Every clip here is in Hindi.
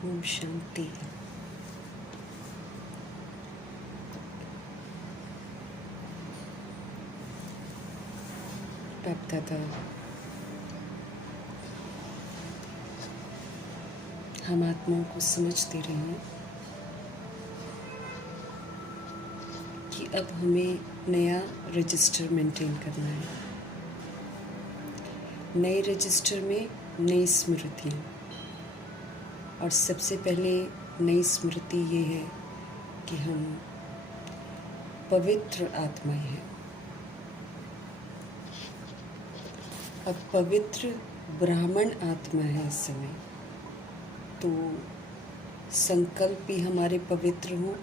ओम शांति। बाप दादा हम आत्माओं को समझ दे रहे हैं कि अब हमें नया रजिस्टर मेंटेन करना है। नए रजिस्टर में नई स्मृतियाँ, और सबसे पहले नई स्मृति ये है कि हम पवित्र आत्माएं हैं। अब पवित्र ब्राह्मण आत्मा है इस समय, तो संकल्प भी हमारे पवित्र हो,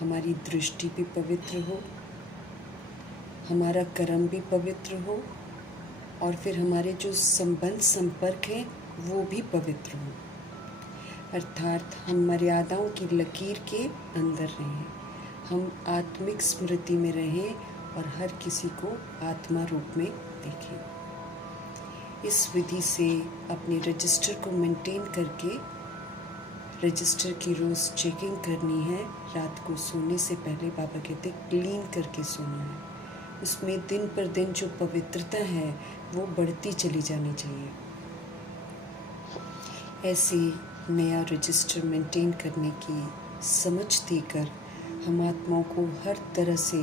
हमारी दृष्टि भी पवित्र हो, हमारा कर्म भी पवित्र हो, और फिर हमारे जो संबंध संपर्क हैं वो भी पवित्र हो। अर्थात हम मर्यादाओं की लकीर के अंदर रहें, हम आत्मिक स्मृति में रहें और हर किसी को आत्मा रूप में देखें। इस विधि से अपने रजिस्टर को मेंटेन करके रजिस्टर की रोज़ चेकिंग करनी है। रात को सोने से पहले बाबा कहते क्लीन करके सोना है। उसमें दिन पर दिन जो पवित्रता है वो बढ़ती चली जानी चाहिए। ऐसे नया रजिस्टर मेंटेन करने की समझ देकर हम आत्माओं को हर तरह से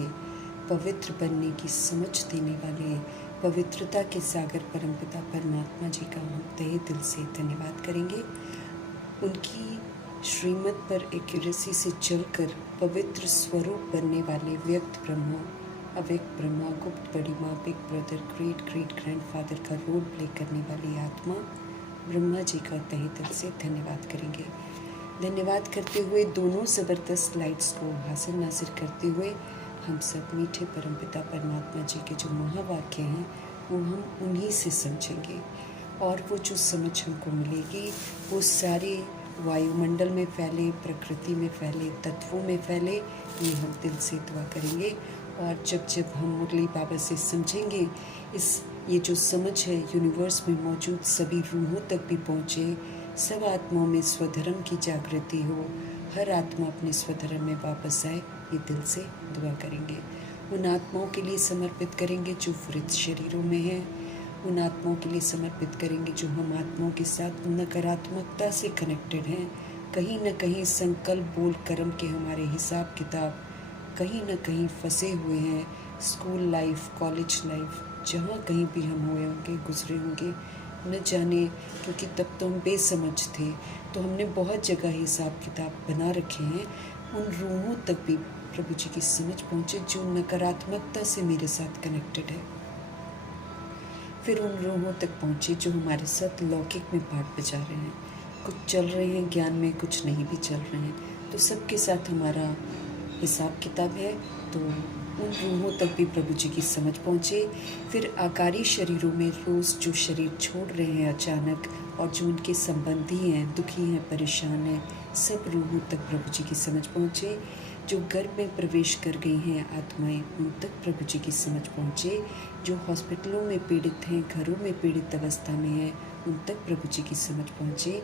पवित्र बनने की समझ देने वाले पवित्रता के सागर परमपिता परमात्मा जी का हम तहे दिल से धन्यवाद करेंगे। उनकी श्रीमत पर एक्यूरेसी से चलकर पवित्र स्वरूप बनने वाले व्यक्त ब्रह्मा, अव्यक्त ब्रह्मा, गुप्त बड़ी माँ, big brother, great great grandfather का रोल प्ले करने वाली आत्मा ब्रह्मा जी का तहे दिल से धन्यवाद करेंगे। धन्यवाद करते हुए दोनों ज़बरदस्त लाइट्स को हासिल नासिर करते हुए हम सब मीठे परमपिता परमात्मा जी के जो महावाक्य हैं वो हम उन्हीं से समझेंगे, और वो जो समझ हमको मिलेगी वो सारे वायुमंडल में फैले, प्रकृति में फैले, तत्वों में फैले। ये हम दिल से दुआ करेंगे। और जब जब हम मुरली बाबा से समझेंगे, ये जो समझ है यूनिवर्स में मौजूद सभी रूहों तक भी पहुँचे, सब आत्माओं में स्वधर्म की जागृति हो, हर आत्मा अपने स्वधर्म में वापस आए, ये दिल से दुआ करेंगे। उन आत्माओं के लिए समर्पित करेंगे जो वृद्ध शरीरों में हैं, उन आत्माओं के लिए समर्पित करेंगे जो हम आत्माओं के साथ नकारात्मकता से कनेक्टेड हैं। कहीं न कहीं संकल्प बोल कर्म के हमारे हिसाब किताब कहीं न कहीं फंसे हुए हैं। स्कूल लाइफ, कॉलेज लाइफ, जहाँ कहीं भी हम हुए होंगे, गुजरे होंगे, न जाने, क्योंकि तब तो हम बेसमझ थे, तो हमने बहुत जगह हिसाब किताब बना रखे हैं। उन रूहों तक भी प्रभु जी की समझ पहुँचे जो नकारात्मकता से मेरे साथ कनेक्टेड है। फिर उन रूहों तक पहुँचे जो हमारे साथ लौकिक में पाठ बजा रहे हैं, कुछ चल रहे हैं ज्ञान में, कुछ नहीं भी चल रहे हैं, तो सबके साथ हमारा हिसाब किताब है। तो उन रूहों तक भी प्रभु जी की समझ पहुँचे। फिर आकारी शरीरों में रोज़ जो शरीर छोड़ रहे हैं अचानक, और जो उनके संबंधी हैं, दुखी हैं, परेशान हैं, सब रूहों तक प्रभु जी की समझ पहुँचे। जो गर्भ में प्रवेश कर गई हैं आत्माएं, उन तक प्रभु जी की समझ पहुँचे। जो हॉस्पिटलों में पीड़ित हैं, घरों में पीड़ित अवस्था में हैं, उन तक प्रभु जी की समझ पहुँचे।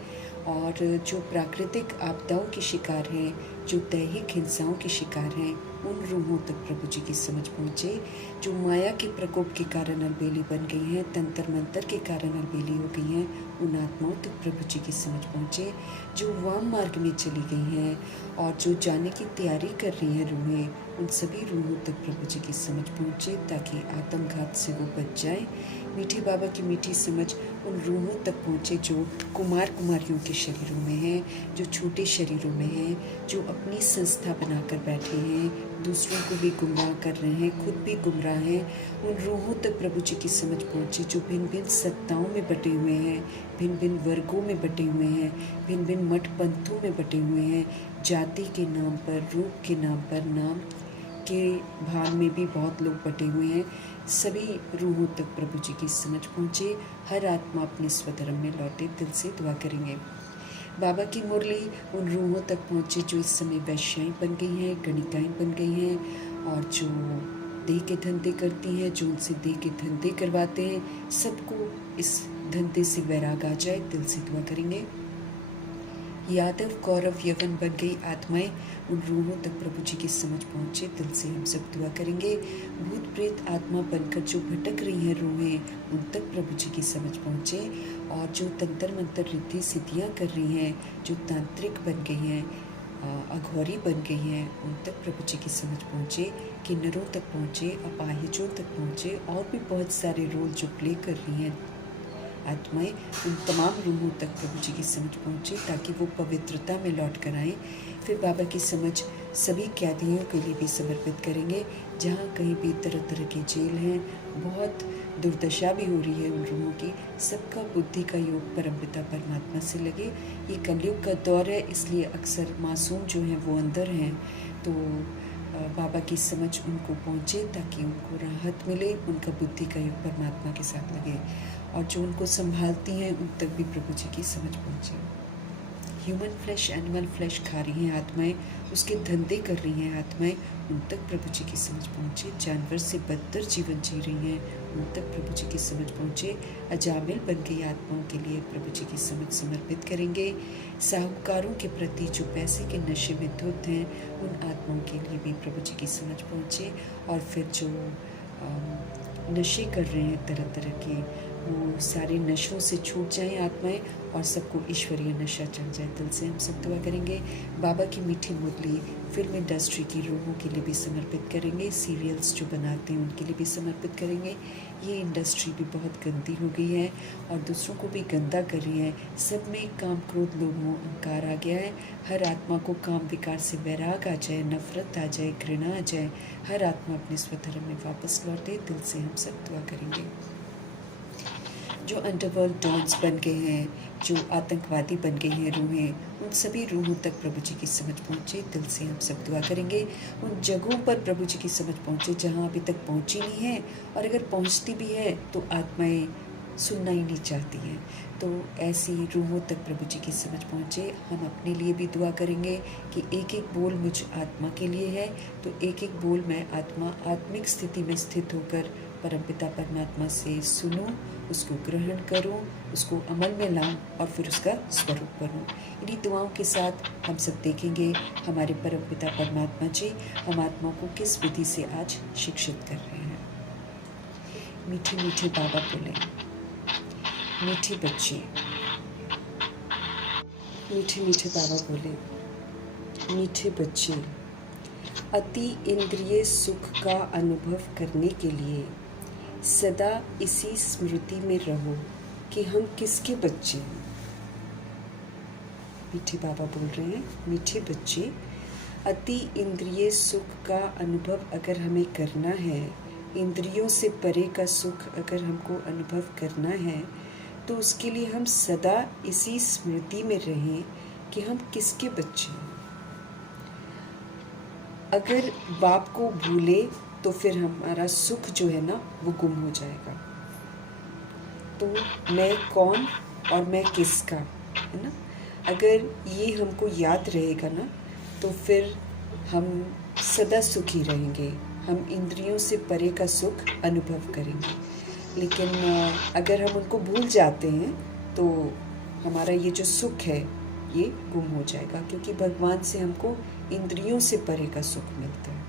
और जो प्राकृतिक आपदाओं के शिकार हैं, जो दैहिक हिंसाओं के शिकार हैं, उन रूहों तक प्रभु जी की समझ पहुँचे। जो माया के प्रकोप के कारण अलबेली बन गई हैं, तंत्र मंत्र के कारण अलबेली हो गई हैं, उन आत्माओं तक प्रभु जी की समझ पहुँचे। जो वाम मार्ग में चली गई हैं और जो जाने की तैयारी कर रही हैं रूहें, उन सभी रूहों तक प्रभु जी की समझ पहुँचे, ताकि आत्मघात से वो बच जाए। मीठे बाबा की मीठी समझ उन रूहों तक पहुँचे जो कुमार कुमारियों के शरीरों में हैं, जो छोटे शरीरों में हैं, जो अपनी संस्था बनाकर बैठे हैं, दूसरों को भी गुमराह कर रहे हैं, खुद भी गुमराह हैं। उन रूहों तक प्रभु जी की समझ पहुँचे जो भिन्न भिन्न सत्ताओं में बटे हुए हैं, भिन्न भिन्न वर्गों में बटे हुए हैं, भिन्न भिन्न मठ पंथों में बटे हुए हैं, जाति के नाम पर, रूप के नाम पर, नाम के भान में भी बहुत लोग बटे हुए हैं। सभी रूहों तक प्रभु जी की समझ पहुँचे, हर आत्मा अपने स्वधर्म में लौटे, दिल से दुआ करेंगे। बाबा की मुरली उन रूहों तक पहुँचे जो इस समय वैश्याएँ बन गई हैं, गणिकाएँ बन गई हैं, और जो देह के धंधे करती हैं, जो उनसे देह के धंधे करवाते हैं, सबको इस धंधे से वैराग आ जाए, दिल से दुआ करेंगे। यादव कौरव यवन बन गई आत्माएं उन रूहों तक प्रभु जी की समझ पहुँचे। दिल से हम सब दुआ करेंगे। भूत प्रेत आत्मा बनकर जो भटक रही हैं रूहें, उन तक प्रभु जी की समझ पहुँचे। और जो तंत्र मंत्र रिद्धि सिद्धियाँ कर रही हैं, जो तांत्रिक बन गई हैं, अघोरी बन गई हैं, उन तक प्रभु जी की समझ पहुँचे। किन्नरों तक पहुँचे, अपाहिजों तक पहुँचे, और भी बहुत सारे रोल जो प्ले कर रही हैं आत्माएं, उन तमाम रूहों तक प्रभु जी की समझ पहुँचे, ताकि वो पवित्रता में लौट कर आएँ। फिर बाबा की समझ सभी कैदियों के लिए भी समर्पित करेंगे, जहाँ कहीं भी तरह तरह के जेल हैं, बहुत दुर्दशा भी हो रही है उन रूहों की। सबका बुद्धि का योग परमपिता परमात्मा से लगे। ये कलयुग का दौर है, इसलिए अक्सर मासूम जो हैं वो अंदर हैं, तो बाबा की समझ उनको पहुँचे, ताकि उनको राहत मिले, उनका बुद्धि का योग परमात्मा के साथ लगे। और जो उनको संभालती हैं उन तक भी प्रभु जी की समझ पहुँचे। ह्यूमन फ्लैश, एनिमल फ्लैश खा रही हैं आत्माएं, उसके धंधे कर रही हैं आत्माएं, उन तक प्रभु जी की समझ पहुँचे। जानवर से बदतर जीवन जी रही हैं, उन तक प्रभु जी की समझ पहुँचे। अजामिल बन गई आत्माओं के लिए प्रभु जी की समझ समर्पित करेंगे। साहूकारों के प्रति जो पैसे के नशे में धुत हैं, उन आत्माओं के लिए भी प्रभु जी की समझ पहुँचे। और फिर जो नशे कर रहे हैं तरह तरह के, वो सारे नशों से छूट जाएं आत्माएं, और सबको ईश्वरीय नशा चढ़ जाए। दिल से हम सब दुआ करेंगे। बाबा की मीठी मुरली फिल्म इंडस्ट्री की रूहों के लिए भी समर्पित करेंगे। सीरियल्स जो बनाते हैं उनके लिए भी समर्पित करेंगे। ये इंडस्ट्री भी बहुत गंदी हो गई है और दूसरों को भी गंदा कर रही है। सब में काम, क्रोध, लोभ, मोह, अहंकार आ गया है। हर आत्मा को काम विकार से वैराग आ जाए, नफरत आ जाए, घृणा आ जाए। हर आत्मा अपने स्वधर्म में वापस लौटे। दिल से हम सब दुआ करेंगे। जो अंडरवर्ल्ड डॉन्स बन गए हैं, जो आतंकवादी बन गई हैं रूहें, उन सभी रूहों तक प्रभु जी की समझ पहुँचे। दिल से हम सब दुआ करेंगे। उन जगहों पर प्रभु जी की समझ पहुँचे जहाँ अभी तक पहुँची नहीं है, और अगर पहुँचती भी है तो आत्माएं सुनना ही नहीं चाहती हैं। तो ऐसी रूहों तक प्रभु जी की समझ पहुँचे। हम अपने लिए भी दुआ करेंगे कि एक एक बोल मुझ आत्मा के लिए है, तो एक एक बोल मैं आत्मा आत्मिक स्थिति में स्थित होकर परमपिता परमात्मा से सुनूं, उसको ग्रहण करूं, उसको अमल में लाऊं और फिर उसका स्वरूप बनूं। इन्हीं दुआओं के साथ हम सब देखेंगे हमारे परमपिता परमात्मा जी हम आत्माओं को किस विधि से आज शिक्षित कर रहे हैं। मीठे मीठे बाबा बोले, मीठे बच्चे, मीठे मीठे बाबा बोले, मीठे बच्चे, अति इंद्रिय सुख का अनुभव करने के लिए सदा इसी स्मृति में रहो कि हम किसके बच्चे हैं। मीठे बाबा बोल रहे हैं, मीठे बच्चे, अति इंद्रिय सुख का अनुभव अगर हमें करना है, इंद्रियों से परे का सुख अगर हमको अनुभव करना है, तो उसके लिए हम सदा इसी स्मृति में रहें कि हम किसके बच्चे हैं। अगर बाप को भूले तो फिर हमारा सुख जो है ना वो गुम हो जाएगा। तो मैं कौन और मैं किसका, है ना, अगर ये हमको याद रहेगा ना, तो फिर हम सदा सुखी रहेंगे, हम इंद्रियों से परे का सुख अनुभव करेंगे। लेकिन अगर हम उनको भूल जाते हैं तो हमारा ये जो सुख है ये गुम हो जाएगा, क्योंकि भगवान से हमको इंद्रियों से परे का सुख मिलता है।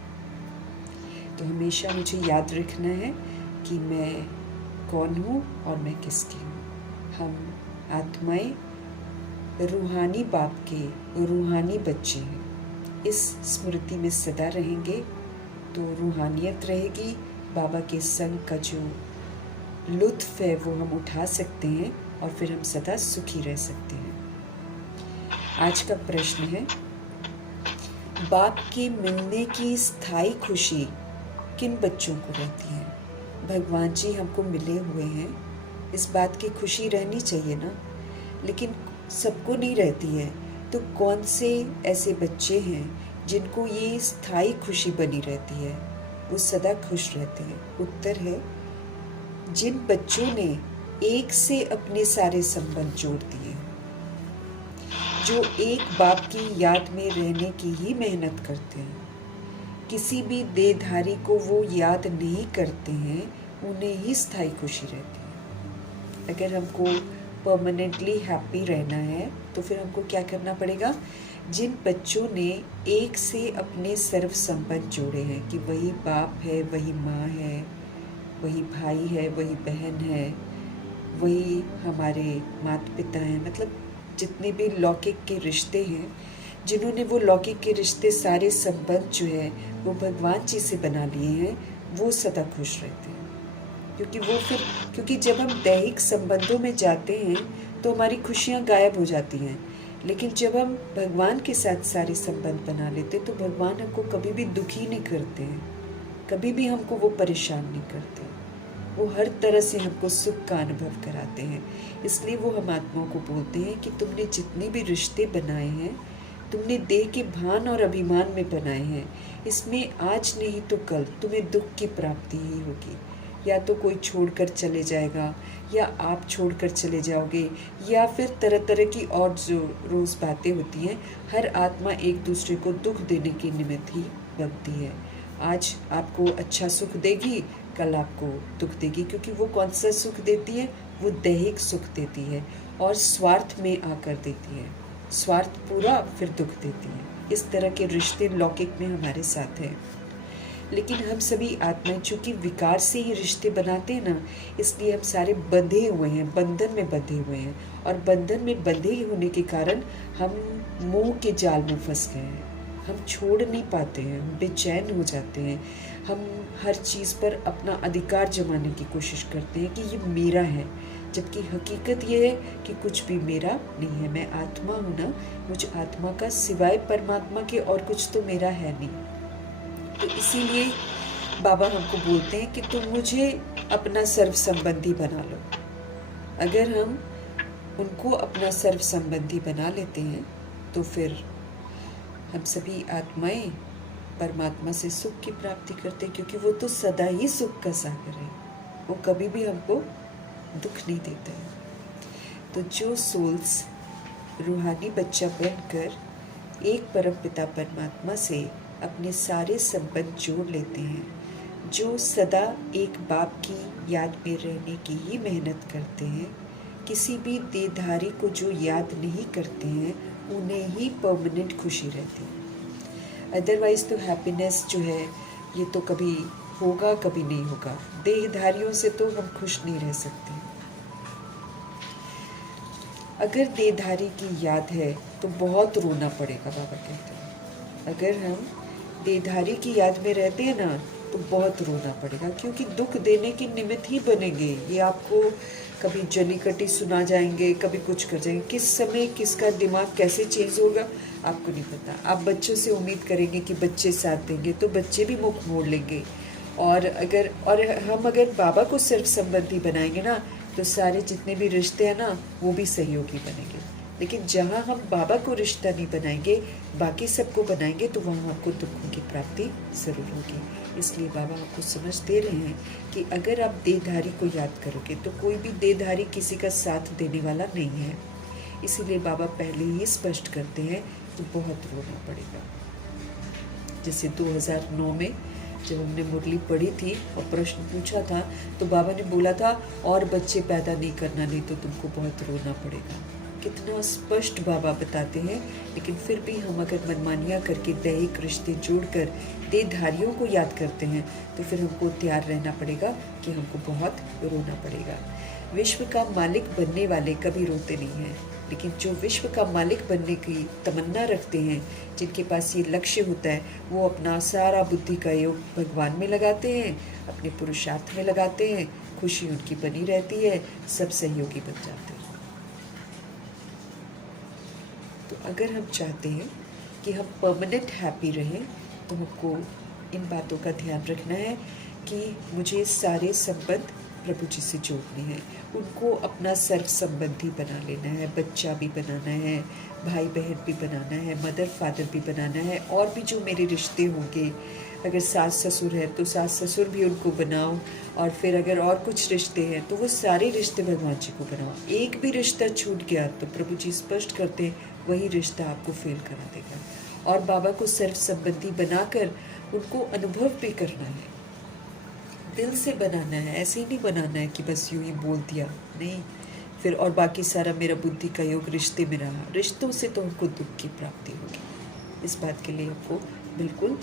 तो हमेशा मुझे याद रखना है कि मैं कौन हूँ और मैं किसकी हूँ। हम आत्माएं रूहानी बाप के रूहानी बच्चे हैं। इस स्मृति में सदा रहेंगे तो रूहानियत रहेगी। बाबा के संग का जो लुत्फ़ है वो हम उठा सकते हैं और फिर हम सदा सुखी रह सकते हैं। आज का प्रश्न है, बाप के मिलने की स्थायी खुशी किन बच्चों को रहती है? भगवान जी हमको मिले हुए हैं, इस बात की खुशी रहनी चाहिए ना, लेकिन सबको नहीं रहती है। तो कौन से ऐसे बच्चे हैं जिनको ये स्थायी खुशी बनी रहती है, वो सदा खुश रहते हैं? उत्तर है, जिन बच्चों ने एक से अपने सारे संबंध जोड़ दिए, जो एक बाप की याद में रहने की ही मेहनत करते हैं। किसी भी देहधारी को वो याद नहीं करते हैं, उन्हें ही स्थायी खुशी रहती है। अगर हमको परमानेंटली हैप्पी रहना है तो फिर हमको क्या करना पड़ेगा? जिन बच्चों ने एक से अपने सर्व संबंध जोड़े हैं कि वही बाप है, वही माँ है, वही भाई है, वही बहन है, वही हमारे माता पिता हैं, मतलब जितने भी लौकिक के रिश्ते हैं, जिन्होंने वो लौकिक के रिश्ते सारे संबंध जो है वो भगवान जी से बना लिए हैं, वो सदा खुश रहते हैं। क्योंकि जब हम दैहिक संबंधों में जाते हैं तो हमारी खुशियाँ गायब हो जाती हैं, लेकिन जब हम भगवान के साथ सारे संबंध बना लेते तो भगवान हमको कभी भी दुखी नहीं करते हैं, कभी भी हमको वो परेशान नहीं करते। वो हर तरह से हमको सुख का अनुभव कराते हैं। इसलिए वो हम आत्माओं को बोलते हैं कि तुमने जितने भी रिश्ते बनाए हैं, तुमने देह के भान और अभिमान में बनाए हैं, इसमें आज नहीं तो कल तुम्हें दुख की प्राप्ति ही होगी। या तो कोई छोड़कर चले जाएगा, या आप छोड़कर चले जाओगे, या फिर तरह तरह की और जो रोज़ बातें होती हैं। हर आत्मा एक दूसरे को दुख देने के निमित्त ही बनती है। आज आपको अच्छा सुख देगी, कल आपको दुख देगी, क्योंकि वो कौन सा सुख देती है? वो दैहिक सुख देती है और स्वार्थ में आकर देती है। स्वार्थ पूरा, फिर दुख देती है। इस तरह के रिश्ते लौकिक में हमारे साथ हैं। लेकिन हम सभी आत्माएं चूंकि विकार से ही रिश्ते बनाते हैं ना, इसलिए हम सारे बंधे हुए हैं, बंधन में बंधे हुए हैं। और बंधन में बंधे होने के कारण हम मोह के जाल में फंस गए हैं। हम छोड़ नहीं पाते हैं, हम बेचैन हो जाते हैं। हम हर चीज़ पर अपना अधिकार जमाने की कोशिश करते हैं कि ये मेरा है, जबकि हकीकत ये है कि कुछ भी मेरा नहीं है। मैं आत्मा हूँ ना, मुझ आत्मा का सिवाय परमात्मा के और कुछ तो मेरा है नहीं। तो इसीलिए बाबा हमको बोलते हैं कि तुम मुझे अपना सर्व संबंधी बना लो। अगर हम उनको अपना सर्व संबंधी बना लेते हैं तो फिर हम सभी आत्माएं परमात्मा से सुख की प्राप्ति करते हैं, क्योंकि वो तो सदा ही सुख का सागर है। वो कभी भी हमको दुख नहीं देता है। तो जो सोल्स रूहानी बच्चा बनकर एक परम पिता परमात्मा से अपने सारे संबंध जोड़ लेते हैं, जो सदा एक बाप की याद में रहने की ही मेहनत करते हैं, किसी भी देहधारी को जो याद नहीं करते हैं, उन्हें ही परमानेंट खुशी रहती है। अदरवाइज तो हैप्पीनेस जो है ये तो कभी होगा कभी नहीं होगा। देहधारियों से तो हम खुश नहीं रह सकते। अगर देहधारी की याद है तो बहुत रोना पड़ेगा, बाबा कहते हैं। अगर हम देहधारी की याद में रहते हैं ना तो बहुत रोना पड़ेगा, क्योंकि दुख देने के निमित्त ही बनेंगे। ये आपको कभी जली कटी सुना जाएंगे, कभी कुछ कर जाएंगे। किस समय किसका दिमाग कैसे चेंज होगा आपको नहीं पता। आप बच्चों से उम्मीद करेंगे कि बच्चे साथ देंगे तो बच्चे भी मुख मोड़ लेंगे। और हम अगर बाबा को सिर्फ संबंधी बनाएंगे ना तो सारे जितने भी रिश्ते हैं ना वो भी सहयोगी बनेंगे। लेकिन जहाँ हम बाबा को रिश्ता नहीं बनाएंगे, बाकी सबको बनाएंगे, तो वहाँ आपको दुखों की प्राप्ति ज़रूर होगी। इसलिए बाबा आपको समझ दे रहे हैं कि अगर आप देहधारी को याद करोगे तो कोई भी देहधारी किसी का साथ देने वाला नहीं है। इसीलिए बाबा पहले ही स्पष्ट करते हैं कि बहुत रोना पड़ेगा। जैसे 2009 में जब हमने मुरली पढ़ी थी और प्रश्न पूछा था तो बाबा ने बोला था और बच्चे पैदा नहीं करना, नहीं तो तुमको बहुत रोना पड़ेगा। कितना स्पष्ट बाबा बताते हैं। लेकिन फिर भी हम अगर मनमानियाँ करके दैहिक रिश्ते जोड़कर देहधारियों को याद करते हैं तो फिर हमको तैयार रहना पड़ेगा कि हमको बहुत रोना पड़ेगा। विश्व का मालिक बनने वाले कभी रोते नहीं हैं, लेकिन जो विश्व का मालिक बनने की तमन्ना रखते हैं, जिनके पास ये लक्ष्य होता है, वो अपना सारा बुद्धि का योग भगवान में लगाते हैं, अपने पुरुषार्थ में लगाते हैं, खुशी उनकी बनी रहती है, सब सहयोगी बन जाते हैं। तो अगर हम चाहते हैं कि हम परमानेंट हैप्पी रहें तो हमको इन बातों का ध्यान रखना है कि मुझे सारे संबंध प्रभु जी से जोड़ने हैं, उनको अपना सर्व संबंधी बना लेना है। बच्चा भी बनाना है, भाई बहन भी बनाना है, मदर फादर भी बनाना है, और भी जो मेरे रिश्ते होंगे, अगर सास ससुर है तो सास ससुर भी उनको बनाओ, और फिर अगर और कुछ रिश्ते हैं तो वो सारे रिश्ते भगवान जी को बनाओ। एक भी रिश्ता छूट गया तो प्रभु जी स्पष्ट करते हैं वही रिश्ता आपको फेल करा देगा। और बाबा को सर्व संबंधी बनाकर उनको अनुभव भी करना है, दिल से बनाना है। ऐसे ही नहीं बनाना है कि बस यूं ही बोल दिया, नहीं, फिर और बाकी सारा मेरा बुद्धि का योग रिश्ते में रहा, रिश्तों से तो हमको दुख की प्राप्ति होगी। इस बात के लिए हमको बिल्कुल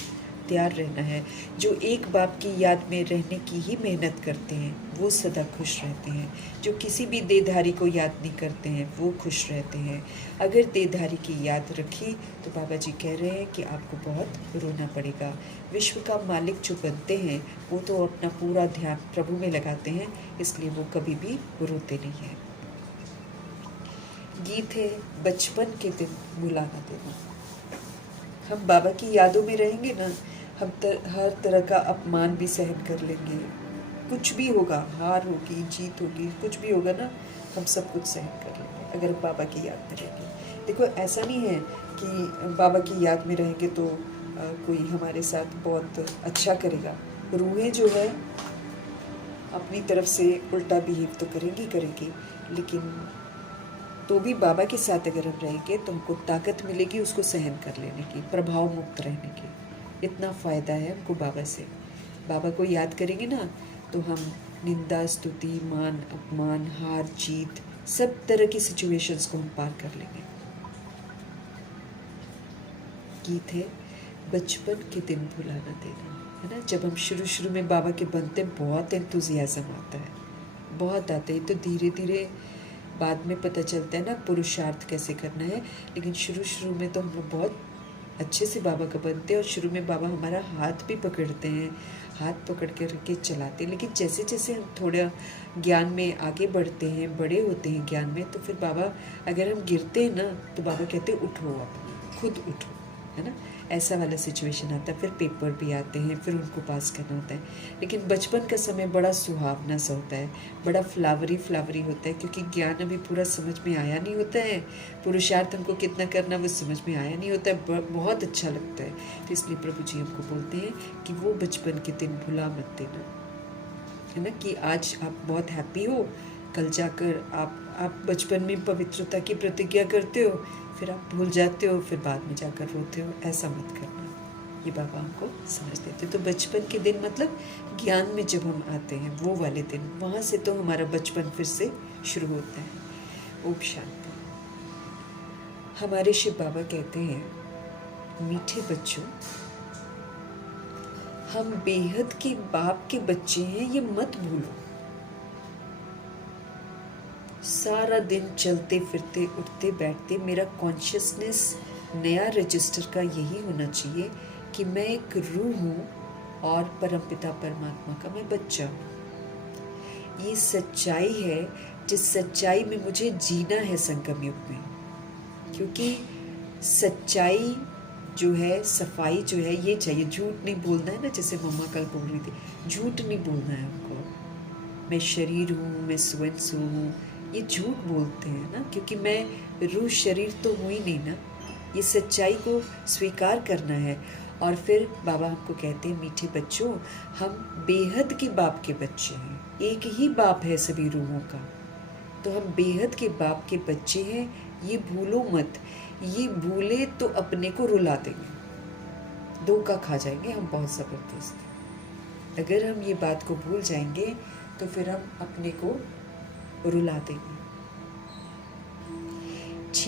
तैयार रहना है। जो एक बाप की याद में रहने की ही मेहनत करते हैं वो सदा खुश रहते हैं। जो किसी भी देहधारी को याद नहीं करते हैं वो खुश रहते हैं। अगर देहधारी की याद रखी तो बाबा जी कह रहे हैं कि आपको बहुत रोना पड़ेगा। विश्व का मालिक जो बनते हैं वो तो अपना पूरा ध्यान प्रभु में लगाते हैं, इसलिए वो कभी भी रोते नहीं हैं। गीत है बचपन के दिन भुला ना देना। हम बाबा की यादों में रहेंगे ना, हम हर तरह का अपमान भी सहन कर लेंगे। कुछ भी होगा, हार होगी, जीत होगी, कुछ भी होगा ना, हम सब कुछ सहन कर लेंगे अगर हम बाबा की याद में रहेंगे। देखो, ऐसा नहीं है कि बाबा की याद में रहेंगे तो कोई हमारे साथ बहुत अच्छा करेगा। रूहें जो है अपनी तरफ से उल्टा बिहेव तो करेगी, लेकिन तो भी बाबा के साथ अगर हम रहेंगे तो हमको ताकत मिलेगी उसको सहन कर लेने की, प्रभाव मुक्त रहने की। इतना फ़ायदा है हमको बाबा से। बाबा को याद करेंगे ना तो हम निंदा, स्तुति, मान, अपमान, हार, जीत, सब तरह की सिचुएशंस को हम पार कर लेंगे। गीत है बचपन के दिन भुला ना देना, है ना। जब हम शुरू में बाबा के बनते बहुत एंथुजियाज्म आता है, बहुत आता है। तो धीरे धीरे बाद में पता चलता है ना पुरुषार्थ कैसे करना है, लेकिन शुरू में तो हम लोग बहुत अच्छे से बाबा का बनते हैं। और शुरू में बाबा हमारा हाथ भी पकड़ते हैं, हाथ पकड़ के रख के चलाते हैं। लेकिन जैसे जैसे हम थोड़ा ज्ञान में आगे बढ़ते हैं, बड़े होते हैं ज्ञान में, तो फिर बाबा अगर हम गिरते हैं ना तो बाबा कहते हैं उठो, आप खुद उठो, है ना। ऐसा वाला सिचुएशन आता है। फिर पेपर भी आते हैं, फिर उनको पास करना होता है। लेकिन बचपन का समय बड़ा सुहावना सा होता है, बड़ा फ्लावरी होता है, क्योंकि ज्ञान अभी पूरा समझ में आया नहीं होता है। पुरुषार्थ हमको कितना करना वो समझ में आया नहीं होता है, बहुत अच्छा लगता है। तो इसलिए प्रभु जी हमको बोलते हैं कि वो बचपन के दिन भुला मत देना, है ना। कि आज आप बहुत हैप्पी हो, कल जाकर आप बचपन में पवित्रता की प्रतिज्ञा करते हो, फिर आप भूल जाते हो, फिर बाद में जाकर रोते हो। ऐसा मत करना। ये बाबा हमको समझ देते। तो बचपन के दिन मतलब ज्ञान में जब हम आते हैं वो वाले दिन, वहाँ से तो हमारा बचपन फिर से शुरू होता है। ओम शांति। हमारे शिव बाबा कहते हैं, मीठे बच्चों, हम बेहद के बाप के बच्चे हैं, ये मत भूलो। सारा दिन चलते फिरते उठते बैठते मेरा कॉन्शियसनेस नया रजिस्टर का यही होना चाहिए कि मैं एक रूह हूँ और परमपिता परमात्मा का मैं बच्चा हूँ। ये सच्चाई है जिस सच्चाई में मुझे जीना है संगम युग में। क्योंकि सच्चाई जो है, सफाई जो है, ये चाहिए। झूठ नहीं बोलना है ना, जैसे मम्मा कल बोल रही थी, झूठ नहीं बोलना है हमको। मैं शरीर हूँ, मैं स्वयं हूँ, ये झूठ बोलते हैं ना, क्योंकि मैं रूह शरीर तो हूँ ही नहीं ना। ये सच्चाई को स्वीकार करना है। और फिर बाबा हमको कहते हैं, मीठे बच्चों, हम बेहद के बाप के बच्चे हैं। एक ही बाप है सभी रूहों का, तो हम बेहद के बाप के बच्चे हैं। ये भूलो मत। ये भूले तो अपने को रुला देंगे, धोखा खा जाएंगे हम बहुत ज़बरदस्त। अगर हम ये बात को भूल जाएंगे तो फिर हम अपने को रुला देंगे।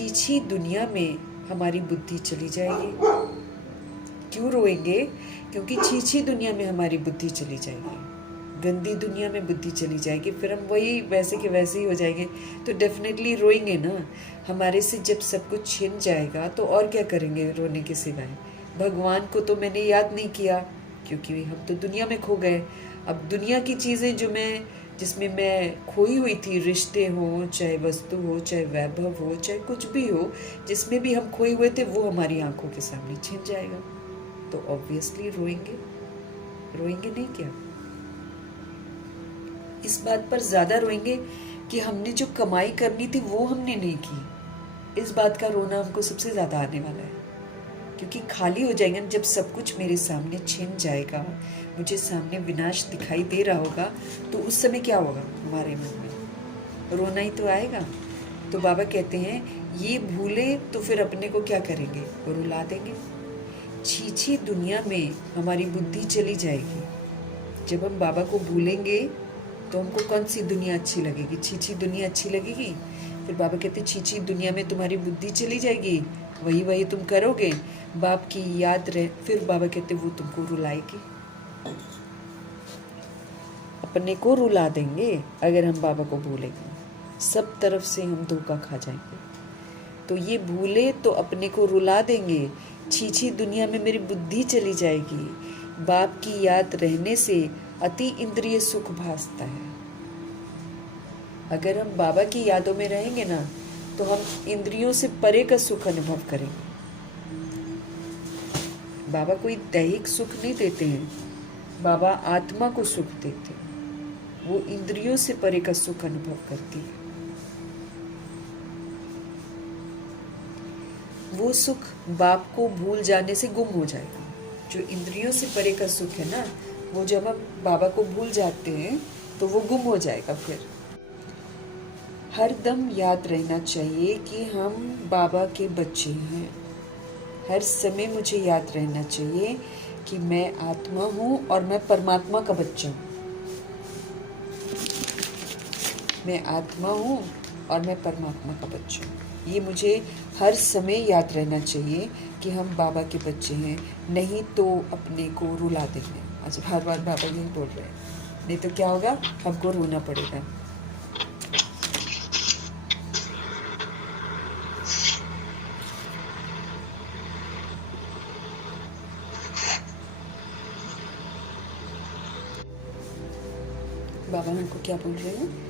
छी दुनिया में हमारी बुद्धि चली जाएगी। क्यों रोएंगे? क्योंकि छी दुनिया में हमारी बुद्धि चली जाएगी, गंदी दुनिया में बुद्धि चली जाएगी। फिर हम वही वैसे के वैसे ही हो जाएंगे, तो डेफिनेटली रोएंगे ना। हमारे से जब सब कुछ छिन जाएगा तो और क्या करेंगे रोने के सिवाय? भगवान को तो मैंने याद नहीं किया, क्योंकि हम तो दुनिया में खो गए। अब दुनिया की चीज़ें जिसमें मैं खोई हुई थी, रिश्ते हो, चाहे वस्तु हो, चाहे वैभव हो, चाहे कुछ भी हो, जिसमें भी हम खोए हुए थे, वो हमारी आंखों के सामने छिन जाएगा। तो ऑब्वियसली रोएंगे नहीं क्या? इस बात पर ज़्यादा रोएंगे कि हमने जो कमाई करनी थी वो हमने नहीं की। इस बात का रोना हमको सबसे ज़्यादा आने वाला है, क्योंकि खाली हो जाएंगे जब सब कुछ मेरे सामने छिन जाएगा, मुझे सामने विनाश दिखाई दे रहा होगा, तो उस समय क्या होगा हमारे मन में? रोना ही तो आएगा। तो बाबा कहते हैं, ये भूले तो फिर अपने को क्या करेंगे? रुला देंगे। छी दुनिया में हमारी बुद्धि चली जाएगी। जब हम बाबा को भूलेंगे तो हमको कौन सी दुनिया अच्छी लगेगी? छीछी दुनिया अच्छी लगेगी। फिर बाबा कहते छीछी दुनिया में तुम्हारी बुद्धि चली जाएगी, वही वही तुम करोगे, बाप की याद रहे। फिर बाबा कहते वो तुमको रुलाएगी, अपने को रुला देंगे अगर हम बाबा को भूलेंगे। सब तरफ से हम धोखा खा जाएंगे। तो ये भूले तो अपने को रुला देंगे, छीछी दुनिया में मेरी बुद्धि चली जाएगी, बाप की याद रहने से अति इंद्रिय सुख भासता है। अगर हम बाबा की यादों में रहेंगे ना तो हम इंद्रियों से परे का सुख अनुभव करेंगे। बाबा कोई दैहिक सुख नहीं देते हैं, बाबा आत्मा को सुख देते हैं, वो इंद्रियों से परे का सुख अनुभव करती है। वो सुख बाप को भूल जाने से गुम हो जाएगा। जो इंद्रियों से परे का सुख है ना, वो जब हम बाबा को भूल जाते हैं तो वो गुम हो जाएगा। फिर हर दम याद रहना चाहिए कि हम बाबा के बच्चे हैं। हर समय मुझे याद रहना चाहिए कि मैं आत्मा हूँ और मैं परमात्मा का बच्चा हूँ। मैं आत्मा हूँ और मैं परमात्मा का बच्चा हूँ। ये मुझे हर समय याद रहना चाहिए कि हम बाबा के बच्चे हैं, नहीं तो अपने को रुला देंगे। आज बार बार बाबा यही बोल रहे हैं, नहीं तो क्या होगा, हमको रोना पड़ेगा। बाबा हमको क्या बोल रहे हैं?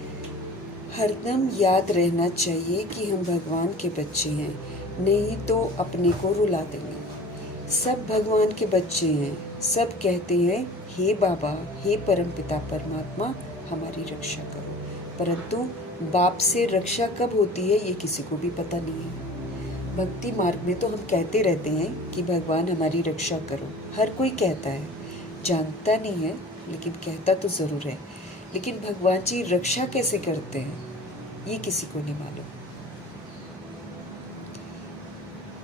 हरदम याद रहना चाहिए कि हम भगवान के बच्चे हैं, नहीं तो अपने को रुला देंगे। सब भगवान के बच्चे हैं, सब कहते हैं हे बाबा, हे परमपिता परमात्मा हमारी रक्षा करो, परंतु बाप से रक्षा कब होती है ये किसी को भी पता नहीं है। भक्ति मार्ग में तो हम कहते रहते हैं कि भगवान हमारी रक्षा करो, हर कोई कहता है, जानता नहीं है लेकिन कहता तो ज़रूर है। लेकिन भगवान जी रक्षा कैसे करते हैं ये किसी को नहीं मालूम।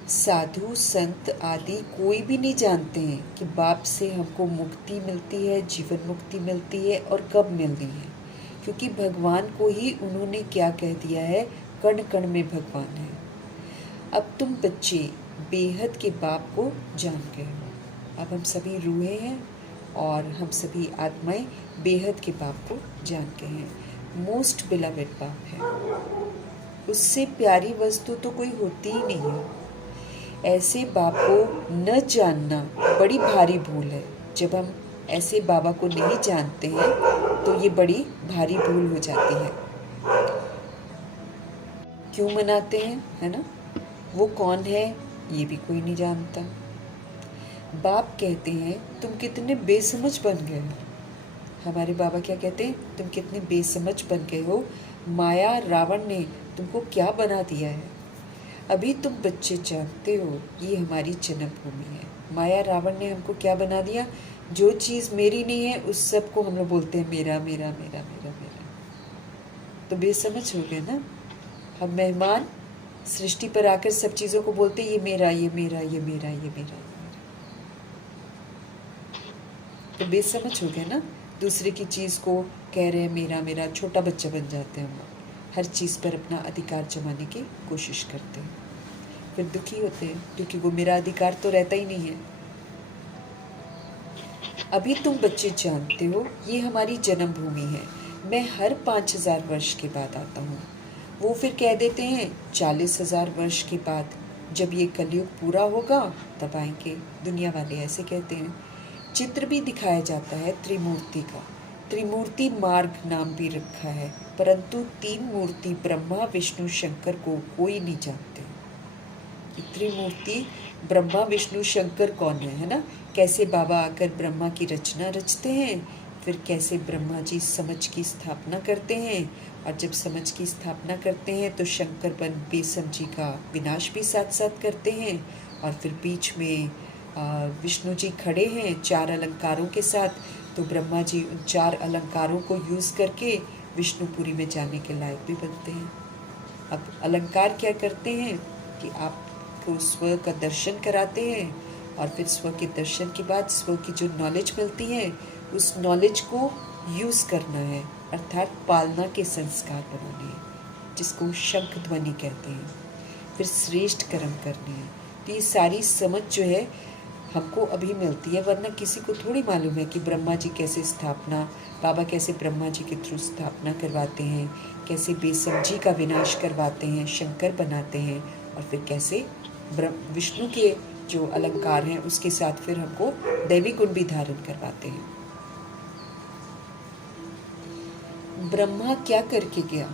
साधु संत आदि कोई भी नहीं जानते हैं कि बाप से हमको मुक्ति मिलती है, जीवन मुक्ति मिलती है और कब मिलनी है, क्योंकि भगवान को ही उन्होंने क्या कह दिया है, कण कण में भगवान है। अब तुम बच्चे बेहद के बाप को जान गए हो। अब हम सभी रूहें हैं और हम सभी आत्माएं बेहद के बाप को जान गए हैं। मोस्ट बिलवेड बाप है, उससे प्यारी वस्तु तो कोई होती ही नहीं है। ऐसे बाप को न जानना बड़ी भारी भूल है। जब हम ऐसे बाबा को नहीं जानते हैं तो ये बड़ी भारी भूल हो जाती है। क्यों मनाते हैं, है ना? वो कौन है ये भी कोई नहीं जानता। बाप कहते हैं तुम कितने बेसमझ बन गए हो। हमारे बाबा क्या कहते हैं, तुम कितने बेसमझ बन गए हो, माया रावण ने तुमको क्या बना दिया है। अभी तुम बच्चे जानते हो ये हमारी जन्मभूमि है। माया रावण ने हमको क्या बना दिया, जो चीज़ मेरी नहीं है उस सब को हम लोग बोलते हैं मेरा मेरा मेरा मेरा मेरा। तो बेसमझ हो गए ना। हम मेहमान सृष्टि पर आकर सब चीज़ों को बोलते ये मेरा ये मेरा ये मेरा ये मेरा। तो बेसमझ हो गए ना, दूसरे की चीज़ को कह रहे हैं मेरा मेरा। छोटा बच्चा बन जाते हैं हम लोग, हर चीज़ पर अपना अधिकार जमाने की कोशिश करते हैं, फिर दुखी होते हैं क्योंकि वो मेरा अधिकार तो रहता ही नहीं है। अभी तुम बच्चे जानते हो ये हमारी जन्मभूमि है, मैं हर 5000 वर्ष के बाद आता हूँ। वो फिर कह देते हैं 40,000 वर्ष के बाद जब ये कलयुग पूरा होगा तब आएंगे। दुनिया वाले ऐसे कहते हैं। चित्र भी दिखाया जाता है त्रिमूर्ति का, त्रिमूर्ति मार्ग नाम भी रखा है, परंतु 3 मूर्ति ब्रह्मा विष्णु शंकर को कोई नहीं जानते। त्रिमूर्ति ब्रह्मा विष्णु शंकर कौन है ना? कैसे बाबा आकर ब्रह्मा की रचना रचते हैं, फिर कैसे ब्रह्मा जी समझ की स्थापना करते हैं, और जब समझ की स्थापना करते हैं तो शंकर बन बेसमझी का विनाश भी साथ साथ करते हैं। और फिर बीच में विष्णु जी खड़े हैं 4 अलंकारों के साथ, तो ब्रह्मा जी उन 4 अलंकारों को यूज़ करके विष्णुपुरी में जाने के लायक भी बनते हैं। अब अलंकार क्या करते हैं कि आपको स्व का दर्शन कराते हैं, और फिर स्व के दर्शन के बाद स्व की जो नॉलेज मिलती है उस नॉलेज को यूज़ करना है, अर्थात पालना के संस्कार बनाने हैं, जिसको शंख ध्वनि कहते हैं। फिर श्रेष्ठ कर्म करने हैं। तो ये सारी समझ जो है हमको अभी मिलती है, वरना किसी को थोड़ी मालूम है कि ब्रह्मा जी कैसे स्थापना, बाबा कैसे ब्रह्मा जी के थ्रू स्थापना करवाते हैं, कैसे बेसमझी का विनाश करवाते हैं, शंकर बनाते हैं, और फिर कैसे विष्णु के जो अलंकार हैं उसके साथ फिर हमको दैवी गुण भी धारण करवाते हैं। ब्रह्मा क्या करके गया,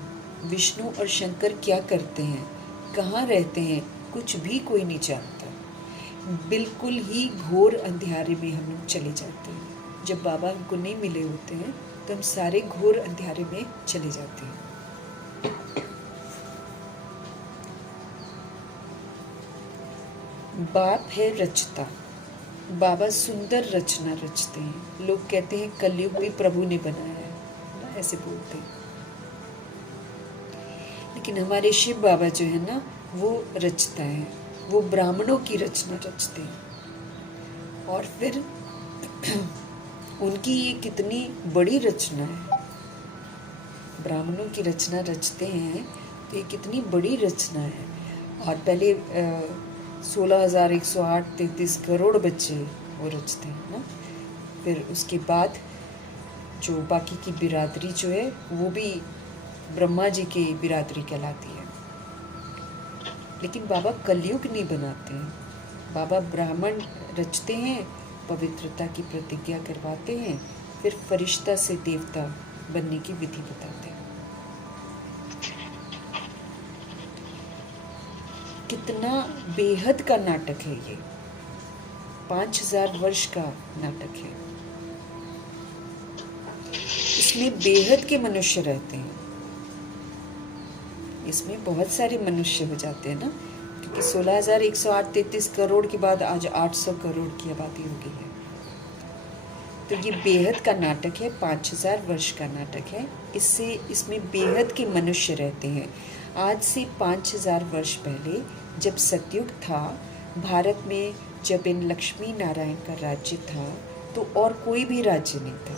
विष्णु और शंकर क्या करते हैं, कहाँ रहते हैं, कुछ भी कोई नहीं जानता। बिल्कुल ही घोर अंधेरे में हम लोग चले जाते हैं। जब बाबा हमको नहीं मिले होते हैं तो हम सारे घोर अंधेरे में चले जाते हैं। बाप है रचता, बाबा सुंदर रचना रचते हैं। लोग कहते हैं कलयुग भी प्रभु ने बनाया है ना, ऐसे बोलते हैं। लेकिन हमारे शिव बाबा जो है ना, वो रचता है, वो ब्राह्मणों की रचना रचते हैं। और फिर उनकी ये कितनी बड़ी रचना है, ब्राह्मणों की रचना रचते हैं तो ये कितनी बड़ी रचना है। और पहले 16,108.33 करोड़ बच्चे वो रचते हैं ना। फिर उसके बाद जो बाकी की बिरादरी जो है वो भी ब्रह्मा जी की बिरादरी कहलाती है। लेकिन बाबा कलयुग नहीं बनाते हैं, बाबा ब्राह्मण रचते हैं, पवित्रता की प्रतिज्ञा करवाते हैं, फिर फरिश्ता से देवता बनने की विधि बताते हैं। कितना बेहद का नाटक है ये, 5000 वर्ष का नाटक है। इसमें बेहद के मनुष्य रहते हैं, इसमें बहुत सारे मनुष्य हो जाते हैं ना, क्योंकि 16,108.33 करोड़ के बाद आज 800 करोड़ की आबादी हो गई है। तो ये बेहद का नाटक है, 5000 वर्ष का नाटक है। इसमें बेहद के मनुष्य रहते हैं। आज से 5000 वर्ष पहले जब सतयुग था, भारत में जब इन लक्ष्मी नारायण का राज्य था, तो और कोई भी राज्य नहीं था।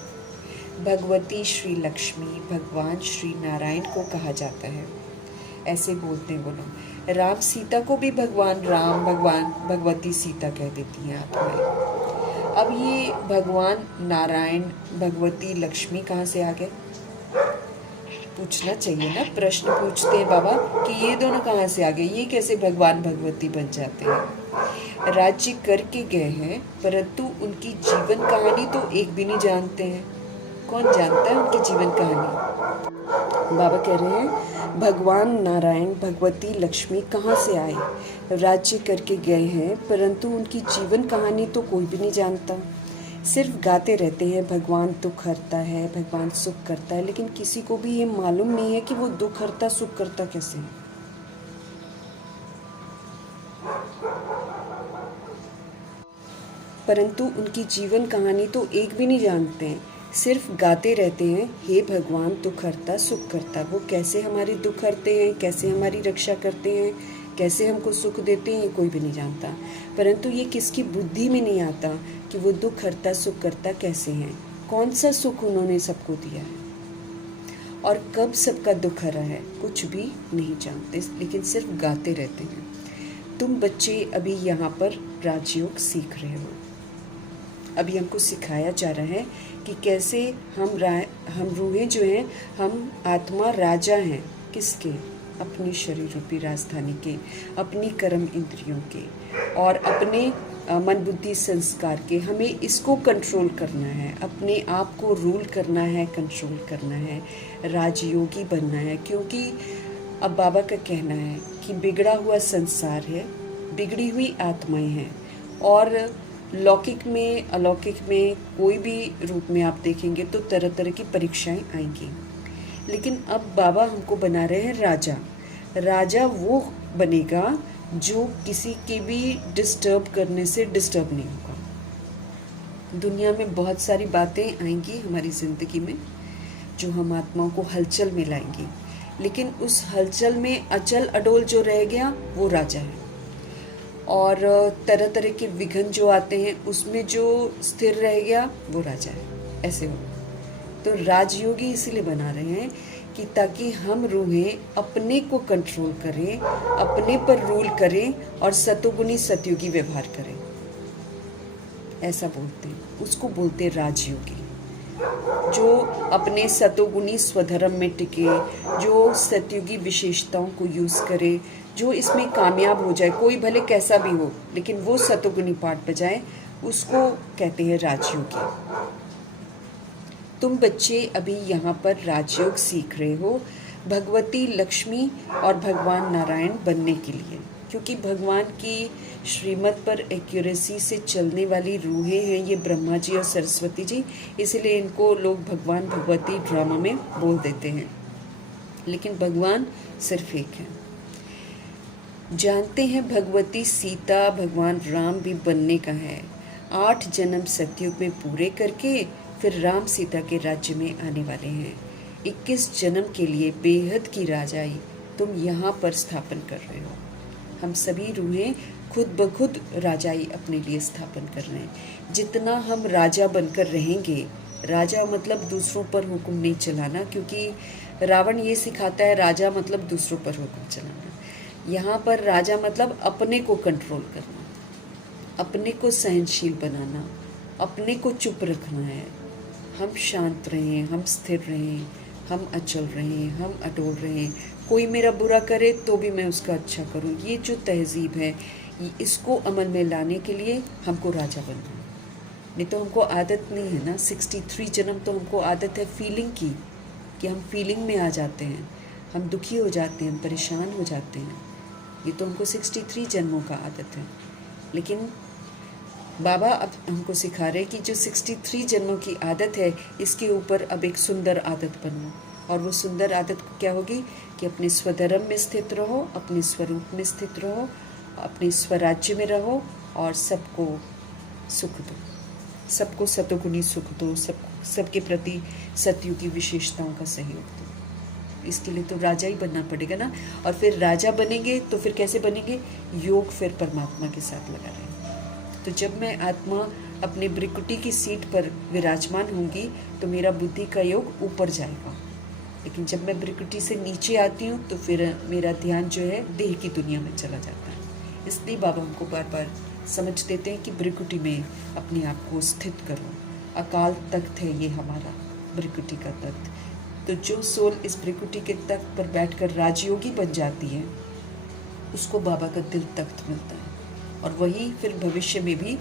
भगवती श्री लक्ष्मी, भगवान श्री नारायण को कहा जाता है, ऐसे बोलते हैं वो लोग। राम सीता को भी भगवान राम, भगवान भगवती सीता कह देती हैं आत्माएं। अब ये भगवान नारायण, भगवती लक्ष्मी कहाँ से आ गए? पूछना चाहिए ना, प्रश्न पूछते हैं बाबा कि ये दोनों कहाँ से आ गए, ये कैसे भगवान भगवती बन जाते हैं? राज्य करके गए हैं, परंतु उनकी जीवन कहानी तो एक भी नहीं जानते हैं। कौन जानता है उनकी जीवन कहानी? बाबा कह रहे हैं भगवान नारायण, भगवती लक्ष्मी कहाँ से आए? राज्य करके गए हैं, परंतु उनकी जीवन कहानी तो कोई भी नहीं जानता। सिर्फ गाते रहते हैं भगवान दुख हरता है, भगवान सुख करता है, लेकिन किसी को भी ये मालूम नहीं है कि वो दुख हरता सुख करता कैसे है। परंतु उनकी जीवन कहानी तो एक भी नहीं जानते हैं, सिर्फ गाते रहते हैं हे भगवान दुख हरता सुख करता। वो कैसे हमारी दुख हरते हैं, कैसे हमारी रक्षा करते हैं, कैसे हमको सुख देते हैं, कोई भी नहीं जानता। परंतु ये किसकी बुद्धि में नहीं आता कि वो दुख हरता सुख करता कैसे हैं, कौन सा सुख उन्होंने सबको दिया है और कब सबका दुख हरा है, कुछ भी नहीं जानते, लेकिन सिर्फ गाते रहते हैं। तुम बच्चे अभी यहाँ पर राजयोग सीख रहे हो। अभी हमको सिखाया जा रहा है कि कैसे हम रूहें जो हैं, हम आत्मा राजा हैं, किसके? अपनी शरीर रूपी राजधानी के, अपनी कर्म इंद्रियों के और अपने मन बुद्धि संस्कार के। हमें इसको कंट्रोल करना है, अपने आप को रूल करना है, कंट्रोल करना है, राजयोगी बनना है। क्योंकि अब बाबा का कहना है कि बिगड़ा हुआ संसार है, बिगड़ी हुई आत्माएं हैं, और लौकिक में अलौकिक में कोई भी रूप में आप देखेंगे तो तरह तरह की परीक्षाएं आएंगी। लेकिन अब बाबा हमको बना रहे हैं राजा। राजा वो बनेगा जो किसी के भी डिस्टर्ब करने से डिस्टर्ब नहीं होगा। दुनिया में बहुत सारी बातें आएंगी हमारी ज़िंदगी में जो हम आत्माओं को हलचल में लाएंगी, लेकिन उस हलचल में अचल अडोल जो रह गया वो राजा है। और तरह तरह के विघ्न जो आते हैं उसमें जो स्थिर रह गया वो राजा है। ऐसे हो तो राजयोगी इसलिए बना रहे हैं कि ताकि हम रूहें अपने को कंट्रोल करें, अपने पर रूल करें और सतोगुनी सतयुगी व्यवहार करें। ऐसा बोलते हैं, उसको बोलते हैं राजयोगी। जो अपने सतोगुनी स्वधर्म में टिके, जो सतयुगी विशेषताओं को यूज़ करे, जो इसमें कामयाब हो जाए, कोई भले कैसा भी हो लेकिन वो सतोगुनी पाठ बजाए, उसको कहते हैं राजयोगी। तुम बच्चे अभी यहाँ पर राजयोग सीख रहे हो भगवती लक्ष्मी और भगवान नारायण बनने के लिए, क्योंकि भगवान की श्रीमत पर एक्यूरेसी से चलने वाली रूहें हैं ये ब्रह्मा जी और सरस्वती जी, इसलिए इनको लोग भगवान भगवती ड्रामा में बोल देते हैं, लेकिन भगवान सिर्फ एक है। जानते हैं भगवती सीता भगवान राम भी बनने का है। 8 जन्म सतयुग में पूरे करके फिर राम सीता के राज्य में आने वाले हैं। 21 जन्म के लिए बेहद की राजाई तुम यहाँ पर स्थापन कर रहे हो। हम सभी रूहें खुद ब खुद राजाई अपने लिए स्थापन कर रहे हैं। जितना हम राजा बनकर रहेंगे, राजा मतलब दूसरों पर हुक्म नहीं चलाना, क्योंकि रावण ये सिखाता है राजा मतलब दूसरों पर हुक्म चलाना। यहाँ पर राजा मतलब अपने को कंट्रोल करना, अपने को सहनशील बनाना, अपने को चुप रखना है। हम शांत रहें, हम स्थिर रहें, हम अचल रहें, हम अटोल रहें। कोई मेरा बुरा करे तो भी मैं उसका अच्छा करूं। ये जो तहजीब है, इसको अमल में लाने के लिए हमको राजा बनना है। नहीं तो हमको आदत नहीं है ना। 63 जन्म तो हमको आदत है फीलिंग की, कि हम फीलिंग में आ जाते हैं, हम दुखी हो जाते हैं, हम परेशान हो जाते हैं। ये तो हमको 63 जन्मों का आदत है। लेकिन बाबा अब हमको सिखा रहे कि जो 63 जन्मों की आदत है, इसके ऊपर अब एक सुंदर आदत बनो। और वो सुंदर आदत क्या होगी कि अपने स्वधर्म में स्थित रहो, अपने स्वरूप में स्थित रहो, अपने स्वराज्य में रहो और सबको सुख दो, सबको सतोगुनी सुख दो, सबके प्रति सतयुगी विशेषताओं का सहयोग दो। इसके लिए तो राजा ही बनना पड़ेगा ना। और फिर राजा बनेंगे तो फिर कैसे बनेंगे? योग फिर परमात्मा के साथ लगा रहेंगे। तो जब मैं आत्मा अपने ब्रिकुटी की सीट पर विराजमान होंगी तो मेरा बुद्धि का योग ऊपर जाएगा। लेकिन जब मैं ब्रिकुटी से नीचे आती हूँ तो फिर मेरा ध्यान जो है देह की दुनिया में चला जाता है। इसलिए बाबा हमको बार बार समझ देते हैं कि ब्रिकुटी में अपने आप को स्थित करो। अकाल तख्त है ये हमारा ब्रिकुटी का तख्त। तो जो सोल इस ब्रिकुटी के तख्त पर बैठकर राजयोगी बन जाती है, उसको बाबा का दिल तख्त मिलता है और वही फिर भविष्य में भी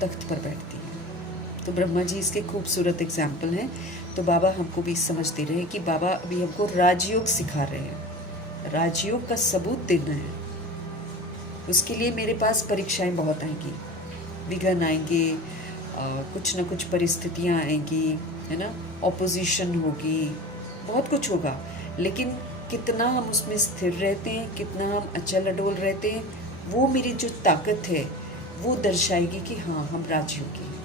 तख्त पर बैठती है। तो ब्रह्मा जी इसके खूबसूरत एग्जाम्पल हैं। तो बाबा हमको भी समझ दे रहे हैं कि बाबा अभी हमको राजयोग सिखा रहे हैं, राजयोग का सबूत देना है। उसके लिए मेरे पास परीक्षाएं बहुत आएंगी, विघ्न आएंगे, कुछ ना कुछ परिस्थितियां आएंगी, है ना, ऑपोजिशन होगी, बहुत कुछ होगा। लेकिन कितना हम उसमें स्थिर रहते हैं, कितना हम अचल अडोल रहते हैं, वो मेरी जो ताकत है वो दर्शाएगी कि हाँ हम राजयोगी हैं।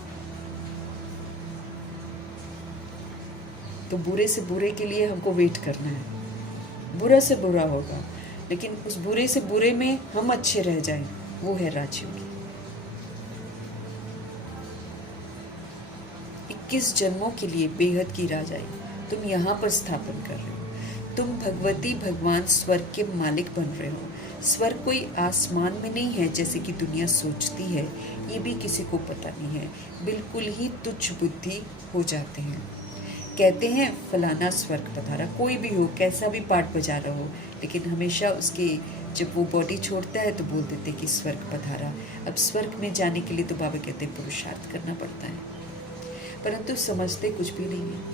तो बुरे से बुरे के लिए हमको वेट करना है। बुरा से बुरा होगा, लेकिन उस बुरे से बुरे में हम अच्छे रह जाएं, वो है राजयोगी। 21 जन्मों के लिए बेहद की राजाई तुम यहाँ पर स्थापन कर रहे हो। तुम भगवती भगवान स्वर्ग के मालिक बन रहे हो। स्वर्ग कोई आसमान में नहीं है जैसे कि दुनिया सोचती है, ये भी किसी को पता नहीं है। बिल्कुल ही तुच्छ बुद्धि हो जाते हैं। कहते हैं फलाना स्वर्ग पधारा, कोई भी हो, कैसा भी पाठ बजा रहा हो, लेकिन हमेशा उसके जब वो बॉडी छोड़ता है तो बोल देते कि स्वर्ग पधारा। अब स्वर्ग में जाने के लिए तो बाबा कहते हैं पुरुषार्थ करना पड़ता है, परंतु समझते कुछ भी नहीं है।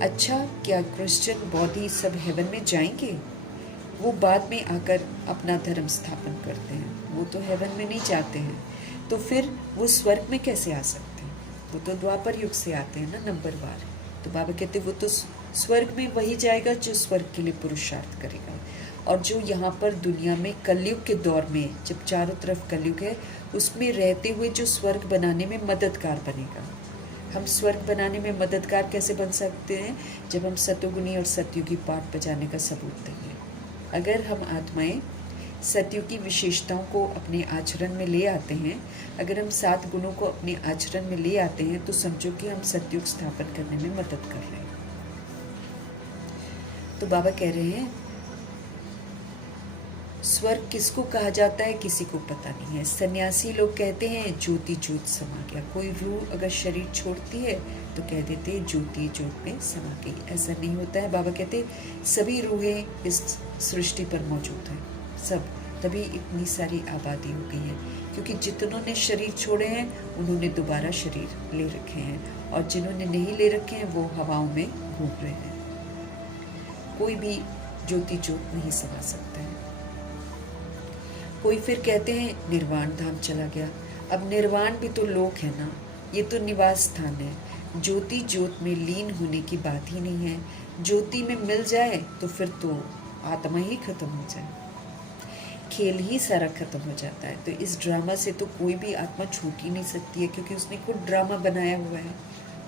अच्छा, क्या क्रिश्चियन बॉडी सब हेवन में जाएंगे? वो बाद में आकर अपना धर्म स्थापन करते हैं, वो तो हेवन में नहीं जाते हैं। तो फिर वो स्वर्ग में कैसे आ सकते हैं? वो तो द्वापर युग से आते हैं ना, नंबरवार। तो बाबा कहते वो तो स्वर्ग में वही जाएगा जो स्वर्ग के लिए पुरुषार्थ करेगा, और जो यहाँ पर दुनिया में कलयुग के दौर में जब चारों तरफ कलयुग है, उसमें रहते हुए जो स्वर्ग बनाने में मददगार बनेगा। हम स्वर्ग बनाने में मददगार कैसे बन सकते हैं? जब हम सतोगुनी और सतयुगी पाठ बजाने का सबूत देंगे। अगर हम आत्माएं सत्युग की विशेषताओं को अपने आचरण में ले आते हैं, अगर हम 7 गुणों को अपने आचरण में ले आते हैं तो समझो कि हम सत्युग स्थापन करने में मदद कर रहे हैं। तो बाबा कह रहे हैं स्वर्ग किसको कहा जाता है किसी को पता नहीं है। सन्यासी लोग कहते हैं ज्योति ज्योत समा गया। कोई रूह अगर शरीर छोड़ती है तो कह देते हैं ज्योति ज्योत में समा गई। ऐसा नहीं होता है। बाबा कहते हैं सभी रूहें इस सृष्टि पर मौजूद हैं, सब, तभी इतनी सारी आबादी हो गई है, क्योंकि जितनों ने शरीर छोड़े हैं उन्होंने दोबारा शरीर ले रखे हैं, और जिन्होंने नहीं ले रखे हैं वो हवाओं में घूम रहे हैं। कोई भी ज्योति ज्योत नहीं समा सकता है। कोई फिर कहते हैं निर्वाण धाम चला गया। अब निर्वाण भी तो लोक है ना, ये तो निवास स्थान है। ज्योति ज्योत में लीन होने की बात ही नहीं है। ज्योति में मिल जाए तो फिर तो आत्मा ही खत्म हो जाए, खेल ही सारा खत्म हो जाता है। तो इस ड्रामा से तो कोई भी आत्मा छूट ही नहीं सकती है, क्योंकि उसने खुद ड्रामा बनाया हुआ है।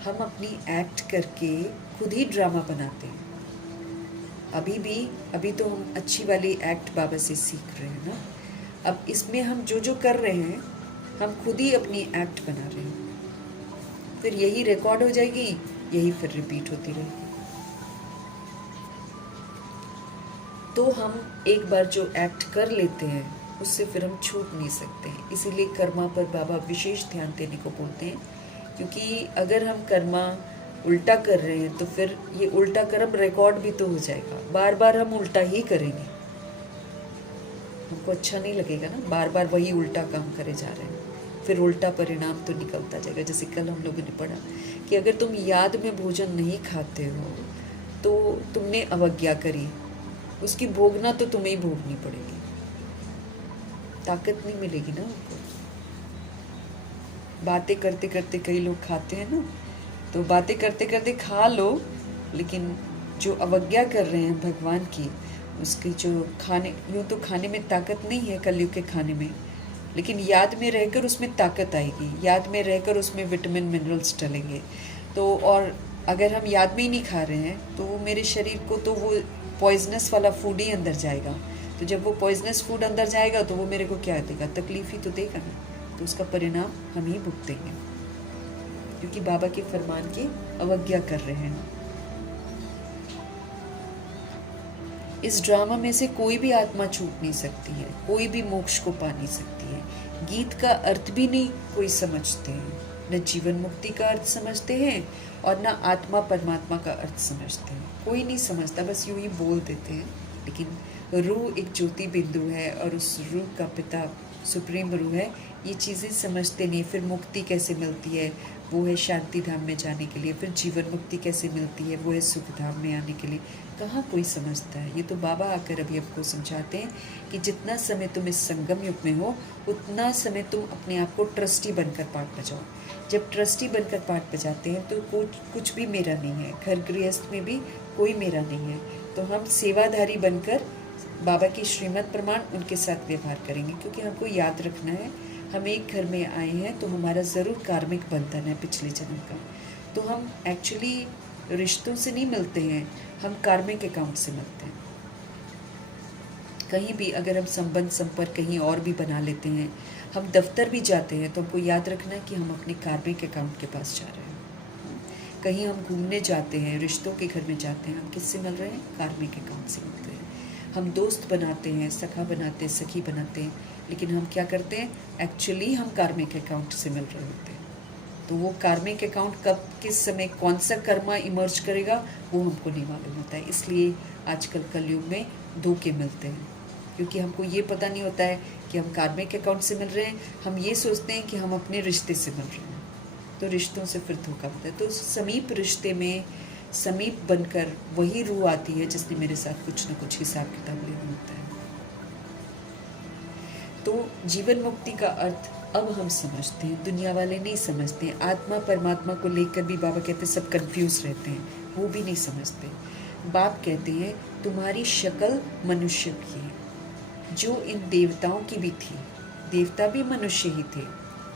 हम अपनी एक्ट करके खुद ही ड्रामा बनाते हैं। अभी तो हम अच्छी वाली एक्ट बाबा से सीख रहे हैं ना। अब इसमें हम जो जो कर रहे हैं हम खुद ही अपनी एक्ट बना रहे हैं, फिर यही रिकॉर्ड हो जाएगी, यही फिर रिपीट होती रहेगी। तो हम एक बार जो एक्ट कर लेते हैं उससे फिर हम छूट नहीं सकते हैं। इसीलिए कर्मा पर बाबा विशेष ध्यान देने को बोलते हैं, क्योंकि अगर हम कर्मा उल्टा कर रहे हैं तो फिर ये उल्टा कर्म रिकॉर्ड भी तो हो जाएगा। बार बार हम उल्टा ही करेंगे, हमको अच्छा नहीं लगेगा ना, बार बार वही उल्टा काम करे जा रहे हैं, फिर उल्टा परिणाम तो निकलता जाएगा। जैसे कल हम लोगों ने पढ़ा कि अगर तुम याद में भोजन नहीं खाते हो तो तुमने अवज्ञा करी, उसकी भोगना तो तुम्हें ही भोगनी पड़ेगी, ताकत नहीं मिलेगी ना उनको। बातें करते करते कई लोग खाते हैं ना, तो बातें करते करते खा लो, लेकिन जो अवज्ञा कर रहे हैं भगवान की, उसकी जो खाने, यूँ तो खाने में ताकत नहीं है कलयुग के खाने में, लेकिन याद में रहकर उसमें ताकत आएगी, याद में रहकर उसमें विटामिन मिनरल्स डलेंगे। तो और अगर हम याद में ही नहीं खा रहे हैं तो मेरे शरीर को तो वो पॉइजनस वाला फूड ही अंदर जाएगा। तो जब वो पॉइजनस फूड अंदर जाएगा तो वो मेरे को क्या देगा, तकलीफ ही तो देगा ना। तो उसका परिणाम हम ही भुगतेंगे, क्योंकि बाबा के फरमान की अवज्ञा कर रहे हैं। इस ड्रामा में से कोई भी आत्मा छूट नहीं सकती है, कोई भी मोक्ष को पा नहीं सकती है। गीत का अर्थ भी नहीं कोई समझते हैं, न जीवन मुक्ति का अर्थ समझते हैं और न आत्मा परमात्मा का अर्थ समझते हैं। कोई नहीं समझता, बस यूं ही बोल देते हैं। लेकिन रूह एक ज्योति बिंदु है और उस रूह का पिता सुप्रीम रूह है, ये चीज़ें समझते नहीं। फिर मुक्ति कैसे मिलती है, वो है शांति धाम में जाने के लिए। फिर जीवन मुक्ति कैसे मिलती है, वो है सुख धाम में आने के लिए। कहाँ कोई समझता है। ये तो बाबा आकर अभी आपको समझाते हैं कि जितना समय तुम इस संगम युग में हो उतना समय तुम अपने आप को ट्रस्टी बनकर पाठ बजाओ। जब ट्रस्टी बनकर पाठ बजाते हैं तो कुछ भी मेरा नहीं है, घर गृहस्थ में भी कोई मेरा नहीं है। तो हम सेवाधारी बनकर बाबा की श्रीमत प्रमाण उनके साथ व्यवहार करेंगे, क्योंकि हमको याद रखना है हम एक घर में आए हैं तो हमारा ज़रूर कार्मिक बंधन है पिछले जन्म का। तो हम एक्चुअली रिश्तों से नहीं मिलते हैं, हम कार्मिक अकाउंट से मिलते हैं। कहीं भी अगर हम संबंध संपर्क कहीं और भी बना लेते हैं, हम दफ्तर भी जाते हैं, तो हमको याद रखना है कि हम अपने कार्मिक अकाउंट के पास जा रहे हैं। कहीं हम घूमने जाते हैं, रिश्तों के घर में जाते हैं, हम किससे मिल रहे हैं, कार्मिक अकाउंट से मिलते हैं। हम दोस्त बनाते हैं, सखा बनाते हैं, सखी बनाते हैं, लेकिन हम क्या करते हैं, एक्चुअली हम कार्मिक अकाउंट से मिल रहे होते हैं। तो वो कार्मिक अकाउंट कब किस समय कौन सा कर्मा इमर्ज करेगा वो हमको नहीं मालूम होता है। इसलिए आजकल कलयुग में धोखे मिलते हैं, क्योंकि हमको ये पता नहीं होता है कि हम कार्मिक अकाउंट से मिल रहे हैं। हम ये सोचते हैं कि हम अपने रिश्ते से मिल रहे हैं, तो रिश्तों से फिर धोखा होता है। तो समीप रिश्ते में समीप बनकर वही रूह आती है जिसने मेरे साथ कुछ न कुछ हिसाब किताब लेना होता है। तो जीवन मुक्ति का अर्थ अब हम समझते हैं, दुनिया वाले नहीं समझते हैं। आत्मा परमात्मा को लेकर भी बाबा कहते हैं सब कंफ्यूज रहते हैं, वो भी नहीं समझते। बाप कहते हैं तुम्हारी शक्ल मनुष्य की है, जो इन देवताओं की भी थी। देवता भी मनुष्य ही थे,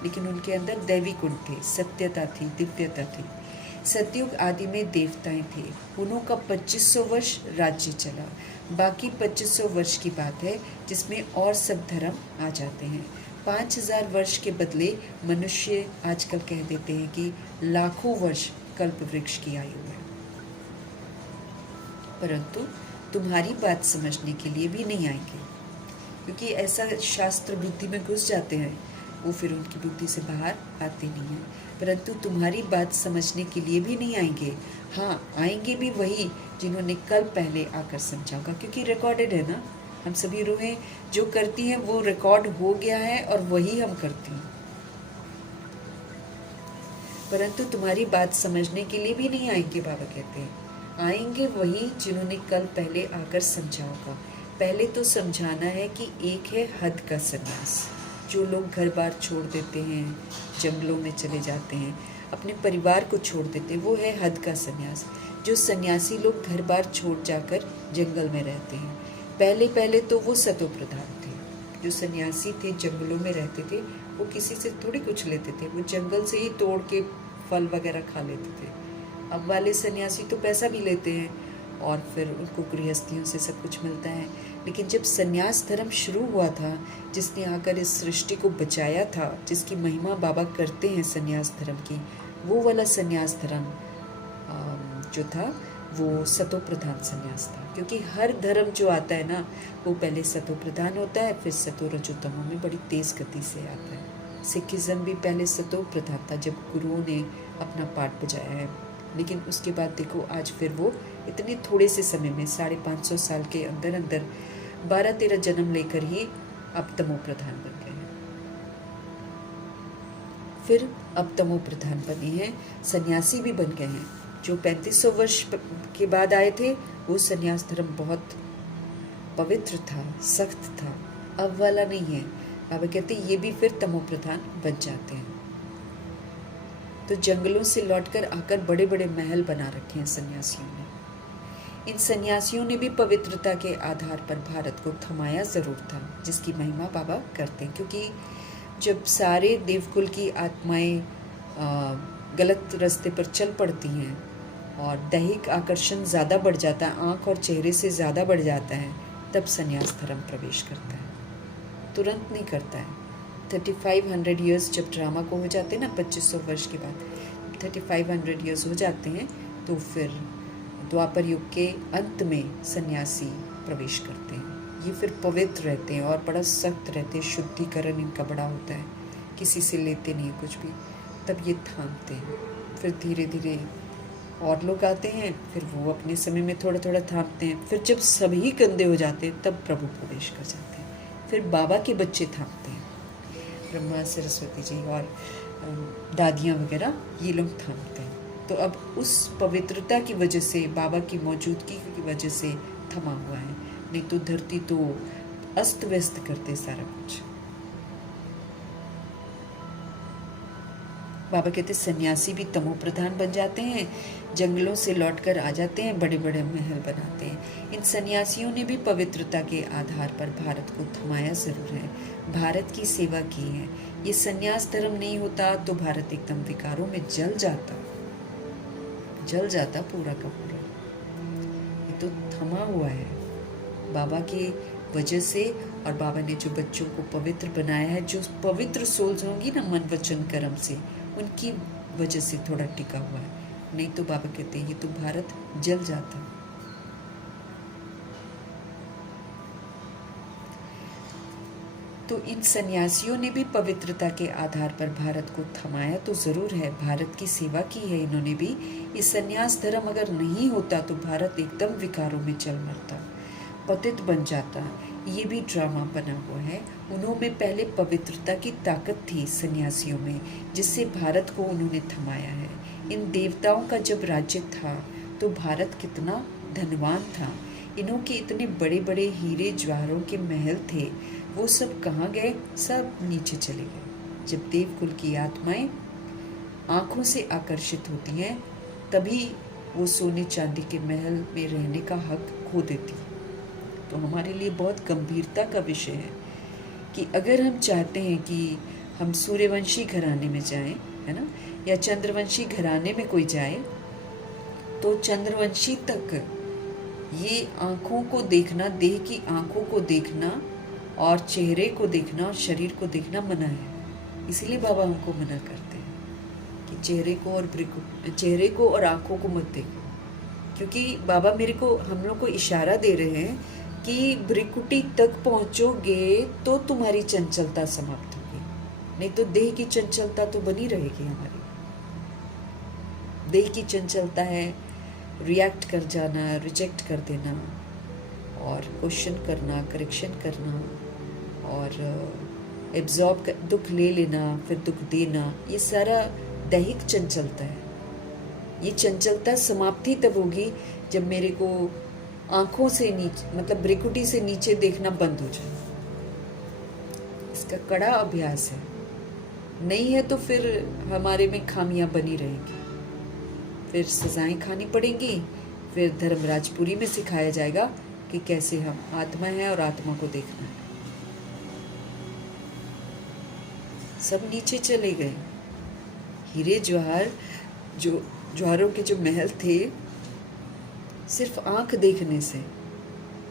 लेकिन उनके अंदर दैवी गुण थे, सत्यता थी, दिव्यता थी। सतयुग आदि में देवताएं थे, उनका 2500 वर्ष राज्य चला। बाकी 2500 वर्ष की बात है जिसमें और सब धर्म आ जाते हैं। 5000 वर्ष के बदले मनुष्य आजकल कह देते हैं कि लाखों वर्ष कल्प वृक्ष की आयु है। परंतु तुम्हारी बात समझने के लिए भी नहीं आएंगे, क्योंकि ऐसा शास्त्र बुद्धि में घुस जाते हैं, वो फिर उनकी बुद्धि से बाहर आते नहीं हैं। परंतु तुम्हारी बात समझने के लिए भी नहीं आएंगे। हाँ, आएंगे भी वही जिन्होंने कल पहले आकर समझा होगा, क्योंकि रिकॉर्डेड है ना। हम सभी रूहें जो करती हैं वो रिकॉर्ड हो गया है और वही हम करती हैं। परंतु तुम्हारी बात समझने के लिए भी नहीं आएंगे, बाबा कहते हैं। आएंगे वही जिन्होंने कल पहले आकर समझा होगा। पहले तो समझाना है कि एक है हद का संन्यास, जो लोग घर बार छोड़ देते हैं, जंगलों में चले जाते हैं, अपने परिवार को छोड़ देते हैं, वो है हद का संन्यास। जो सन्यासी लोग घर बार छोड़ जाकर जंगल में रहते हैं, पहले पहले तो वो सतो प्रधान थे। जो सन्यासी थे, जंगलों में रहते थे, वो किसी से थोड़ी कुछ लेते थे, वो जंगल से ही तोड़ के फल वगैरह खा लेते थे। अब वाले सन्यासी तो पैसा भी लेते हैं और फिर उनको गृहस्थियों से सब कुछ मिलता है। लेकिन जब सन्यास धर्म शुरू हुआ था, जिसने आकर इस सृष्टि को बचाया था, जिसकी महिमा बाबा करते हैं सन्यास धर्म की, वो वाला सन्यास धर्म जो था वो सतो प्रधान सन्यास था। क्योंकि हर धर्म जो आता है ना, वो पहले सतो प्रधान होता है, फिर सतो रजोतमो में बड़ी तेज गति से आता है। सिखिज्म भी पहले सतो प्रधान था जब गुरुओं ने अपना पाठ बजाया है, लेकिन उसके बाद देखो आज फिर वो इतने थोड़े से समय में 550 साल के अंदर अंदर 12-13 जन्म लेकर ही अब तमो प्रधान बन गए हैं। फिर अब तमो प्रधान बने हैं, सन्यासी भी बन गए हैं। जो 3500 वर्ष के बाद आए थे, वो सन्यास धर्म बहुत पवित्र था, सख्त था। अब वाला नहीं है। बाबा कहते ये भी फिर तमो प्रधान बन जाते हैं। तो जंगलों से लौटकर आकर बड़े बड़े महल बना रखे हैं सन्यासियों ने। इन सन्यासियों ने भी पवित्रता के आधार पर भारत को थमाया जरूर था, जिसकी महिमा बाबा करते हैं। क्योंकि जब सारे देवकुल की आत्माएं गलत रास्ते पर चल पड़ती हैं और दैहिक आकर्षण ज़्यादा बढ़ जाता है, आँख और चेहरे से ज़्यादा बढ़ जाता है, तब सन्यास धर्म प्रवेश करता है। तुरंत नहीं करता है। 3500 ईयर्स जब ड्रामा को हो जाते हैं ना, 2500 वर्ष के बाद 3500 ईयर्स हो जाते हैं, तो फिर द्वापर युग के अंत में सन्यासी प्रवेश करते हैं। ये फिर पवित्र रहते हैं और बड़ा सख्त रहते हैं, शुद्धिकरण इनका बड़ा होता है, किसी से लेते नहीं कुछ भी। तब ये थामते हैं। फिर धीरे धीरे और लोग आते हैं, फिर वो अपने समय में थोड़ा थोड़ा थामते हैं। फिर जब सभी गंदे हो जाते हैं, तब प्रभु प्रवेश कर जाते हैं। फिर बाबा के बच्चे थामते हैं, ब्रह्मा सरस्वती जी और दादियाँ वगैरह, ये लोग थामते हैं। तो अब उस पवित्रता की वजह से, बाबा की मौजूदगी की वजह से थमा हुआ है, नहीं तो धरती तो अस्त व्यस्त करते सारा कुछ। बाबा कहते सन्यासी भी तमो प्रधान बन जाते हैं, जंगलों से लौटकर आ जाते हैं, बड़े बड़े महल बनाते हैं। इन सन्यासियों ने भी पवित्रता के आधार पर भारत को थमाया जरूर है, भारत की सेवा की है। ये सन्यास धर्म नहीं होता तो भारत एकदम विकारों में जल जाता पूरा का पूरा। ये तो थमा हुआ है बाबा की वजह से, और बाबा ने जो बच्चों को पवित्र बनाया है, जो पवित्र सोल्स होंगी ना मन वचन कर्म से, उनकी वजह से थोड़ा टिका हुआ है। नहीं तो बाबा कहते हैं ये तो भारत जल जाता। तो इन सन्यासियों ने भी पवित्रता के आधार पर भारत को थमाया तो जरूर है, भारत की सेवा की है इन्होंने भी। ये सन्यास धर्म अगर नहीं होता तो भारत एकदम विकारों में चल मरता, पतित बन जाता। ये भी ड्रामा बना हुआ है। उन्होंने पहले पवित्रता की ताकत थी सन्यासियों में, जिससे भारत को उन्होंने थमाया है। इन देवताओं का जब राज्य था तो भारत कितना धनवान था। इन्हों के इतने बड़े बड़े हीरे ज्वाहरों के महल थे, वो सब कहाँ गए? सब नीचे चले गए। जब देवकुल की आत्माएं आँखों से आकर्षित होती हैं, तभी वो सोने चांदी के महल में रहने का हक खो देती। तो हमारे लिए बहुत गंभीरता का विषय है कि अगर हम चाहते हैं कि हम सूर्यवंशी घराने में जाएं, है ना, या चंद्रवंशी घराने में कोई जाए, तो चंद्रवंशी तक ये आँखों को देखना, देह की आँखों को देखना और चेहरे को देखना और शरीर को देखना मना है। इसीलिए बाबा हमको मना करते हैं कि चेहरे को और आँखों को मत देखो, क्योंकि बाबा हम लोग को इशारा दे रहे हैं कि भ्रिकुटी तक पहुँचोगे तो तुम्हारी चंचलता समाप्त होगी, नहीं तो देह की चंचलता तो बनी रहेगी। हमारी देह की चंचलता है रिएक्ट कर जाना, रिजेक्ट कर देना और क्वेश्चन करना, करेक्शन करना और दुख ले लेना, फिर दुख देना, ये सारा दैहिक चंचलता है। ये चंचलता समाप्ति तब होगी जब मेरे को आंखों से नीचे, मतलब भ्रिकुटी से नीचे देखना बंद हो जाए। इसका कड़ा अभ्यास है, नहीं है तो फिर हमारे में खामियां बनी रहेंगी, फिर सजाएं खानी पड़ेंगी, फिर धर्मराजपुरी में सिखाया जाएगा कि कैसे हम आत्मा है और आत्मा को देखना है। सब नीचे चले गए। हीरे जवाहर, जो जवाहरों के जो महल थे, सिर्फ आंख देखने से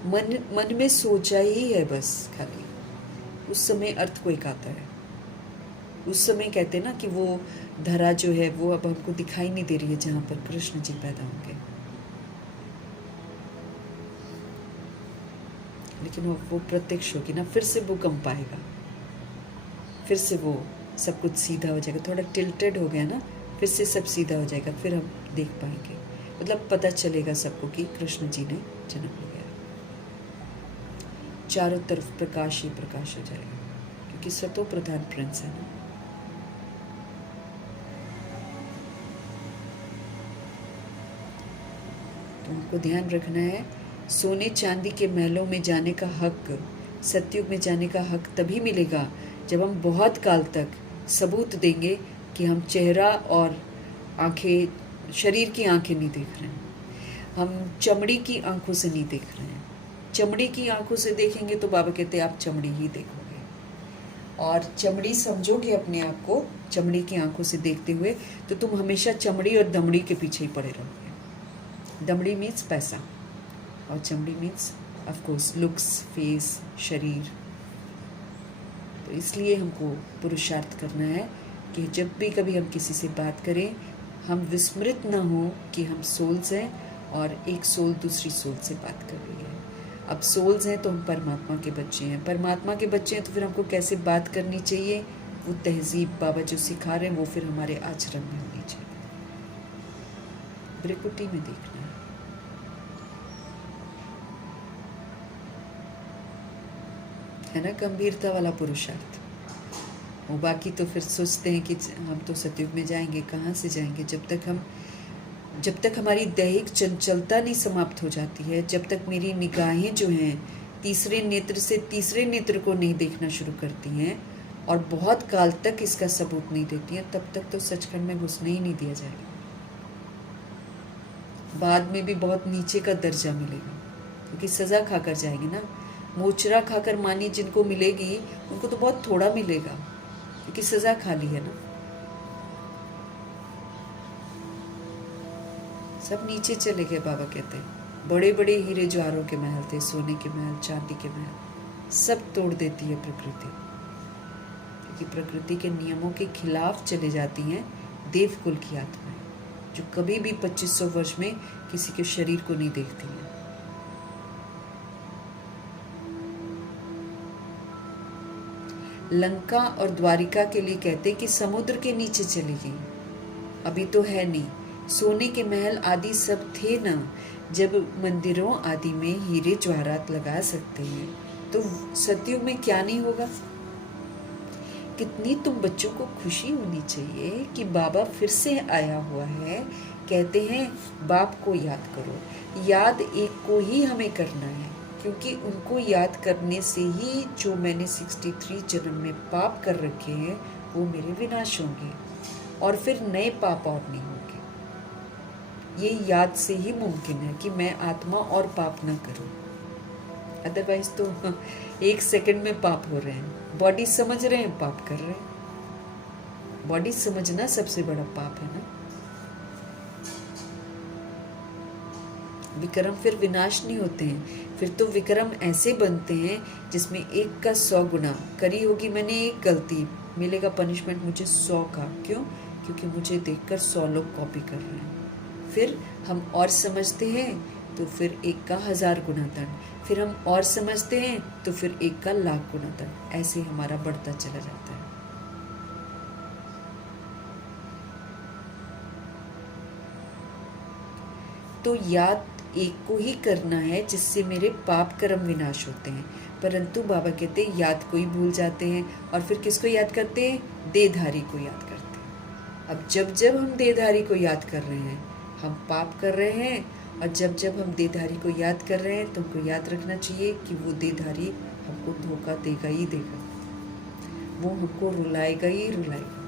मन में सोचा ही है बस खाली, उस समय अर्थक्वेक आता है। उस समय कहते हैं ना कि वो धरा जो है वो अब हमको दिखाई नहीं दे रही है जहाँ पर कृष्ण जी पैदा होंगे, लेकिन वो प्रत्यक्ष होगी ना, फिर से भूकंप आएगा, फिर से वो सब कुछ सीधा हो जाएगा। थोड़ा टिल्टेड हो गया ना, फिर से सब सीधा हो जाएगा, फिर हम देख पाएंगे, मतलब पता चलेगा सबको कि कृष्ण जी ने जन्म लिया। चारों तरफ प्रकाश ही प्रकाश हो जाएगा, क्योंकि सतो प्रधान प्रिंस है ना। तो उनको ध्यान रखना है, सोने चांदी के महलों में जाने का हक, सतयुग में जाने का हक तभी मिलेगा जब हम बहुत काल तक सबूत देंगे कि हम चेहरा और आंखें, शरीर की आंखें नहीं देख रहे हैं, हम चमड़ी की आंखों से नहीं देख रहे हैं। चमड़ी की आंखों से देखेंगे तो बाबा कहते हैं आप चमड़ी ही देखोगे, और चमड़ी समझोगे अपने आप को चमड़ी की आंखों से देखते हुए, तो तुम हमेशा चमड़ी और दमड़ी के पीछे ही पड़े रहोगे। दमड़ी मीन्स पैसा और चमड़ी means of course looks, face, शरीर। तो इसलिए हमको पुरुषार्थ करना है कि जब भी कभी हम किसी से बात करें, हम विस्मृत ना हो कि हम सोल्स हैं और एक सोल दूसरी सोल से बात कर रही है। अब सोल्स हैं तो हम परमात्मा के बच्चे हैं, परमात्मा के बच्चे हैं तो फिर हमको कैसे बात करनी चाहिए, वो तहजीब बाबा जो सिखा रहे हैं वो फिर हमारे आचरण में होनी चाहिए। भ्रिकुटी में देखना है ना, गंभीरता वाला पुरुषार्थ। वो बाकी तो फिर सोचते हैं कि हम तो सतयुग में जाएंगे, कहाँ से जाएंगे, जब तक हमारी दैहिक चंचलता नहीं समाप्त हो जाती है, जब तक मेरी निगाहें जो हैं तीसरे नेत्र से तीसरे नेत्र को नहीं देखना शुरू करती हैं और बहुत काल तक इसका सबूत नहीं देती हैं, तब तक तो सचखंड में घुसने ही नहीं दिया जाएगा। बाद में भी बहुत नीचे का दर्जा मिलेगा, क्योंकि सज़ा खाकर जाएंगे ना। मोचरा खाकर मानी जिनको मिलेगी उनको तो बहुत थोड़ा मिलेगा, क्योंकि सज़ा खा ली है ना। सब नीचे चले गए। बाबा कहते हैं बड़े बड़े हीरे जवाहरों के महल थे, सोने के महल, चांदी के महल, सब तोड़ देती है प्रकृति, क्योंकि प्रकृति के नियमों के खिलाफ चले जाती हैं देवकुल की आत्माएं, जो कभी भी 2500 वर्ष में किसी के शरीर को नहीं देखती हैं। लंका और द्वारिका के लिए कहते कि समुद्र के नीचे चली गई, अभी तो है नहीं। सोने के महल आदि सब थे ना, जब मंदिरों आदि में हीरे जवाहरात लगा सकते हैं तो सतयुग में क्या नहीं होगा। कितनी तुम बच्चों को खुशी होनी चाहिए कि बाबा फिर से आया हुआ है। कहते हैं बाप को याद करो, याद एक को ही हमें करना है, क्योंकि उनको याद करने से ही जो मैंने 63 जन्म में पाप कर रखे हैं वो मेरे विनाश होंगे और फिर नए पाप और नहीं होंगे। ये याद से ही मुमकिन है कि मैं आत्मा और पाप ना करूं, अदरवाइज तो 1 सेकंड में पाप हो रहे हैं। बॉडी समझ रहे हैं पाप कर रहे हैं। बॉडी समझना सबसे बड़ा पाप है ना। विक्रम फिर विनाश नहीं होते हैं, फिर तो विक्रम ऐसे बनते हैं जिसमें 1 का 100 गुना। करी होगी मैंने एक गलती, मिलेगा पनिशमेंट मुझे 100 का। क्यों? क्योंकि मुझे देखकर 100 लोग कॉपी कर रहे हैं। फिर हम और समझते हैं तो फिर 1 का 1000 गुना दंड, फिर हम और समझते हैं तो फिर 1 का 1,00,000 गुना दंड। ऐसे हमारा बढ़ता चला जाता है। तो याद एक को ही करना है जिससे मेरे पाप कर्म विनाश होते हैं। परंतु बाबा कहते हैं याद को ही भूल जाते हैं, और फिर किसको याद करते हैं? देहधारी को याद करते हैं। अब जब जब हम देहधारी को याद कर रहे हैं हम पाप कर रहे हैं, और जब जब हम देहधारी को याद कर रहे हैं तो हमको याद रखना चाहिए कि वो देहधारी हमको धोखा देगा ही देगा, वो हमको रुलाएगा ही रुलाएगा।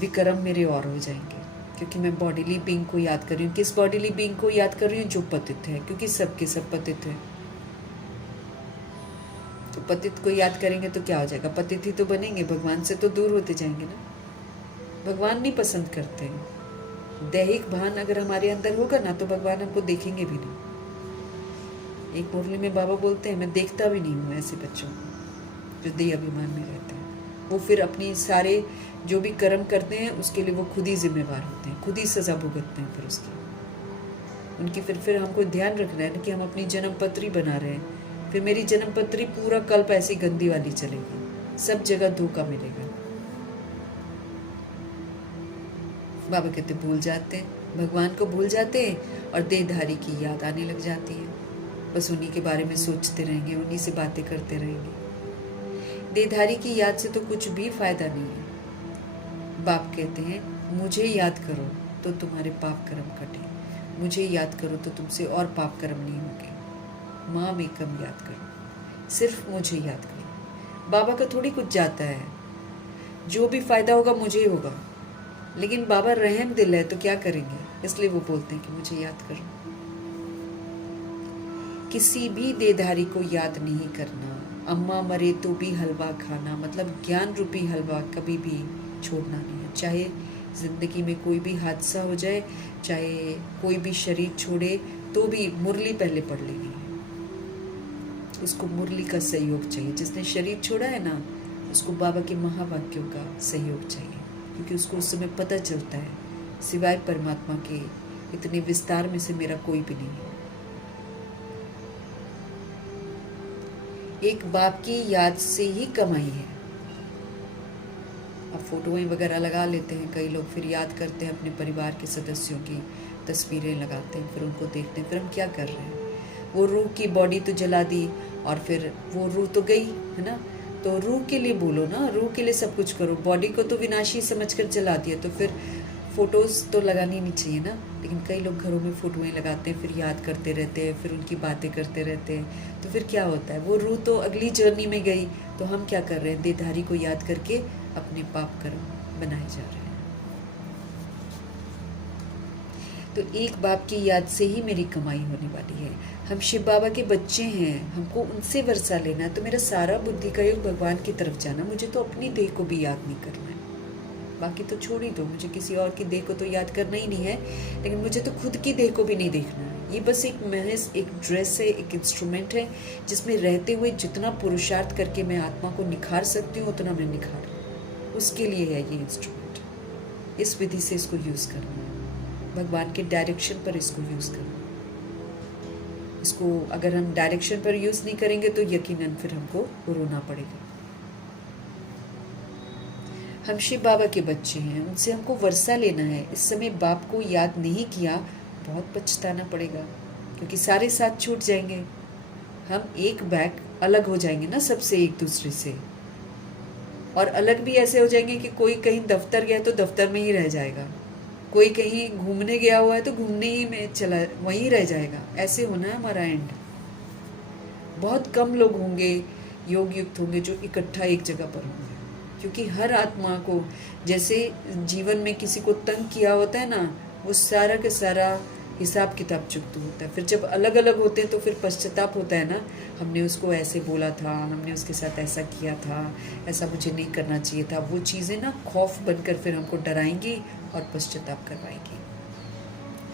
विक्रम मेरे और हो जाएंगे क्योंकि मैं बॉडीली बीइंग को याद कर रही हूँ। किस बॉडीली बीइंग को याद कर रही हूँ? जो पतित है, क्योंकि सबके सब पतित है। तो पतित को याद करेंगे तो क्या हो जाएगा? पतित ही तो बनेंगे, भगवान से तो दूर होते जाएंगे ना। भगवान नहीं पसंद करते हैं। दैहिक भान अगर हमारे अंदर होगा ना तो भगवान हमको देखेंगे भी नहीं। एक मुरली में बाबा बोलते हैं मैं देखता भी नहीं हूँ ऐसे बच्चों को जो देह अभिमान में रहते हैं। वो फिर अपनी सारे जो भी कर्म करते हैं उसके लिए वो खुद ही जिम्मेवार होते हैं, खुद ही सजा भुगतते हैं। फिर उसकी उनकी फिर हमको ध्यान रखना है ना कि हम अपनी जन्म पत्री बना रहे हैं। फिर मेरी जन्म पत्री पूरा कल्प ऐसी गंदी वाली चलेगी, सब जगह धोखा मिलेगा। बाबा कहते भूल जाते हैं, भगवान को भूल जाते हैं और देहधारी की याद आने लग जाती है। बस उन्हीं के बारे में सोचते रहेंगे, उन्हीं से बातें करते रहेंगे। देहधारी की याद से तो कुछ भी फायदा नहीं है। बाप कहते हैं मुझे याद करो तो तुम्हारे पाप कर्म कटे, मुझे याद करो तो तुमसे और पाप कर्म नहीं होंगे। माम एकम याद करो, सिर्फ मुझे याद करो। बाबा का थोड़ी कुछ जाता है, जो भी फायदा होगा मुझे ही होगा। लेकिन बाबा रहम दिल है तो क्या करेंगे, इसलिए वो बोलते हैं कि मुझे याद करो। किसी भी देहधारी को याद नहीं करना। अम्मा मरे तो भी हलवा खाना, मतलब ज्ञान रूपी हलवा कभी भी छोड़ना नहीं है। चाहे जिंदगी में कोई भी हादसा हो जाए, चाहे कोई भी शरीर छोड़े, तो भी मुरली पहले पढ़ लेनी है। उसको मुरली का सहयोग चाहिए। जिसने शरीर छोड़ा है ना, उसको बाबा के महावाक्यों का सहयोग चाहिए, क्योंकि उसको उस समय पता चलता है सिवाय परमात्मा के इतने विस्तार में से मेरा कोई भी नहीं है। एक बाप की याद से ही कमाई है। अब फोटोएं वगैरह लगा लेते हैं कई लोग, फिर याद करते हैं अपने परिवार के सदस्यों की तस्वीरें लगाते हैं, फिर उनको देखते हैं। फिर हम क्या कर रहे हैं? वो रूह की बॉडी तो जला दी और फिर वो रूह तो गई है ना। तो रूह के लिए बोलो ना, रूह के लिए सब कुछ करो। बॉडी को तो विनाशी समझकर जला दिया, तो फिर फोटोज़ तो लगानी नहीं चाहिए ना। लेकिन कई लोग घरों में फोटोएं लगाते हैं, फिर याद करते रहते हैं, फिर उनकी बातें करते रहते हैं। तो फिर क्या होता है? वो रूह तो अगली जर्नी में गई। तो हम क्या कर रहे हैं? देहधारी को याद करके अपने पाप कर्म बनाए जा रहे हैं। तो एक बाप की याद से ही मेरी कमाई होने वाली है। हम शिव बाबा के बच्चे हैं, हमको उनसे वर्षा लेना है। तो मेरा सारा बुद्धि का योग भगवान की तरफ जाना। मुझे तो अपनी देह को भी याद नहीं करना है, बाकी तो छोड़ ही दो। मुझे किसी और की देह को तो याद करना ही नहीं है, लेकिन मुझे तो खुद की देह को भी नहीं देखना है। ये बस एक महज एक ड्रेस है, एक इंस्ट्रूमेंट है, जिसमें रहते हुए जितना पुरुषार्थ करके मैं आत्मा को निखार सकती हूँ उतना मैं निखार, उसके लिए है ये इंस्ट्रूमेंट। इस विधि से इसको यूज़ करना है, भगवान के डायरेक्शन पर इसको यूज़ करना है। इसको अगर हम डायरेक्शन पर यूज़ नहीं करेंगे तो यकीनन फिर हमको रोना पड़ेगा। हम शिव बाबा के बच्चे हैं, उनसे हमको वर्षा लेना है। इस समय बाप को याद नहीं किया, बहुत पछताना पड़ेगा, क्योंकि सारे साथ छूट जाएंगे। हम एक बैग अलग हो जाएंगे ना सबसे, एक दूसरे से। और अलग भी ऐसे हो जाएंगे कि कोई कहीं दफ्तर गया तो दफ्तर में ही रह जाएगा, कोई कहीं घूमने गया हुआ है तो घूमने ही में चला वहीं रह जाएगा। ऐसे होना है हमारा एंड। बहुत कम लोग होंगे योग युक्त होंगे जो इकट्ठा एक जगह पर होंगे, क्योंकि हर आत्मा को जैसे जीवन में किसी को तंग किया होता है ना, वो सारा का सारा हिसाब किताब चुकता होता है। फिर जब अलग अलग होते हैं तो फिर पश्चाताप होता है ना, हमने उसको ऐसे बोला था, हमने उसके साथ ऐसा किया था, ऐसा मुझे नहीं करना चाहिए था। वो चीज़ें ना खौफ बनकर फिर हमको डराएंगी और पश्चाताप करवाएंगी।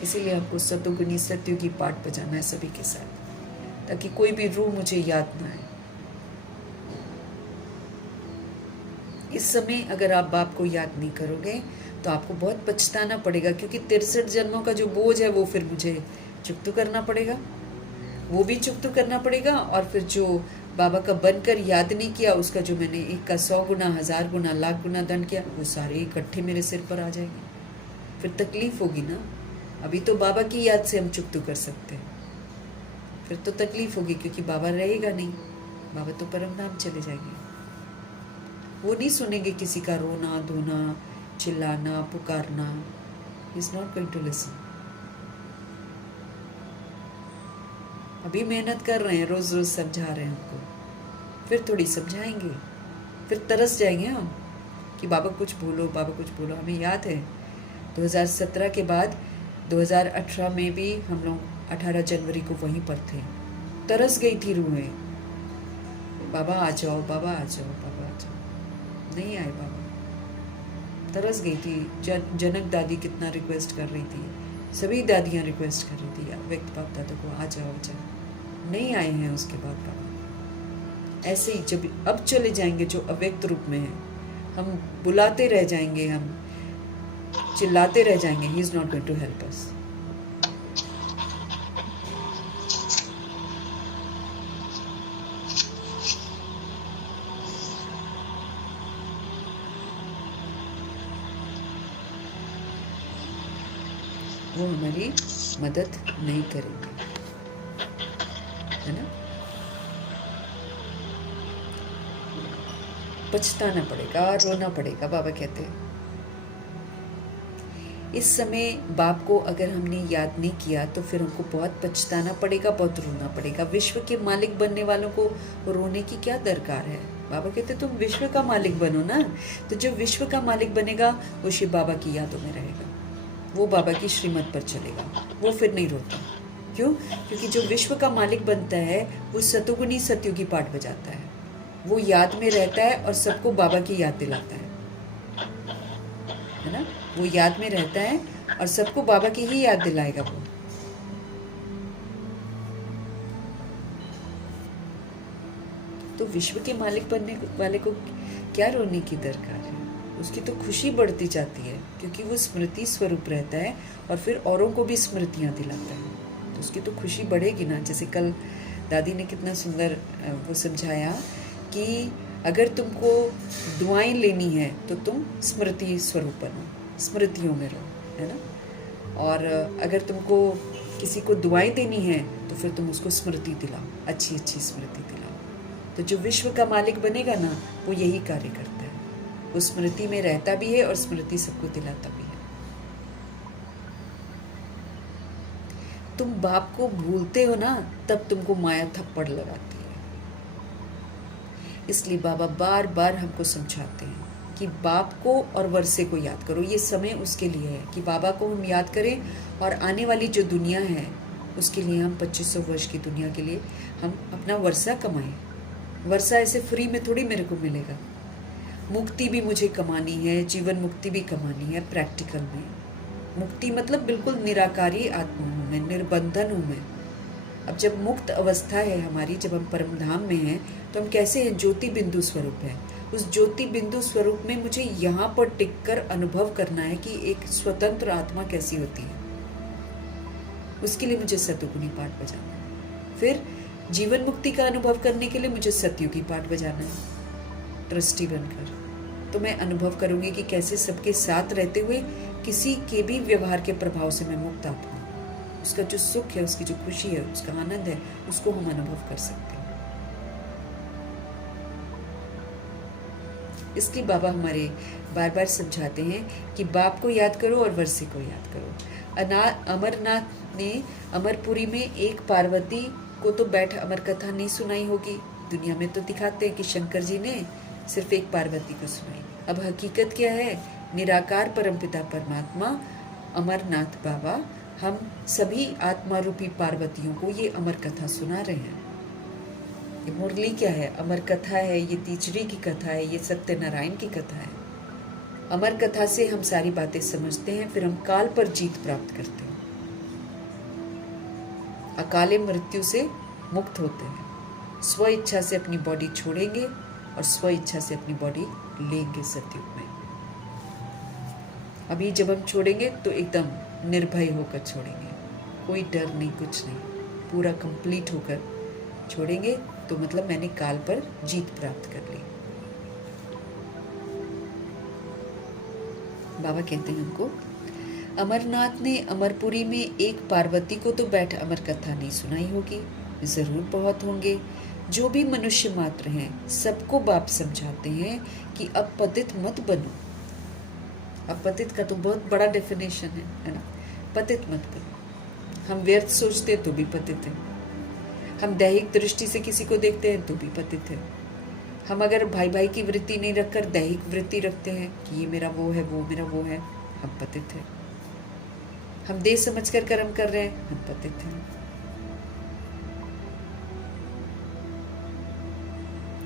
इसीलिए हमको सतोगुनी सतयुगी पाठ बजाना है सभी के साथ, ताकि कोई भी रूह मुझे याद ना आए। इस समय अगर आप बाप को याद नहीं करोगे तो आपको बहुत पछताना पड़ेगा, क्योंकि 63 जन्मों का जो बोझ है वो फिर मुझे चुकता करना पड़ेगा, वो भी चुकता करना पड़ेगा। और फिर जो बाबा का बनकर याद नहीं किया, उसका जो मैंने 1 का 100 गुना, 1000 गुना, लाख गुना दंड किया, वो सारे इकट्ठे मेरे सिर पर आ जाएंगे। फिर तकलीफ होगी ना। अभी तो बाबा की याद से हम चुकता कर सकते हैं, फिर तो तकलीफ होगी क्योंकि बाबा रहेगा नहीं, बाबा तो परम धाम चले जाएंगे। वो नहीं सुनेंगे किसी का रोना धोना, चिल्लाना, पुकारना। He is not going to listen. अभी मेहनत कर रहे हैं, रोज रोज समझा रहे हैं हमको, फिर थोड़ी समझाएंगे, फिर तरस जाएंगे हम कि बाबा कुछ बोलो, बाबा कुछ बोलो। हमें याद है 2017 के बाद 2018 में भी हम लोग 18 जनवरी को वहीं पर थे। तरस गई थी रूहें, बाबा आ जाओ, बाबा आ जाओ, बाबा आ जाओ। नहीं आए बाबा, तरस गई थी। जनक दादी कितना रिक्वेस्ट कर रही थी, सभी दादियाँ रिक्वेस्ट कर रही थी व्यक्त बाप दादा को, आ जाओ आ जाओ। नहीं आए हैं उसके बाद बाबा। ऐसे ही जब अब चले जाएंगे जो अव्यक्त रूप में है, हम बुलाते रह जाएंगे, हम चिल्लाते रह जाएंगे, he is not going to help us. वो हमारी मदद नहीं करेंगे, है ना। पछताना पड़ेगा, रोना पड़ेगा। बाबा कहते हैं इस समय बाप को अगर हमने याद नहीं किया तो फिर हमको बहुत पछताना पड़ेगा, बहुत रोना पड़ेगा। विश्व के मालिक बनने वालों को रोने की क्या दरकार है। बाबा कहते तुम विश्व का मालिक बनो ना। तो जो विश्व का मालिक बनेगा वो शिव बाबा की यादों में रहेगा, वो बाबा की श्रीमत पर चलेगा, वो फिर नहीं रोता। क्यों? क्योंकि जो विश्व का मालिक बनता है वो सतोगुनी सतयुगी पाठ बजाता है, वो याद में रहता है और सबको बाबा की याद दिलाता है ना। वो याद में रहता है और सबको बाबा की ही याद दिलाएगा वो। तो विश्व के मालिक बनने वाले को क्या रोने की दरकार है। उसकी तो खुशी बढ़ती जाती है, क्योंकि वो स्मृति स्वरूप रहता है और फिर औरों को भी स्मृतियाँ दिलाता है, तो उसकी तो खुशी बढ़ेगी ना। जैसे कल दादी ने कितना सुंदर वो समझाया कि अगर तुमको दुआएं लेनी है तो तुम स्मृति स्वरूप बनो, स्मृतियों में रहो, है ना। और अगर तुमको किसी को दुआएं देनी है तो फिर तुम उसको स्मृति दिलाओ, अच्छी अच्छी स्मृति दिलाओ। तो जो विश्व का मालिक बनेगा ना, वो यही कार्य करता है, वो स्मृति में रहता भी है और स्मृति सबको दिलाता भी है। तुम बाप को भूलते हो ना, तब तुमको माया थप्पड़ लगाती है। इसलिए बाबा बार बार हमको समझाते हैं कि बाप को और वर्षे को याद करो। ये समय उसके लिए है कि बाबा को हम याद करें और आने वाली जो दुनिया है उसके लिए हम 2500 वर्ष की दुनिया के लिए हम अपना वर्षा कमाएं। वर्षा ऐसे फ्री में थोड़ी मेरे को मिलेगा। मुक्ति भी मुझे कमानी है, जीवन मुक्ति भी कमानी है प्रैक्टिकल में। मुक्ति मतलब बिल्कुल निराकारी आत्मा हूँ मैं, निर्बंधन हूँ मैं। अब जब मुक्त अवस्था है हमारी, जब हम परम धाम में हैं, तो हम कैसे हैं? ज्योति बिंदु स्वरूप है। उस ज्योति बिंदु स्वरूप में मुझे यहाँ पर टिककर अनुभव करना है कि एक स्वतंत्र आत्मा कैसी होती है। उसके लिए मुझे सतयुगी पाठ बजाना है। फिर जीवन मुक्ति का अनुभव करने के लिए मुझे सतयुगी पाठ बजाना है ट्रस्टी बनकर। तो मैं अनुभव करूंगी कि कैसे सबके साथ रहते हुए किसी के भी व्यवहार के प्रभाव से मैं मुक्त आत्मा हूँ। उसका जो सुख है, उसकी जो खुशी है, उसका आनंद है, उसको हम अनुभव कर सकते हैं। इसलिए बाबा हमारे बार बार समझाते हैं कि बाप को याद करो और वर्षे को याद करो। अमरनाथ ने अमरपुरी में एक पार्वती को तो बैठ अमर कथा नहीं सुनाई होगी। दुनिया में तो दिखाते हैं कि शंकर जी ने सिर्फ एक पार्वती को सुनाई। अब हकीकत क्या है? निराकार परमपिता परमात्मा अमरनाथ बाबा हम सभी आत्मा रूपी पार्वतियों को ये अमर कथा सुना रहे हैं। ये मुरली क्या है? अमर कथा है, ये तीचरी की कथा है, ये सत्यनारायण की कथा है। अमर कथा से हम सारी बातें समझते हैं, फिर हम काल पर जीत प्राप्त करते हैं, अकाले मृत्यु से मुक्त होते हैं, स्व इच्छा से अपनी बॉडी छोड़ेंगे और स्व इच्छा से अपनी बॉडी लेंगे सतयुग में। अभी जब हम छोड़ेंगे तो एकदम निर्भय होकर छोड़ेंगे, कोई डर नहीं, कुछ नहीं, पूरा कंप्लीट होकर छोड़ेंगे। तो मतलब मैंने काल पर जीत प्राप्त कर ली। बाबा कहते हैं उनको, अमरनाथ ने अमरपुरी में एक पार्वती को तो बैठ अमर कथा नहीं सुनाई होगी, जरूर बहुत होंगे। जो भी मनुष्य मात्र हैं सबको बाप समझाते हैं कि अब पतित मत बनो। अब पतित का तो बहुत बड़ा डेफिनेशन है ना? पतित मत बनो। हम व्यर्थ सोचते तो भी पतित हैं, हम दैहिक दृष्टि से किसी को देखते हैं तो भी पतित हैं। हम अगर भाई भाई की वृत्ति नहीं रखकर दैहिक वृत्ति रखते हैं कि ये मेरा वो है, वो मेरा वो है, हम पतित हैं। हम देह समझकर कर्म कर रहे हैं, हम पतित हैं।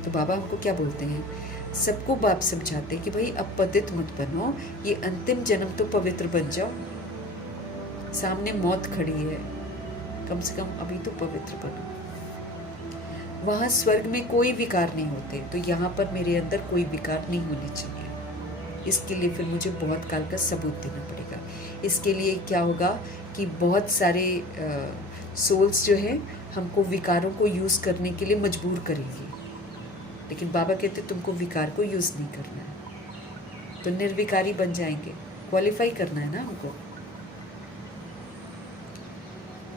तो बाबा हमको क्या बोलते हैं? सबको बाप समझाते हैं कि भाई अब पतित मत बनो, ये अंतिम जन्म तो पवित्र बन जाओ। सामने मौत खड़ी है, कम से कम अभी तो पवित्र बनो। वहां स्वर्ग में कोई विकार नहीं होते, तो यहाँ पर मेरे अंदर कोई विकार नहीं होने चाहिए। इसके लिए फिर मुझे बहुत काल का सबूत देना पड़ेगा। इसके लिए क्या होगा कि बहुत सारे सोल्स जो है हमको विकारों को यूज करने के लिए मजबूर करेंगे, लेकिन बाबा कहते तुमको विकार को यूज नहीं करना है, तो निर्विकारी बन जाएंगे। क्वालिफाई करना है ना हमको।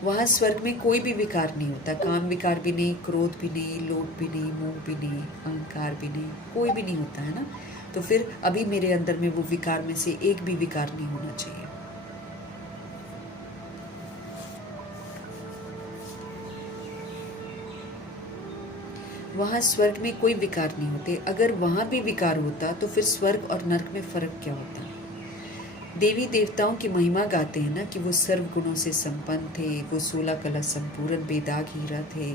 वहाँ स्वर्ग में कोई भी विकार नहीं होता, काम विकार भी नहीं, क्रोध भी नहीं, लोभ भी नहीं, मोह भी नहीं, अहंकार भी नहीं, कोई भी नहीं होता है ना। तो फिर अभी मेरे अंदर में वो विकार में से एक भी विकार नहीं होना चाहिए। वहाँ स्वर्ग में कोई विकार नहीं होते। अगर वहाँ भी विकार होता तो फिर स्वर्ग और नरक में फर्क क्या होता? देवी देवताओं की महिमा गाते हैं ना कि वो सर्व गुणों से संपन्न थे, वो 16 कला संपूर्ण बेदाग हीरा थे,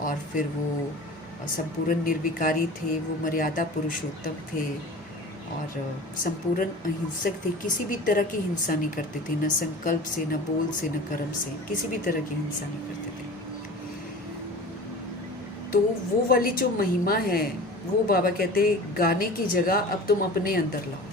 और फिर वो संपूर्ण निर्विकारी थे, वो मर्यादा पुरुषोत्तम थे, और संपूर्ण अहिंसक थे, किसी भी तरह की हिंसा नहीं करते थे, न संकल्प से, न बोल से, न कर्म से, किसी भी तरह की हिंसा नहीं करते थे। तो वो वाली जो महिमा है वो बाबा कहते गाने की जगह अब तुम अपने अंदर लाओ,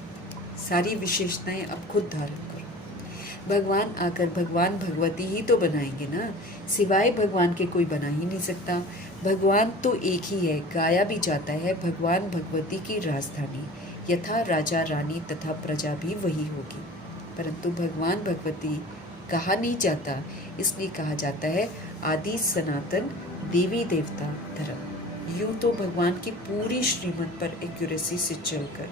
सारी विशेषताएं अब खुद धारण करो। भगवान आकर भगवान भगवती ही तो बनाएंगे ना, सिवाय भगवान के कोई बना ही नहीं सकता। भगवान तो एक ही है, गाया भी जाता है भगवान भगवती की राजधानी, यथा राजा रानी तथा प्रजा भी वही होगी। परंतु भगवान भगवती कहा नहीं जाता, इसलिए कहा जाता है आदि सनातन देवी देवता धर्म। यूं तो भगवान की पूरी श्रीमत पर एक्यूरेसी से चलकर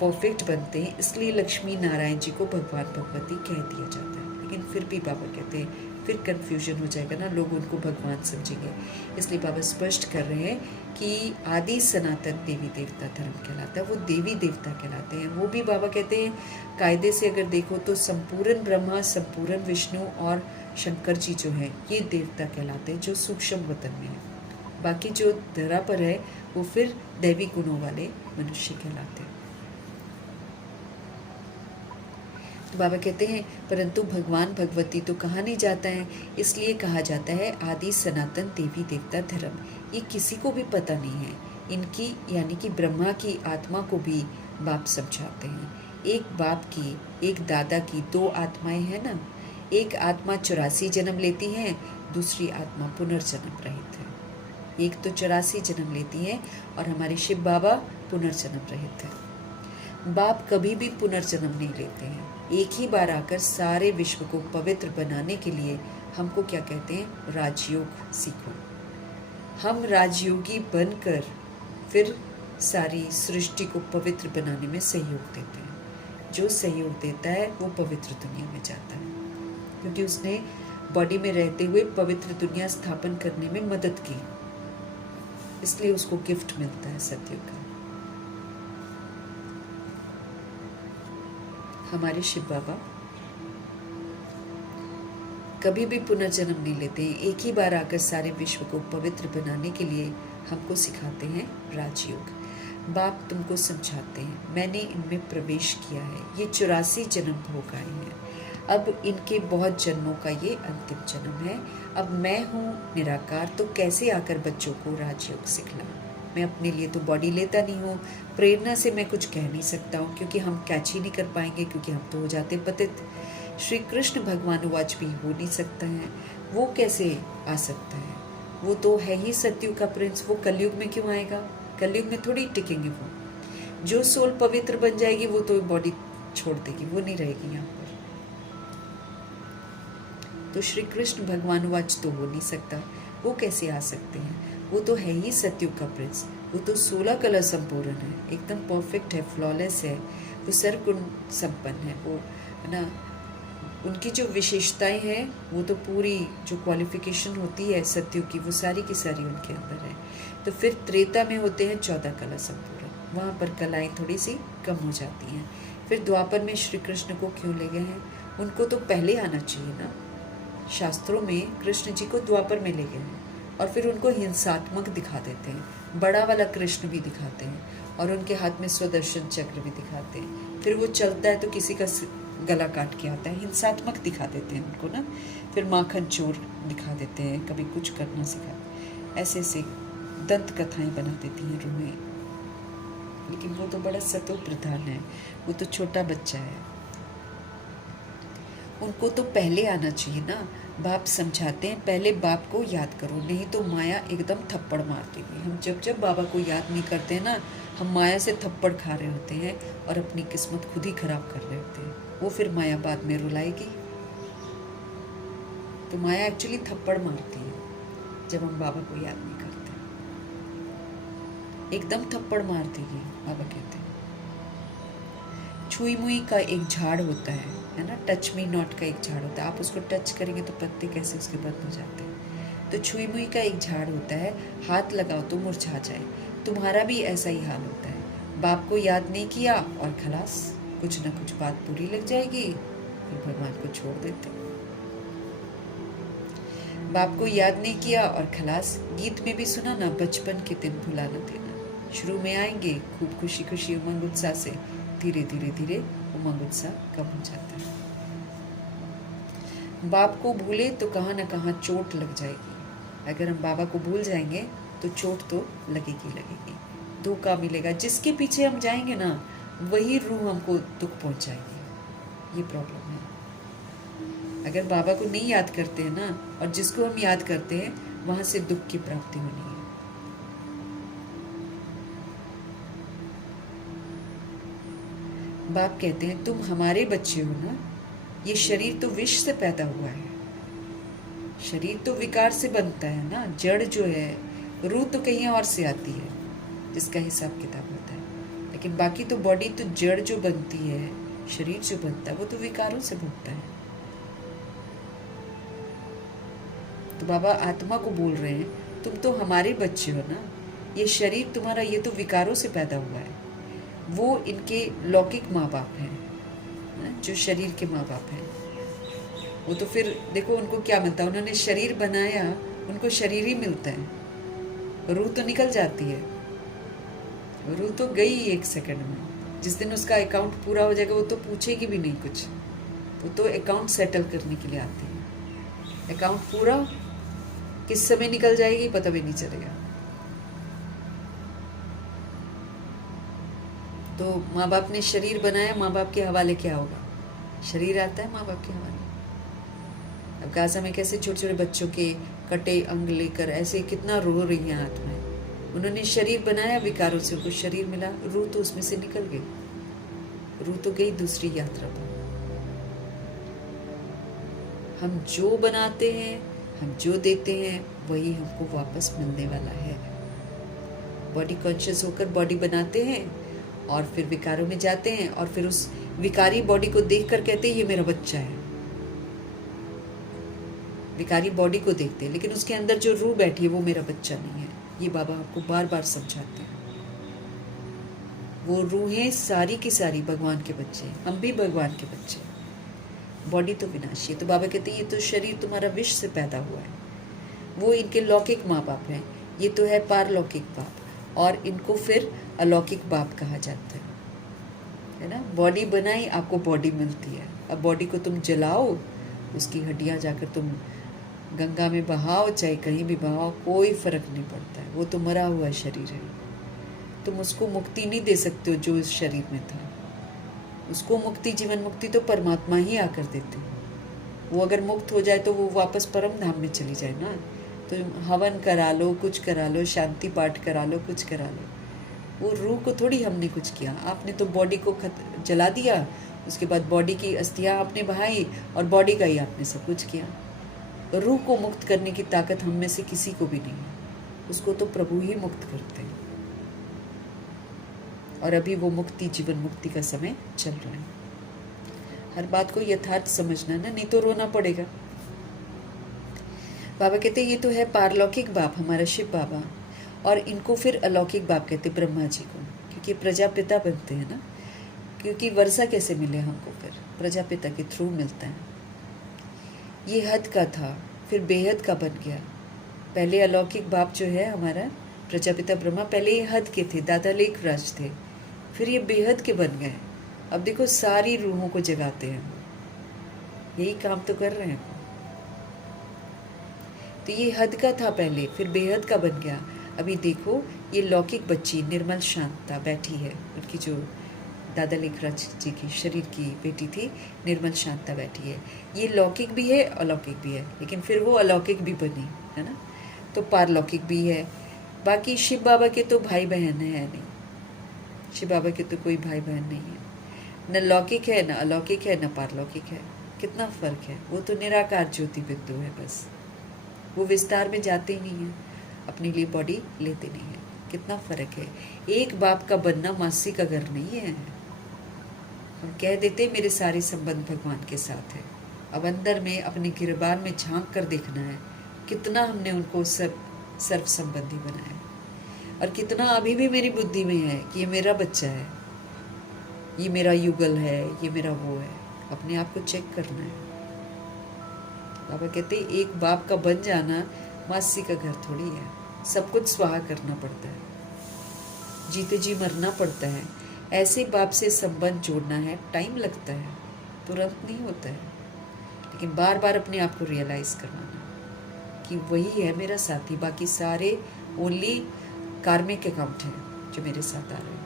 परफेक्ट बनते हैं, इसलिए लक्ष्मी नारायण जी को भगवान भगवती कह दिया जाता है। लेकिन फिर भी बाबा कहते हैं फिर कंफ्यूजन हो जाएगा ना, लोग उनको भगवान समझेंगे। इसलिए बाबा स्पष्ट कर रहे हैं कि आदि सनातन देवी देवता धर्म कहलाता है, वो देवी देवता कहलाते हैं। वो भी बाबा कहते हैं कायदे से अगर देखो तो संपूर्ण ब्रह्मा, संपूर्ण विष्णु और शंकर जी जो हैं ये देवता कहलाते हैं, जो सूक्ष्म वतन में है। बाकी जो धरा पर है वो फिर दैवी गुणों वाले मनुष्य कहलाते हैं। तो बाबा कहते हैं परंतु भगवान भगवती तो कहा नहीं जाता है, इसलिए कहा जाता है आदि सनातन देवी देवता धर्म। ये किसी को भी पता नहीं है, इनकी यानी कि ब्रह्मा की आत्मा को भी बाप समझाते हैं। एक बाप की, एक दादा की दो आत्माएं हैं ना, एक आत्मा 84 जन्म लेती है, दूसरी आत्मा पुनर्जन्म रहित है। एक तो 84 जन्म लेती है और हमारे शिव बाबा पुनर्जन्म रहित है। बाप कभी भी पुनर्जन्म नहीं लेते हैं, एक ही बार आकर सारे विश्व को पवित्र बनाने के लिए हमको क्या कहते हैं, राजयोग सीखो। हम राजयोगी बनकर फिर सारी सृष्टि को पवित्र बनाने में सहयोग देते हैं। जो सहयोग देता है वो पवित्र दुनिया में जाता है, क्योंकि उसने बॉडी में रहते हुए पवित्र दुनिया स्थापन करने में मदद की, इसलिए उसको गिफ्ट मिलता है सत्युग का। हमारे शिव बाबा कभी भी पुनर्जन्म नहीं लेते हैं, एक ही बार आकर सारे विश्व को पवित्र बनाने के लिए हमको सिखाते हैं राजयोग। बाप तुमको समझाते हैं, मैंने इनमें प्रवेश किया है, ये 84 जन्म भोग आए हैं, अब इनके बहुत जन्मों का ये अंतिम जन्म है। अब मैं हूँ निराकार, तो कैसे आकर बच्चों को राजयोग सिखलाऊं? मैं अपने लिए तो बॉडी लेता नहीं हूँ, प्रेरणा से मैं कुछ कह नहीं सकता हूँ, क्योंकि हम कैच ही नहीं कर पाएंगे, क्योंकि हम तो हो जाते पतित। श्री कृष्ण भगवान वाच भी हो नहीं सकता है, वो कैसे आ सकता है? वो तो है ही सतयुग का प्रिंस, वो कलयुग में क्यों आएगा? कलयुग में थोड़ी टिकेंगे वो। जो सोल पवित्र बन जाएगी वो तो बॉडी छोड़ देगी, वो नहीं रहेगी यहाँ पर। तो श्री कृष्ण भगवान वाच तो हो नहीं सकता, वो कैसे आ सकते हैं? वो तो है ही सतयुग का प्रिंस, वो तो 16 कला संपूर्ण है, एकदम परफेक्ट है, फ्लॉलेस है, वो सर्वगुण संपन्न है, वो है ना। उनकी जो विशेषताएं हैं वो तो पूरी जो क्वालिफिकेशन होती है सत्युग की, वो सारी की सारी उनके अंदर है। तो फिर त्रेता में होते हैं 14 कला संपूर्ण, वहाँ पर कलाएं थोड़ी सी कम हो जाती हैं। फिर द्वापर में श्री कृष्ण को क्यों ले गए हैं? उनको तो पहले आना चाहिए ना। शास्त्रों में कृष्ण जी को द्वापर में ले गए हैं और फिर उनको हिंसात्मक दिखा देते हैं, बड़ा वाला कृष्ण भी दिखाते हैं और उनके हाथ में स्वदर्शन चक्र भी दिखाते हैं। फिर वो चलता है तो किसी का गला काट के आता है, हिंसात्मक दिखा देते हैं उनको ना। फिर माखन चोर दिखा देते हैं, कभी कुछ करना सिखा, ऐसे ऐसे दंत कथाएं बना देती हैं रूहें। लेकिन वो तो बड़ा सतो प्रधान है, वो तो छोटा बच्चा है, उनको तो पहले आना चाहिए ना। बाप समझाते हैं पहले बाप को याद करो, नहीं तो माया एकदम थप्पड़ मार देगी। हम जब जब बाबा को याद नहीं करते हैं ना, हम माया से थप्पड़ खा रहे होते हैं और अपनी किस्मत खुद ही खराब कर रहे होते हैं। वो फिर माया बाद में रुलाएगी। तो माया एक्चुअली थप्पड़ मारती है जब हम बाबा को याद नहीं करते, एकदम थप्पड़ मार देगी। बाबा कहते हैं छुई मुई का एक झाड़ होता है ना, टच मी नॉट का एक झाड़ होता है, आप उसको टच करेंगे तो पत्ते कैसे उसके बंद हो जाते हैं। तो छुई मुई का एक झाड़ होता है, हाथ लगाओ तो मुरझा जाए। तुम्हारा भी ऐसा ही हाल होता है, बाप को याद नहीं किया और खलास, कुछ ना कुछ बात बुरी लग जाएगी, फिर भगवान को छोड़ देते। बाप को याद नहीं किया और खलास। गीत में भी सुना ना, बचपन के दिन भुला न देना। शुरू में आएंगे खूब खुशी खुशी उमंग उत्साह से, धीरे धीरे धीरे उमंग उत्साह कम हो जाता है। बाप को भूले तो कहाँ न कहाँ चोट लग जाएगी। अगर हम बाबा को भूल जाएंगे तो चोट तो लगेगी लगेगी, धोखा मिलेगा। जिसके पीछे हम जाएंगे ना, वही रूह हमको दुख पहुंचाएगी। ये प्रॉब्लम है। अगर बाबा को नहीं याद करते हैं ना, और जिसको हम याद करते हैं, वहां से दुख की प्राप्ति होनी है। बाप कहते हैं तुम हमारे बच्चे हो ना, ये शरीर तो विष से पैदा हुआ है, शरीर तो विकार से बनता है ना, जड़ जो है, रूह तो कहीं और से आती है जिसका हिसाब किताब होता है। लेकिन बाकी तो बॉडी तो जड़ जो बनती है, शरीर जो बनता है, वो तो विकारों से बनता है। तो बाबा आत्मा को बोल रहे हैं तुम तो हमारे बच्चे हो ना, ये शरीर तुम्हारा, ये तो विकारों से पैदा हुआ है। वो इनके लौकिक माँ बाप हैं, जो शरीर के माँ बाप हैं। वो तो फिर देखो उनको क्या मिलता है, उन्होंने शरीर बनाया, उनको शरीर ही मिलता है, रूह तो निकल जाती है। रूह तो गई एक सेकंड में, जिस दिन उसका अकाउंट पूरा हो जाएगा वो तो पूछेगी भी नहीं कुछ, वो तो अकाउंट सेटल करने के लिए आती है। अकाउंट पूरा किस समय निकल जाएगी पता भी नहीं चलेगा। तो माँ बाप ने शरीर बनाया, माँ बाप के हवाले क्या होगा? शरीर आता है माँ बाप के हवाले। अब गाजा में कैसे छोटे छोटे बच्चों के कटे अंग लेकर ऐसे कितना रो रही हैं हाथ में। उन्होंने शरीर बनाया, विकारों से उनको शरीर मिला, रूह तो उसमें से निकल गई, रूह तो गई दूसरी यात्रा पर। हम जो बनाते हैं, हम जो देते हैं, वही हमको वापस मिलने वाला है। बॉडी कॉन्शियस होकर बॉडी बनाते हैं और फिर विकारों में जाते हैं, और फिर उस विकारी बॉडी को देखकर कहते हैं ये मेरा बच्चा है। विकारी बॉडी को देखते हैं, लेकिन उसके अंदर जो रूह बैठी है वो मेरा बच्चा नहीं है। ये बाबा आपको बार बार समझाते हैं। वो रूहें सारी की सारी भगवान के बच्चे हैं, हम भी भगवान के बच्चे हैं। बॉडी तो विनाशी है। तो बाबा कहते हैं ये तो शरीर तुम्हारा विष से पैदा हुआ है। वो इनके लौकिक माँ बाप हैं, ये तो है पारलौकिक बाप, और इनको फिर अलौकिक बाप कहा जाता है ना। बॉडी बनाई, आपको बॉडी मिलती है। अब बॉडी को तुम जलाओ, उसकी हड्डियाँ जाकर तुम गंगा में बहाओ, चाहे कहीं भी बहाओ, कोई फर्क नहीं पड़ता है, वो तो मरा हुआ शरीर है। तुम उसको मुक्ति नहीं दे सकते हो जो इस शरीर में था। उसको मुक्ति, जीवन मुक्ति तो परमात्मा ही आकर देते हैं। वो अगर मुक्त हो जाए तो वो वापस परम धाम में चली जाए ना। तो हवन करा लो, कुछ करा लो, शांति पाठ करा लो, कुछ करा लो, वो रूह को थोड़ी हमने कुछ किया। आपने तो बॉडी को जला दिया, उसके बाद बॉडी की अस्थियाँ आपने बहाई और बॉडी का ही आपने सब कुछ किया। रूह को मुक्त करने की ताकत हम में से किसी को भी नहीं है, उसको तो प्रभु ही मुक्त करते हैं। और अभी वो मुक्ति, जीवन मुक्ति का समय चल रहा है। हर बात को यथार्थ समझना ना, नहीं तो रोना पड़ेगा। बाबा कहते ये तो है पारलौकिक बाप, हमारा शिव बाबा, और इनको फिर अलौकिक बाप कहते ब्रह्मा जी को, क्योंकि प्रजापिता बनते हैं ना। क्योंकि वर्षा कैसे मिले हमको, फिर प्रजापिता के थ्रू मिलता है। ये हद का था, फिर बेहद का बन गया। पहले अलौकिक बाप जो है हमारा प्रजापिता ब्रह्मा, पहले ये हद के थे, दादा लेखराज थे, फिर ये बेहद के बन गए। अब देखो सारी रूहों को जगाते हैं, यही काम तो कर रहे हैं। तो ये हद का था पहले, फिर बेहद का बन गया। अभी देखो ये लौकिक बच्ची निर्मल शांता बैठी है, उनकी जो दादा लेखराज जी की शरीर की बेटी थी, निर्मल शांता बैठी है। ये लौकिक भी है, अलौकिक भी है, लेकिन फिर वो अलौकिक भी बनी है ना, तो पारलौकिक भी है। बाकी शिव बाबा के तो भाई बहन है नहीं, शिव बाबा के तो कोई भाई बहन नहीं है, न लौकिक है, न अलौकिक है, न पारलौकिक है। कितना फर्क है। वो तो निराकार ज्योति बिंदु है बस, वो विस्तार में जाते ही नहीं है, अपने लिए बॉडी लेते नहीं है। कितना फर्क है। एक बाप का बनना मासी का घर नहीं है। हम कह देते मेरे सारे संबंध भगवान के साथ है। अब अंदर में अपने गिरबान में झांक कर देखना है, कितना हमने उनको सर्व संबंधी बनाया, और कितना अभी भी मेरी बुद्धि में है कि ये मेरा बच्चा है, ये मेरा युगल है, ये मेरा वो है। अपने आप को चेक करना है। बाबा कहते एक बाप का बन जाना मासी का घर थोड़ी है। सब कुछ स्वाहा करना पड़ता है, जीते जी मरना पड़ता है। ऐसे बाप से संबंध जोड़ना है, टाइम लगता है, तुरंत नहीं होता है। लेकिन बार बार अपने आप को रियलाइज करवाना कि वही है मेरा साथी, बाकी सारे ओनली कार्मिक अकाउंट हैं जो मेरे साथ आ रहे हैं।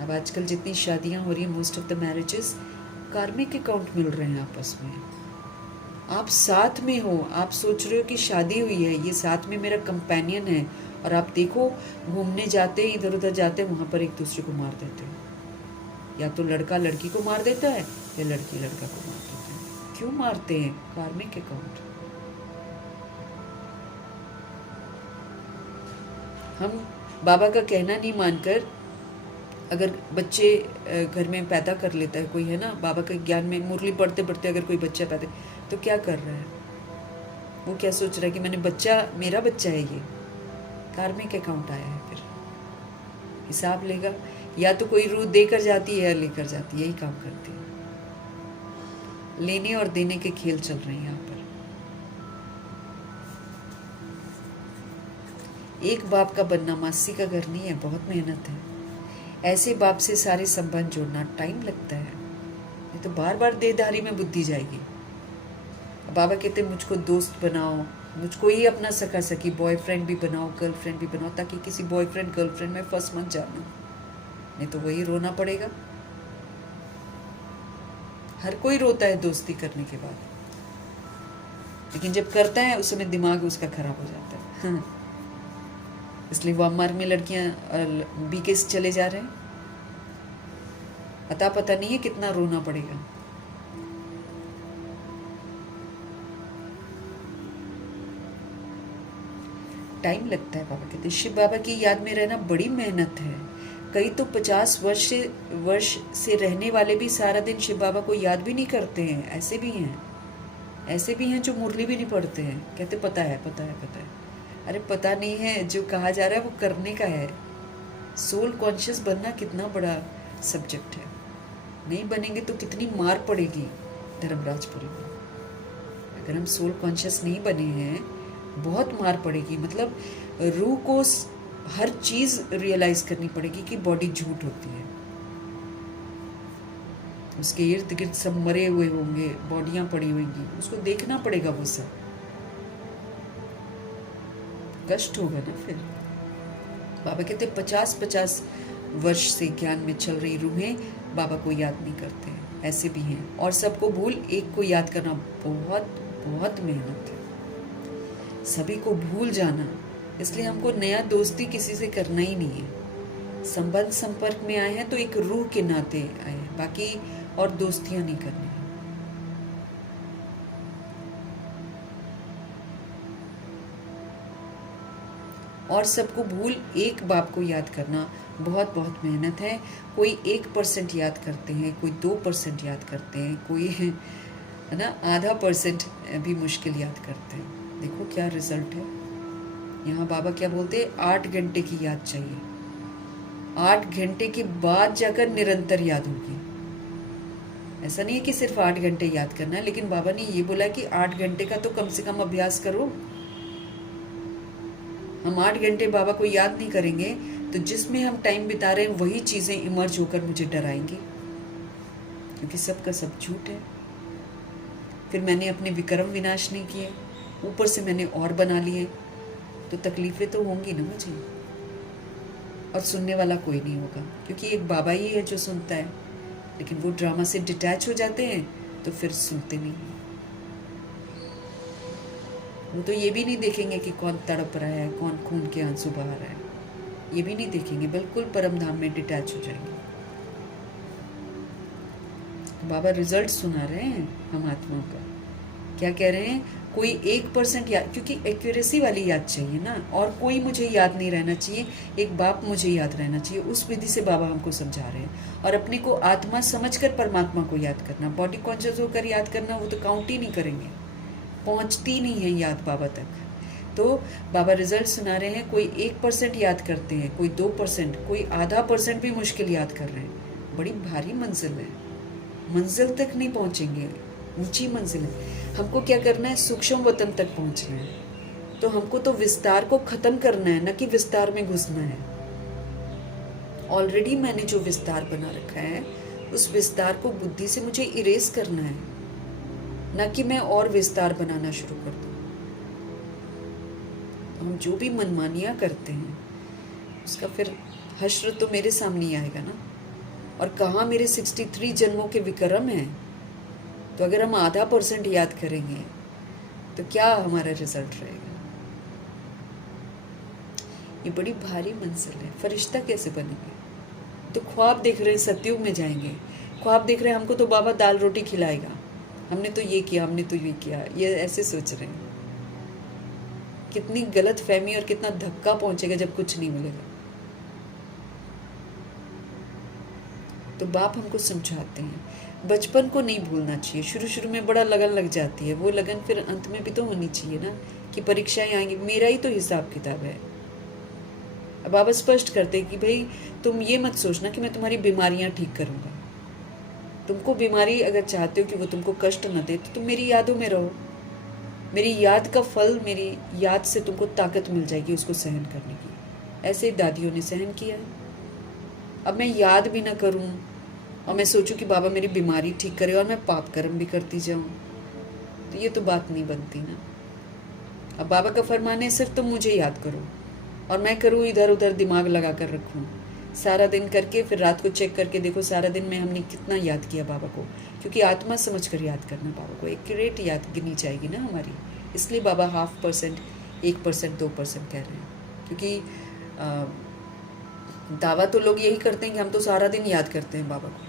अब आजकल जितनी शादियां हो रही हैं, most of the marriages karmic account मिल रहे हैं आपस में। आप साथ में हो, आप सोच रहे हो कि शादी हुई है, ये साथ में मेरा कंपेनियन है, और आप देखो घूमने जाते हैं, इधर उधर जाते हैं, वहाँ पर एक दूसरे को मार देते हैं। या तो लड़का लड़की को मार देता है, या लड़की लड़का को मार देता है। क्यों मारते हैं? कार्मिक अकाउंट। हम बाबा का कहना नहीं मानकर, अगर बच्चे घर में पैदा कर लेता है कोई, है ना, बाबा के ज्ञान में मुरली पढ़ते पढ़ते अगर कोई बच्चा पैदा, तो क्या कर रहा है वो? क्या सोच रहा है कि मैंने बच्चा, मेरा बच्चा है ये? कार्मिक अकाउंट आया है, फिर हिसाब लेगा। या तो कोई रूह देकर जाती है या लेकर जाती है, यही काम करती है। लेने और देने के खेल चल रहे हैं यहाँ पर। एक बाप का बनना मासी का घर नहीं है, बहुत मेहनत है। ऐसे बाप से सारे संबंध जोड़ना टाइम लगता है, नहीं तो बार बार देहधारी में बुद्धि जाएगी। बाबा कहते मुझको दोस्त बनाओ, मुझको ही अपना सखा सखी बॉयफ्रेंड भी बनाओ, गर्लफ्रेंड भी बनाओ, ताकि किसी बॉयफ्रेंड गर्लफ्रेंड में फंस मत जाना, नहीं तो वही रोना पड़ेगा। हर कोई रोता है दोस्ती करने के बाद, लेकिन जब करता है उस समय दिमाग उसका खराब हो जाता है। इसलिए वो मार्ग में लड़कियां बीकेस चले जा रहे हैं। अता पता नहीं है कितना रोना पड़ेगा। टाइम लगता है। बाबा कहते शिव बाबा की याद में रहना बड़ी मेहनत है। कई तो 50 वर्ष से रहने वाले भी सारा दिन शिव बाबा को याद भी नहीं करते हैं। ऐसे भी हैं, ऐसे भी हैं जो मुरली भी नहीं पढ़ते हैं, कहते पता है पता है पता है। अरे पता नहीं है, जो कहा जा रहा है वो करने का है। सोल कॉन्शियस बनना कितना बड़ा सब्जेक्ट है। नहीं बनेंगे तो कितनी मार पड़ेगी धर्मराजपुरी में। अगर हम सोल कॉन्शियस नहीं बने हैं, बहुत मार पड़ेगी। मतलब रूह को हर चीज रियलाइज करनी पड़ेगी कि बॉडी झूठ होती है, उसके इर्द गिर्द सब मरे हुए होंगे, बॉडियां पड़ी होंगी, उसको देखना पड़ेगा वो सब। कष्ट होगा ना फिर। बाबा कहते 50-50 वर्ष से ज्ञान में चल रही रूहें बाबा को याद नहीं करते, ऐसे भी हैं। और सबको भूल एक को याद करना बहुत बहुत मेहनत है, सभी को भूल जाना। इसलिए हमको नया दोस्ती किसी से करना ही नहीं है। संबंध संपर्क में आए हैं तो एक रूह के नाते आए हैं, बाकी और दोस्तियां नहीं करनी है। और सबको भूल एक बाप को याद करना बहुत बहुत मेहनत है। कोई 1% याद करते हैं, कोई 2% याद करते हैं, कोई है ना आधा % भी मुश्किल याद करते हैं। देखो क्या रिजल्ट है। यहाँ बाबा क्या बोलते हैं, 8 घंटे की याद चाहिए। 8 घंटे के बाद जाकर निरंतर याद होगी। ऐसा नहीं है कि सिर्फ 8 घंटे याद करना है, लेकिन बाबा ने ये बोला कि 8 घंटे का तो कम से कम अभ्यास करो। हम 8 घंटे बाबा को याद नहीं करेंगे तो जिसमें हम टाइम बिता रहे हैं वही चीजें इमर्ज होकर मुझे डराएंगी, क्योंकि सबका सब झूठ है। फिर मैंने अपने विक्रम विनाश नहीं किए, ऊपर से मैंने और बना लिए, तो तकलीफें तो होंगी ना मुझे। और सुनने वाला कोई नहीं होगा, क्योंकि एक बाबा ही है जो सुनता है। लेकिन वो ड्रामा से डिटैच हो जाते हैं तो फिर सुनते नहीं। वो तो ये भी नहीं देखेंगे कि कौन तड़प रहा है, कौन खून के आंसू बहा रहा है, ये भी नहीं देखेंगे, बिल्कुल परम धाम में डिटैच हो जाएंगे। तो बाबा रिजल्ट सुना रहे हैं हम आत्माओं का। क्या कह रहे हैं, कोई 1% याद, क्योंकि एक्यूरेसी वाली याद चाहिए ना। और कोई मुझे याद नहीं रहना चाहिए, एक बाप मुझे याद रहना चाहिए। उस विधि से बाबा हमको समझा रहे हैं। और अपने को आत्मा समझकर परमात्मा को याद करना, बॉडी कॉन्शियस होकर याद करना, वो तो काउंट ही नहीं करेंगे, पहुंचती नहीं है याद बाबा तक। तो बाबा रिजल्ट सुना रहे हैं, कोई 1% याद करते हैं, कोई 2%, कोई आधा % भी मुश्किल याद कर रहे हैं। बड़ी भारी मंजिल है, मंजिल तक नहीं पहुंचेंगे, ऊंची मंजिल है। हमको क्या करना है, सूक्ष्म वतन तक पहुंचना है। तो हमको तो विस्तार को खत्म करना है, न कि विस्तार में घुसना है। ऑलरेडी मैंने जो विस्तार बना रखा है, उस विस्तार को बुद्धि से मुझे इरेज करना है, न कि मैं और विस्तार बनाना शुरू कर दूं। हम जो भी मनमानियां करते हैं उसका फिर हश्र तो मेरे सामने ही आएगा ना। और कहाँ मेरे 63 जन्मों के विक्रम हैं। तो अगर हम आधा % याद करेंगे तो क्या हमारा रिजल्ट रहेगा। ये बड़ी भारी मंजिल है। फरिश्ता कैसे बनेंगे। तो ख्वाब देख रहे हैं सतयुग में जाएंगे, ख्वाब देख रहे हैं हमको तो बाबा दाल रोटी खिलाएगा, हमने तो ये किया, हमने तो ये किया, ये ऐसे सोच रहे हैं। कितनी गलत फहमी और कितना धक्का पहुंचेगा जब कुछ नहीं मिलेगा। तो बाप हमको समझाते हैं बचपन को नहीं भूलना चाहिए। शुरू शुरू में बड़ा लगन लग जाती है, वो लगन फिर अंत में भी तो होनी चाहिए ना, कि परीक्षाएं आएंगी, मेरा ही तो हिसाब किताब है। अब बाबा स्पष्ट करते हैं कि भाई तुम ये मत सोचना कि मैं तुम्हारी बीमारियां ठीक करूंगा। तुमको बीमारी अगर चाहते हो कि वो तुमको कष्ट न दे तो तुम मेरी यादों में रहो। मेरी याद का फल, मेरी याद से तुमको ताकत मिल जाएगी उसको सहन करने की। ऐसे दादियों ने सहन किया है। अब मैं याद भी ना करूं और मैं सोचूं कि बाबा मेरी बीमारी ठीक करे और मैं पाप कर्म भी करती जाऊं, तो ये तो बात नहीं बनती ना। अब बाबा का फरमान है सिर्फ तुम मुझे याद करो और मैं करूं इधर उधर दिमाग लगा कर रखूं सारा दिन करके, फिर रात को चेक करके देखो सारा दिन में हमने कितना याद किया बाबा को। क्योंकि आत्मा समझ कर याद करना बाबा को, एक्यूरेट याद गिनी जाएगी ना हमारी। इसलिए बाबा 0.5%, 1%, 2% कह रहे हैं। क्योंकि दावा तो लोग यही करते हैं कि हम तो सारा दिन याद करते हैं बाबा को।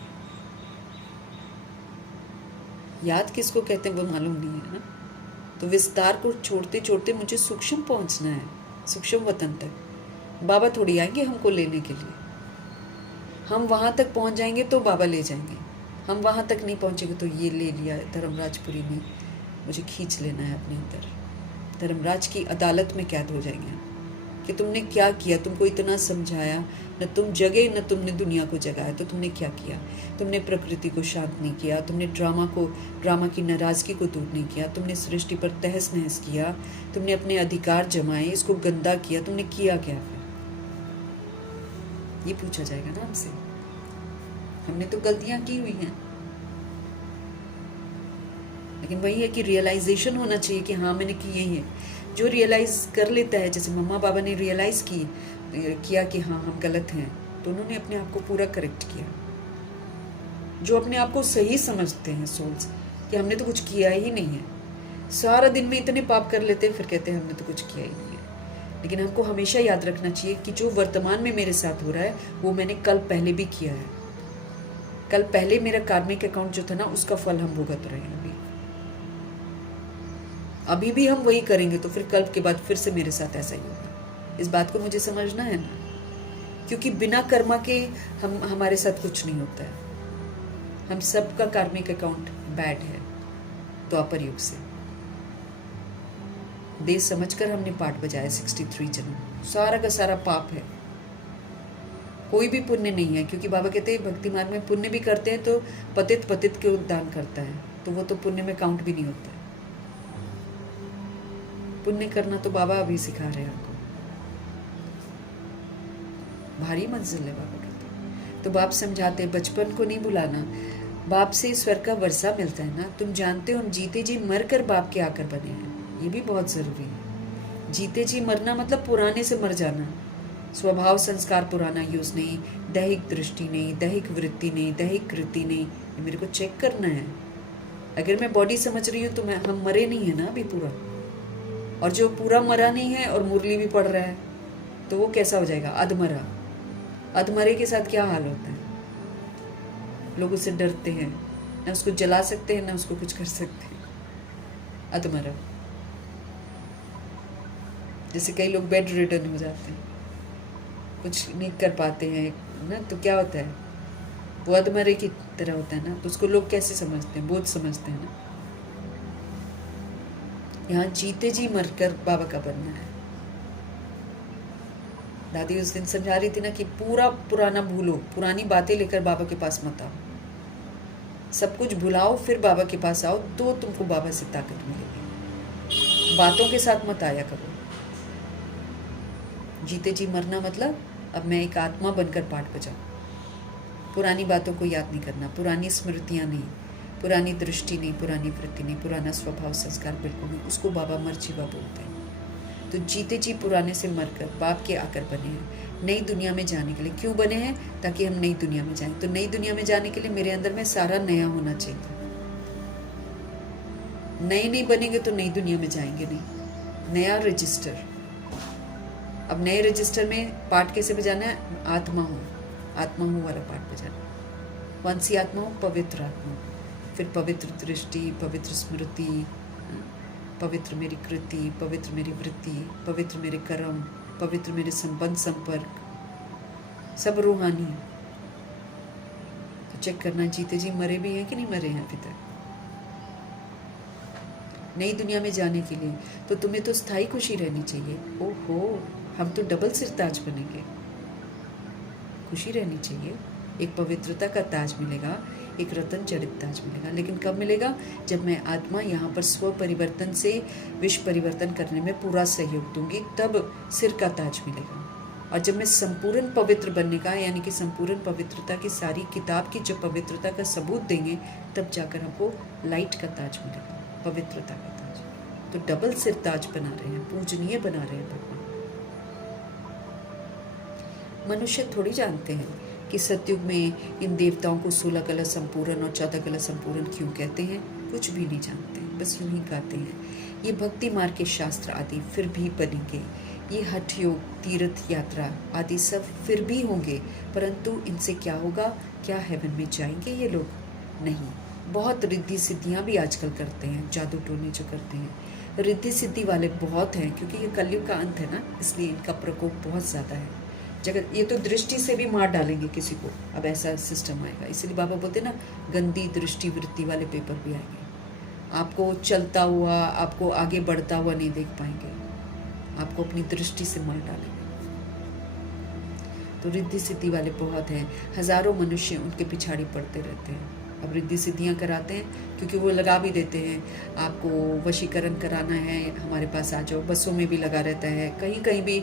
याद किसको कहते हैं वो मालूम नहीं है ना। तो विस्तार को छोड़ते छोड़ते मुझे सूक्ष्म पहुंचना है, सूक्ष्म वतन तक। बाबा थोड़ी आएंगे हमको लेने के लिए। हम वहां तक पहुंच जाएंगे तो बाबा ले जाएंगे, हम वहां तक नहीं पहुंचेंगे तो ये ले लिया धर्मराजपुरी में, मुझे खींच लेना है अपने अंदर। धर्मराज की अदालत में कैद हो जाएंगे, कि तुमने क्या किया, तुमको इतना समझाया, न तुम जगे न तुमने दुनिया को जगाया, तो तुमने क्या किया? तुमने प्रकृति को शांत नहीं किया, तुमने ड्रामा की नाराज़गी को दूर नहीं किया, तुमने सृष्टि पर तहस नहस किया, तुमने अपने अधिकार जमाए, इसको गंदा किया, तुमने किया क्या फिर? ये पूछा जाएगा ना हमसे। हमने तो गलतियां की हुई हैं, लेकिन वही है कि रियलाइजेशन होना चाहिए कि हाँ मैंने की यही है। जो रियलाइज कर लेता है, जैसे मम्मा पापा ने रियलाइज किया कि हाँ हम गलत हैं, तो उन्होंने अपने आप को पूरा करेक्ट किया। जो अपने आप को सही समझते हैं सोल्स कि हमने तो कुछ किया ही नहीं है, सारा दिन में इतने पाप कर लेते हैं, फिर कहते हैं हमने तो कुछ किया ही नहीं है। लेकिन हमको हमेशा याद रखना चाहिए कि जो वर्तमान में मेरे साथ हो रहा है वो मैंने कल पहले भी किया है। कल पहले मेरा कार्मिक अकाउंट जो था ना, उसका फल हम भुगत रहे हैं अभी भी हम वही करेंगे, तो फिर कल के बाद फिर से मेरे साथ ऐसा ही होगा। इस बात को मुझे समझना है ना, क्योंकि बिना कर्मा के हमारे साथ कुछ नहीं होता है। हम सबका कार्मिक अकाउंट बैड है द्वापर युग से। देश समझकर हमने पाठ बजाया 63 जन्म, सारा का सारा पाप है, कोई भी पुण्य नहीं है। क्योंकि बाबा कहते हैं भक्ति मार्ग में पुण्य भी करते हैं तो पतित के दान करता है, तो वो तो पुण्य में काउंट भी नहीं होता है। पुण्य करना तो बाबा अभी सिखा रहे हैं आपको, भारी मंजिल है बाबा कहते। तो बाप समझाते हैं बचपन को नहीं भुलाना, बाप से स्वर्ग का वर्षा मिलता है ना। तुम जानते हो हम जीते जी मरकर बाप के आकर बने हैं, ये भी बहुत जरूरी है। जीते जी मरना मतलब पुराने से मर जाना। स्वभाव संस्कार पुराना यूज नहीं, दैहिक दृष्टि नहीं, दैहिक वृत्ति नहीं, दैहिक कृति नहीं, ये मेरे को चेक करना है। अगर मैं बॉडी समझ रही हूँ तो हम मरे नहीं है ना अभी पूरा, और जो पूरा मरा नहीं है और मुरली भी पड़ रहा है तो वो कैसा हो जाएगा? अधमरा। अधमरे के साथ क्या हाल होता है? लोग उससे डरते हैं, ना उसको जला सकते हैं ना उसको कुछ कर सकते हैं। अधमरा, जैसे कई लोग बेड रिडन हो जाते हैं, कुछ नहीं कर पाते हैं ना, तो क्या होता है? वो अधमरे की तरह होता है ना। तो उसको लोग कैसे समझते हैं? बोझ समझते हैं ना। यहाँ जीते जी मरकर बाबा का बनना है। दादी उस दिन समझा रही थी ना कि पूरा पुराना भूलो, पुरानी बातें लेकर बाबा के पास मत आओ, सब कुछ भुलाओ फिर बाबा के पास आओ, तो तुमको बाबा से ताकत मिलेगी। बातों के साथ मत आया करो। जीते जी मरना मतलब अब मैं एक आत्मा बनकर पाठ बजाऊं। पुरानी बातों को याद नहीं करना, पुरानी स्मृतियां नहीं, पुरानी दृष्टि नहीं, पुरानी वृत्ति नहीं, पुराना स्वभाव संस्कार बिल्कुल नहीं। उसको बाबा मरजीवा बोलते हैं। तो जीते जी पुराने से मरकर बाप के आकर बने हैं नई दुनिया में जाने के लिए। क्यों बने हैं? ताकि हम नई दुनिया में जाएं। तो नई दुनिया में जाने के लिए मेरे अंदर में सारा नया होना चाहिए। नए नहीं बनेंगे तो नई दुनिया में जाएंगे नहीं। नया रजिस्टर, अब नए रजिस्टर में पाठ कैसे बजाना है? आत्मा हूँ वाला पाठ बजाना। कौन सी आत्मा हो? पवित्र आत्मा। फिर पवित्र दृष्टि, पवित्र स्मृति, पवित्र मेरी कृति, पवित्र मेरी वृत्ति, पवित्र मेरे कर्म, पवित्र मेरे संबंध संपर्क, सब रूहानी। तो चेक करना जीते जी मरे भी हैं कि नहीं मरे हैं अभी तक। नई दुनिया में जाने के लिए तो तुम्हें तो स्थायी खुशी रहनी चाहिए। ओहो, हम तो डबल सिर ताज बनेंगे। खुशी रहनी चाहिए, एक पवित्रता का ताज मिलेगा, एक रतन जड़ित ताज मिलेगा। लेकिन कब मिलेगा? जब मैं आत्मा यहाँ पर स्व परिवर्तन से विश्व परिवर्तन करने में पूरा सहयोग दूंगी, तब सिर का ताज मिलेगा। और जब मैं संपूर्ण पवित्र बनने का, यानी कि संपूर्ण पवित्रता की सारी किताब की जब पवित्रता का सबूत देंगे, तब जाकर हमको लाइट का ताज मिलेगा, पवित्रता का ताज। तो डबल सिर ताज बना रहे हैं, पूजनीय बना रहे हैं भगवान। मनुष्य थोड़ी जानते हैं कि सतयुग में इन देवताओं को 16 कला संपूर्ण और 14 कला संपूर्ण क्यों कहते हैं। कुछ भी नहीं जानते, बस यूं ही गाते हैं। ये भक्ति मार्ग के शास्त्र आदि फिर भी बनेंगे, ये हठ योग, तीर्थ यात्रा आदि सब फिर भी होंगे, परंतु इनसे क्या होगा? क्या हेवन में जाएंगे ये लोग? नहीं। बहुत रिद्धि सिद्धियाँ भी आजकल करते हैं, जादू टोने जो करते हैं, रिद्धि सिद्धि वाले बहुत हैं, क्योंकि ये कलयुग का अंत है ना, इसलिए इनका प्रकोप बहुत ज़्यादा है। जगत ये तो दृष्टि से भी मार डालेंगे किसी को, अब ऐसा सिस्टम आएगा। इसलिए बाबा बोलते ना, गंदी दृष्टि वृत्ति वाले पेपर भी आएंगे। आपको चलता हुआ, आपको आगे बढ़ता हुआ नहीं देख पाएंगे, आपको अपनी दृष्टि से मार डालेंगे। तो रिद्धि सिद्धि वाले बहुत हैं, हजारों मनुष्य उनके पिछाड़ी पड़ते रहते हैं। अब रिद्धि सिद्धियाँ कराते हैं क्योंकि वो लगा भी देते हैं, आपको वशीकरण कराना है हमारे पास आ जाओ। बसों में भी लगा रहता है, कहीं कहीं भी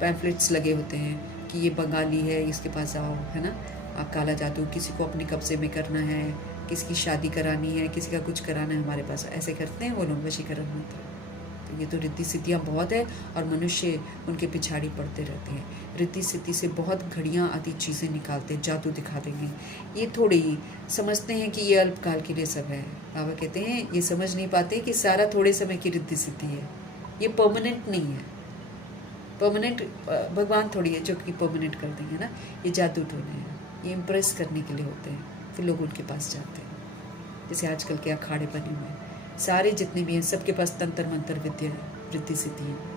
पैम्फलेट्स लगे होते हैं कि ये बंगाली है, इसके पास आओ, है ना। आप काला जादू, किसी को अपने कब्जे में करना है, किसी की शादी करानी है, किसी का कुछ कराना है, हमारे पास ऐसे करते हैं वो लोग, वशीकरण मंत्र। तो ये तो रिद्धि सिद्धियाँ बहुत है और मनुष्य उनके पिछाड़ी पड़ते रहते हैं। रिद्धि सिद्धि से बहुत घड़ियाँ आदि चीज़ें निकालते हैं, जादू दिखा देंगे। ये थोड़ी समझते हैं कि ये अल्पकाल के लिए सब है। बाबा कहते हैं ये समझ नहीं पाते कि सारा थोड़े समय की रिद्धि सिद्धि है, ये परमानेंट नहीं है। परमानेंट भगवान थोड़ी है जो कि परमानेंट कर देंगे ना। ये जादू टोने हैं, ये इम्प्रेस करने के लिए होते हैं, फिर लोग उनके पास जाते हैं। जैसे आजकल के अखाड़े बने हुए हैं, सारे जितने भी हैं सबके पास तंत्र मंत्र विद्या है, रिद्धि सिद्धि है।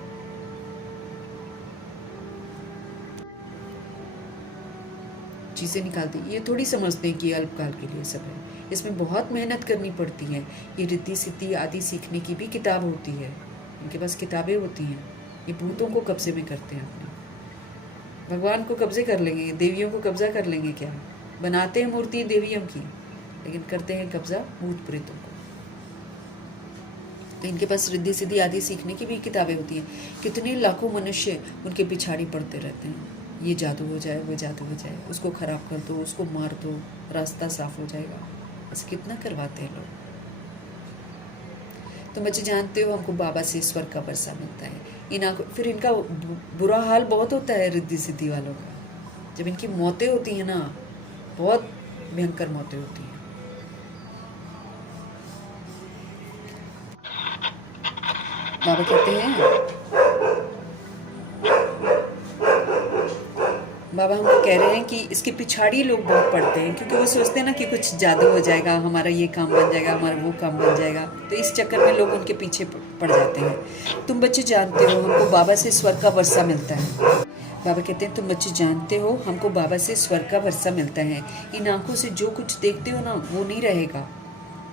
चीज़ें निकालते हैं, ये थोड़ी समझते हैं कि ये अल्पकाल के लिए सब है। इसमें बहुत मेहनत करनी पड़ती है। ये रिद्धि सिद्धि आदि सीखने की भी किताब होती है, इनके पास किताबें होती हैं। ये भूतों को कब्जे में करते हैं अपने, भगवान को कब्जे कर लेंगे, देवियों को कब्जा कर लेंगे। क्या बनाते हैं मूर्ति देवियों की, लेकिन करते हैं कब्जा भूत प्रेतों को। तो इनके पास रिद्धि सिद्धि आदि सीखने की भी किताबें होती हैं। कितने लाखों मनुष्य उनके पिछाड़ी पड़ते रहते हैं, ये जादू हो जाए, वो जादू हो जाए, उसको खराब कर दो, उसको मार दो, रास्ता साफ हो जाएगा। ऐसे कितना करवाते हैं लोग। तो बच्चे जानते हो हमको बाबा से स्वर्ग का वर्षा मिलता है। फिर इनका बुरा हाल बहुत होता है रिद्धि सिद्धि वालों का। जब इनकी मौतें होती हैं ना, बहुत भयंकर मौतें होती हैं। बाबा कहते हैं, बाबा हमको कह रहे हैं कि इसके पिछाड़ी लोग बहुत पड़ते हैं, क्योंकि वो सोचते हैं ना कि कुछ जादू हो जाएगा, हमारा ये काम बन जाएगा, हमारा वो काम बन जाएगा। तो इस चक्कर में लोग उनके पीछे पड़ जाते हैं। तुम बच्चे जानते हो हमको बाबा से स्वर्ग का वर्षा मिलता है। बाबा कहते हैं तुम बच्चे जानते हो हमको बाबा से स्वर्ग का वर्षा मिलता है। इन आंखों से जो कुछ देखते हो ना वो नहीं रहेगा।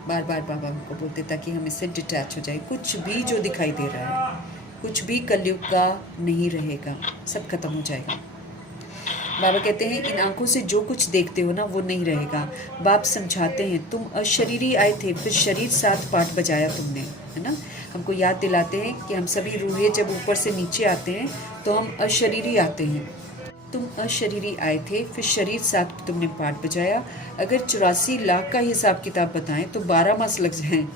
बार बार बाबा हमको बोलते ताकि हम इससे डिटैच हो जाए। कुछ भी जो दिखाई दे रहा है, कुछ भी कलयुग का नहीं रहेगा, सब खत्म हो जाएगा। बाबा कहते हैं इन आंखों से जो कुछ देखते हो ना वो नहीं रहेगा। बाप समझाते हैं तुम अशरीरी आए थे, फिर शरीर साथ पाठ बजाया तुमने, है ना। हमको याद दिलाते हैं कि हम सभी रूहें जब ऊपर से नीचे आते हैं तो हम अशरीरी आते हैं। तुम अशरीरी आए थे, फिर शरीर साथ तुमने पाठ बजाया। अगर 84 लाख का हिसाब किताब बताएं तो 12 मास लग जाएं,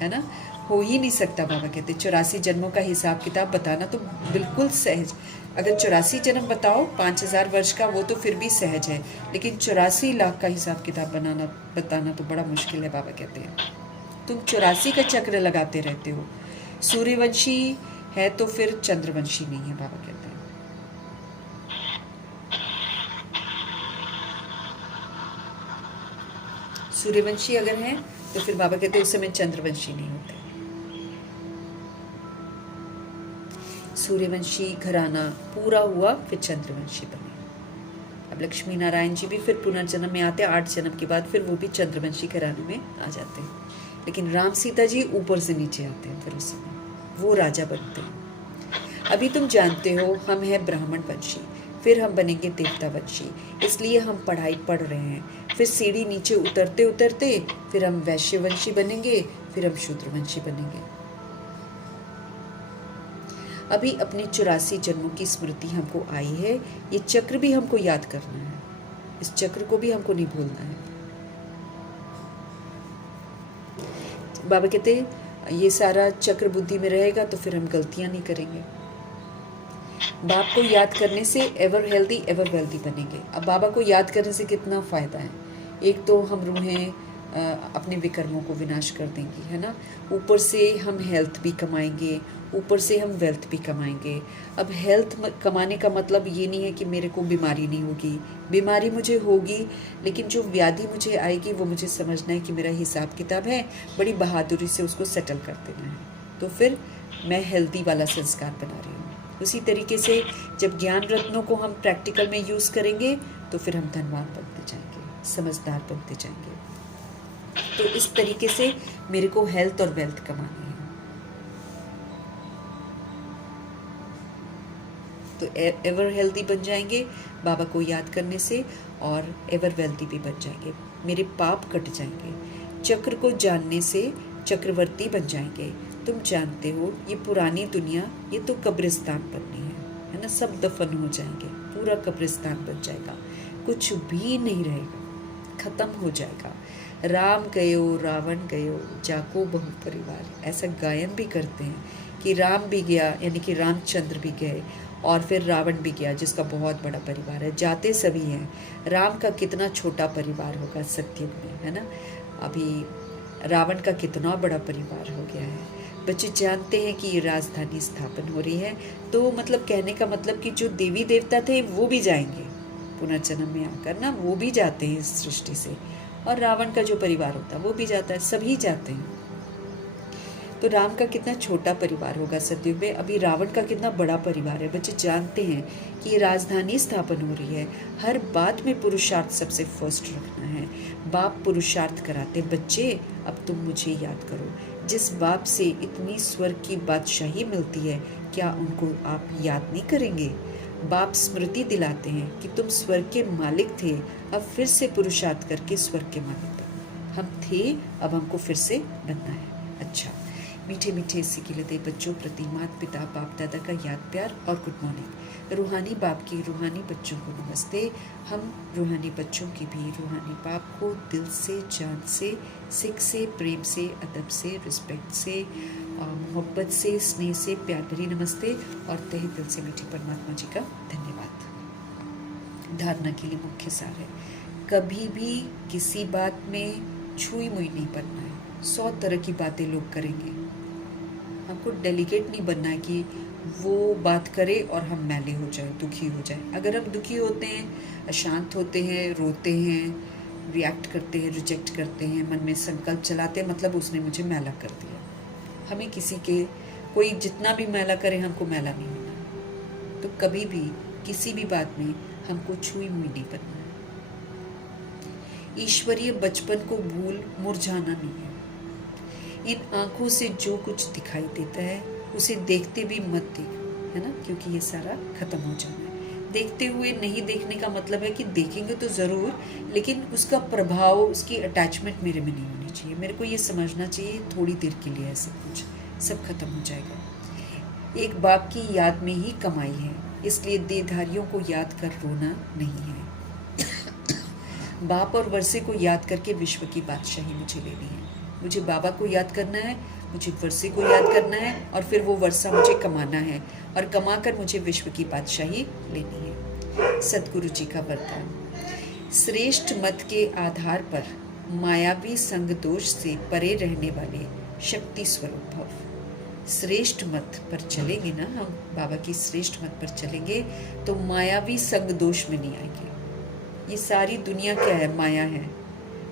है ना। हो ही नहीं सकता। बाबा कहते 84 जन्मों का हिसाब किताब बताना तो बिल्कुल सहज। अगर 84 जन्म बताओ 5000 वर्ष का, वो तो फिर भी सहज है, लेकिन 84 लाख का हिसाब किताब बताना तो बड़ा मुश्किल है। बाबा कहते हैं तुम 84 का चक्र लगाते रहते हो। सूर्यवंशी है तो फिर चंद्रवंशी नहीं है। बाबा कहते हैं सूर्यवंशी अगर है तो फिर बाबा कहते हैं उस समय चंद्रवंशी नहीं होते। सूर्यवंशी घराना पूरा हुआ फिर चंद्रवंशी बने। अब लक्ष्मी नारायण जी भी फिर पुनर्जन्म में आते हैं, 8 जन्म के बाद फिर वो भी चंद्रवंशी घराने में आ जाते हैं। लेकिन राम सीता जी ऊपर से नीचे आते हैं, फिर उस समय वो राजा बनते हैं। अभी तुम जानते हो हम हैं ब्राह्मण वंशी, फिर हम बनेंगे देवता वंशी, इसलिए हम पढ़ाई पढ़ रहे हैं। फिर सीढ़ी नीचे उतरते उतरते फिर हम वैश्य वंशी बनेंगे, फिर हम शूद्रवंशी बनेंगे। अभी अपने 84 जन्मों की स्मृति हमको आई है, ये चक्र भी हमको याद करना है, इस चक्र को भी हमको नहीं भूलना है। बाबा कहते ये सारा चक्र बुद्धि में रहेगा तो फिर हम गलतियां नहीं करेंगे। बाप को याद करने से एवर हेल्दी एवर वेल्दी बनेंगे। अब बाबा को याद करने से कितना फ़ायदा है। एक तो हम रूहें अपने विकर्मों को विनाश कर देंगी, है ना। ऊपर से हम हेल्थ भी कमाएंगे, ऊपर से हम वेल्थ भी कमाएंगे। अब हेल्थ कमाने का मतलब ये नहीं है कि मेरे को बीमारी नहीं होगी, बीमारी मुझे होगी, लेकिन जो व्याधि मुझे आएगी वो मुझे समझना है कि मेरा हिसाब किताब है, बड़ी बहादुरी से उसको सेटल कर देना है। तो फिर मैं हेल्दी वाला संस्कार बना रही हूँ। उसी तरीके से जब ज्ञान रत्नों को हम प्रैक्टिकल में यूज़ करेंगे तो फिर हम धनवान बनते जाएंगे, समझदार बनते जाएंगे। तो इस तरीके से मेरे को हेल्थ और वेल्थ कमानी है। तो एवर हेल्दी बन जाएंगे बाबा को याद करने से, और एवर वेल्दी भी बन जाएंगे। मेरे पाप कट जाएंगे। चक्र को जानने से चक्रवर्ती बन जाएंगे। तुम जानते हो ये पुरानी दुनिया, ये तो कब्रिस्तान बननी है ना, सब दफन हो जाएंगे, पूरा कब्रिस्तान बन जाएगा, कुछ भी नहीं रहेगा, खत्म हो जाएगा। राम गयो रावण गयो जाको बहु परिवार, ऐसा गायन भी करते हैं कि राम भी गया, यानी कि रामचंद्र भी गए, और फिर रावण भी गया जिसका बहुत बड़ा परिवार है, जाते सभी हैं। राम का कितना छोटा परिवार होगा सत्ययुग में, है ना। अभी रावण का कितना बड़ा परिवार हो गया है। बच्चे जानते हैं कि ये राजधानी स्थापन हो रही है, तो मतलब कहने का मतलब कि जो देवी देवता थे वो भी जाएंगे पुनर्जन्म में आकर ना, वो भी जाते हैं इस सृष्टि से, और रावण का जो परिवार होता है वो भी जाता है, सभी जाते हैं। तो राम का कितना छोटा परिवार होगा सतयुग में, अभी रावण का कितना बड़ा परिवार है। बच्चे जानते हैं कि ये राजधानी स्थापन हो रही है। हर बात में पुरुषार्थ सबसे फर्स्ट रखना है। बाप पुरुषार्थ कराते, बच्चे अब तुम मुझे याद करो। जिस बाप से इतनी स्वर्ग की बादशाही मिलती है, क्या उनको आप याद नहीं करेंगे? बाप स्मृति दिलाते हैं कि तुम स्वर्ग के मालिक थे, अब फिर से पुरुषार्थ करके स्वर्ग के मालिक बनो। हम थे, अब हमको फिर से बनना है। अच्छा, मीठे मीठे सिकिलते बच्चों प्रति माता पिता बाप दादा का याद प्यार और गुड मॉर्निंग। रूहानी बाप की रूहानी बच्चों को नमस्ते। हम रूहानी बच्चों की भी रूहानी बाप को दिल से, जान से, सिख से, प्रेम से, अदब से, रिस्पेक्ट से, मोहब्बत से, स्नेह से प्यार भरी नमस्ते और तहे दिल से मीठी परमात्मा जी का धन्यवाद। धारणा के लिए मुख्य सार है, कभी भी किसी बात में छुई मुई नहीं बनना है। 100 तरह की बातें लोग करेंगे, हमको डेलिकेट नहीं बनना है कि वो बात करे और हम मैले हो जाए, दुखी हो जाए। अगर हम दुखी होते हैं, अशांत होते हैं, रोते हैं, रिएक्ट करते हैं, रिजेक्ट करते हैं, मन में संकल्प चलाते हैं, मतलब उसने मुझे मैला कर दिया। हमें किसी के, कोई जितना भी मैला करे, हमको मैला नहीं होना। तो कभी भी किसी भी बात में हमको छुई मुई नहीं बनना है। ईश्वरीय बचपन को भूल मुरझाना नहीं है। इन आँखों से जो कुछ दिखाई देता है उसे देखते भी मत देखो, है ना, क्योंकि ये सारा खत्म हो जाना है। देखते हुए नहीं देखने का मतलब है कि देखेंगे तो ज़रूर, लेकिन उसका प्रभाव, उसकी अटैचमेंट मेरे में नहीं होनी चाहिए। मेरे को ये समझना चाहिए थोड़ी देर के लिए है, सब कुछ सब खत्म हो जाएगा। एक बाप की याद में ही कमाई है, इसलिए देहधारियों को याद कर रोना नहीं है। बाप और वर्षे को याद करके विश्व की बादशाही मुझे लेनी है। मुझे बाबा को याद करना है, मुझे वर्षे को याद करना है, और फिर वो वर्षा मुझे कमाना है, और कमाकर मुझे विश्व की बादशाही लेनी है। सदगुरु जी का वरदान, श्रेष्ठ मत के आधार पर मायावी संग दोष से परे रहने वाले शक्ति स्वरूप भव। श्रेष्ठ मत पर चलेंगे ना हम, बाबा की श्रेष्ठ मत पर चलेंगे तो मायावी संग दोष में नहीं आएंगे। ये सारी दुनिया क्या है? माया है।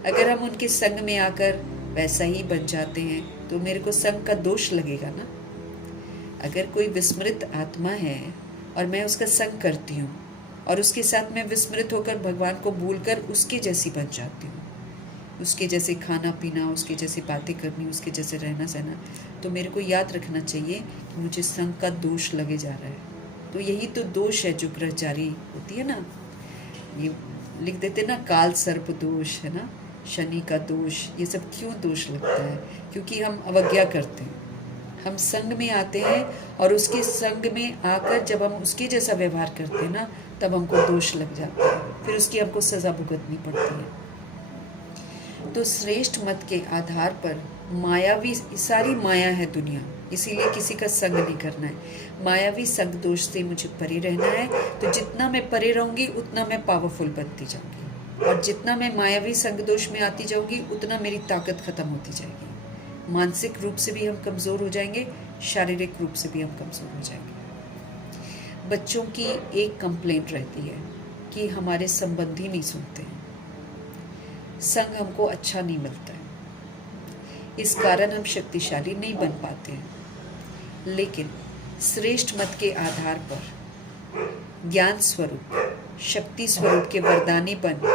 अगर हम उनके संग में आकर वैसा ही बन जाते हैं तो मेरे को संग का दोष लगेगा ना। अगर कोई विस्मृत आत्मा है और मैं उसका संग करती हूँ और उसके साथ मैं विस्मृत होकर भगवान को भूलकर उसके जैसी बन जाती हूँ, उसके जैसे खाना पीना, उसके जैसे बातें करनी, उसके जैसे रहना सहना, तो मेरे को याद रखना चाहिए कि मुझे संग का दोष लगे जा रहा है। तो यही तो दोष है जो ग्रहचारी होती है ना, ये लिख देते ना, काल सर्प दोष है ना, शनि का दोष, ये सब क्यों दोष लगता है? क्योंकि हम अवज्ञा करते हैं। हम संग में आते हैं और उसके संग में आकर जब हम उसके जैसा व्यवहार करते हैं ना, तब हमको दोष लग जाता है, फिर उसकी हमको सज़ा भुगतनी पड़ती है। तो श्रेष्ठ मत के आधार पर मायावी, सारी माया है दुनिया, इसीलिए किसी का संग नहीं करना है। मायावी संग दोष से मुझे परे रहना है, तो जितना मैं परे रहूँगी उतना मैं पावरफुल बनती जाऊँगी, और जितना मैं मायावी संग दोष में आती जाऊँगी उतना मेरी ताकत खत्म होती जाएगी। मानसिक रूप से भी हम कमज़ोर हो जाएंगे, शारीरिक रूप से भी हम कमज़ोर हो जाएंगे। बच्चों की एक कंप्लेंट रहती है कि हमारे संबंधी नहीं सुनते हैं, संग हमको अच्छा नहीं मिलता है, इस कारण हम शक्तिशाली नहीं बन पाते हैं। लेकिन श्रेष्ठ मत के आधार पर ज्ञान स्वरूप, शक्ति स्वरूप के वरदानी बन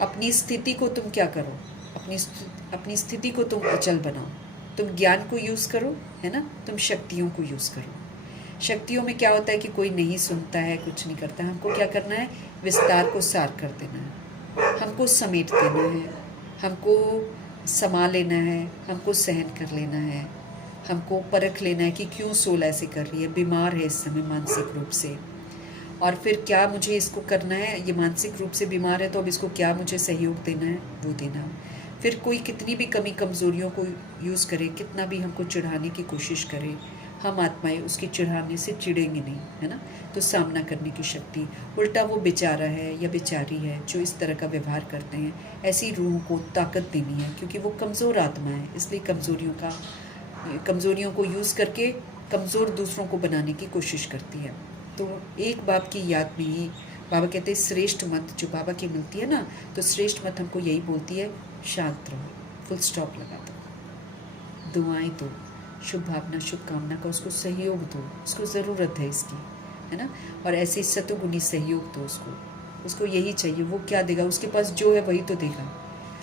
अपनी स्थिति को तुम क्या करो, अपनी स्थिति को तुम अचल बनाओ। तुम ज्ञान को यूज़ करो, है ना, तुम शक्तियों को यूज़ करो। शक्तियों में क्या होता है कि कोई नहीं सुनता है, कुछ नहीं करता है। हमको क्या करना है, विस्तार को सार कर देना है, हमको समेट देना है, हमको समा लेना है, हमको सहन कर लेना है, हमको परख लेना है कि क्यों सोल ऐसे कर रही है, बीमार है इस समय मानसिक रूप से, और फिर क्या मुझे इसको करना है, ये मानसिक रूप से बीमार है तो अब इसको क्या मुझे सहयोग देना है, वो देना। फिर कोई कितनी भी कमी कमज़ोरियों को यूज़ करे, कितना भी हमको चिढ़ाने की कोशिश करे, हम आत्माएं उसके चिढ़ाने से चिढ़ेंगे नहीं, है ना। तो सामना करने की शक्ति, उल्टा वो बेचारा है या बेचारी है जो इस तरह का व्यवहार करते हैं, ऐसी रूह को ताकत देनी है, क्योंकि वो कमज़ोर आत्मा है, इसलिए कमज़ोरियों को यूज़ करके कमज़ोर दूसरों को बनाने की कोशिश करती है। तो एक बाप की याद में ही बाबा कहते हैं श्रेष्ठ मत जो बाबा की मिलती है ना, तो श्रेष्ठ मत हमको यही बोलती है, शांत रहो, फुल स्टॉप लगा दो, दुआएं दो, शुभ भावना शुभकामना का उसको सहयोग दो, उसको ज़रूरत है इसकी, है ना। और ऐसे सतुगुणी सहयोग दो उसको यही चाहिए, वो क्या देगा, उसके पास जो है वही तो देगा।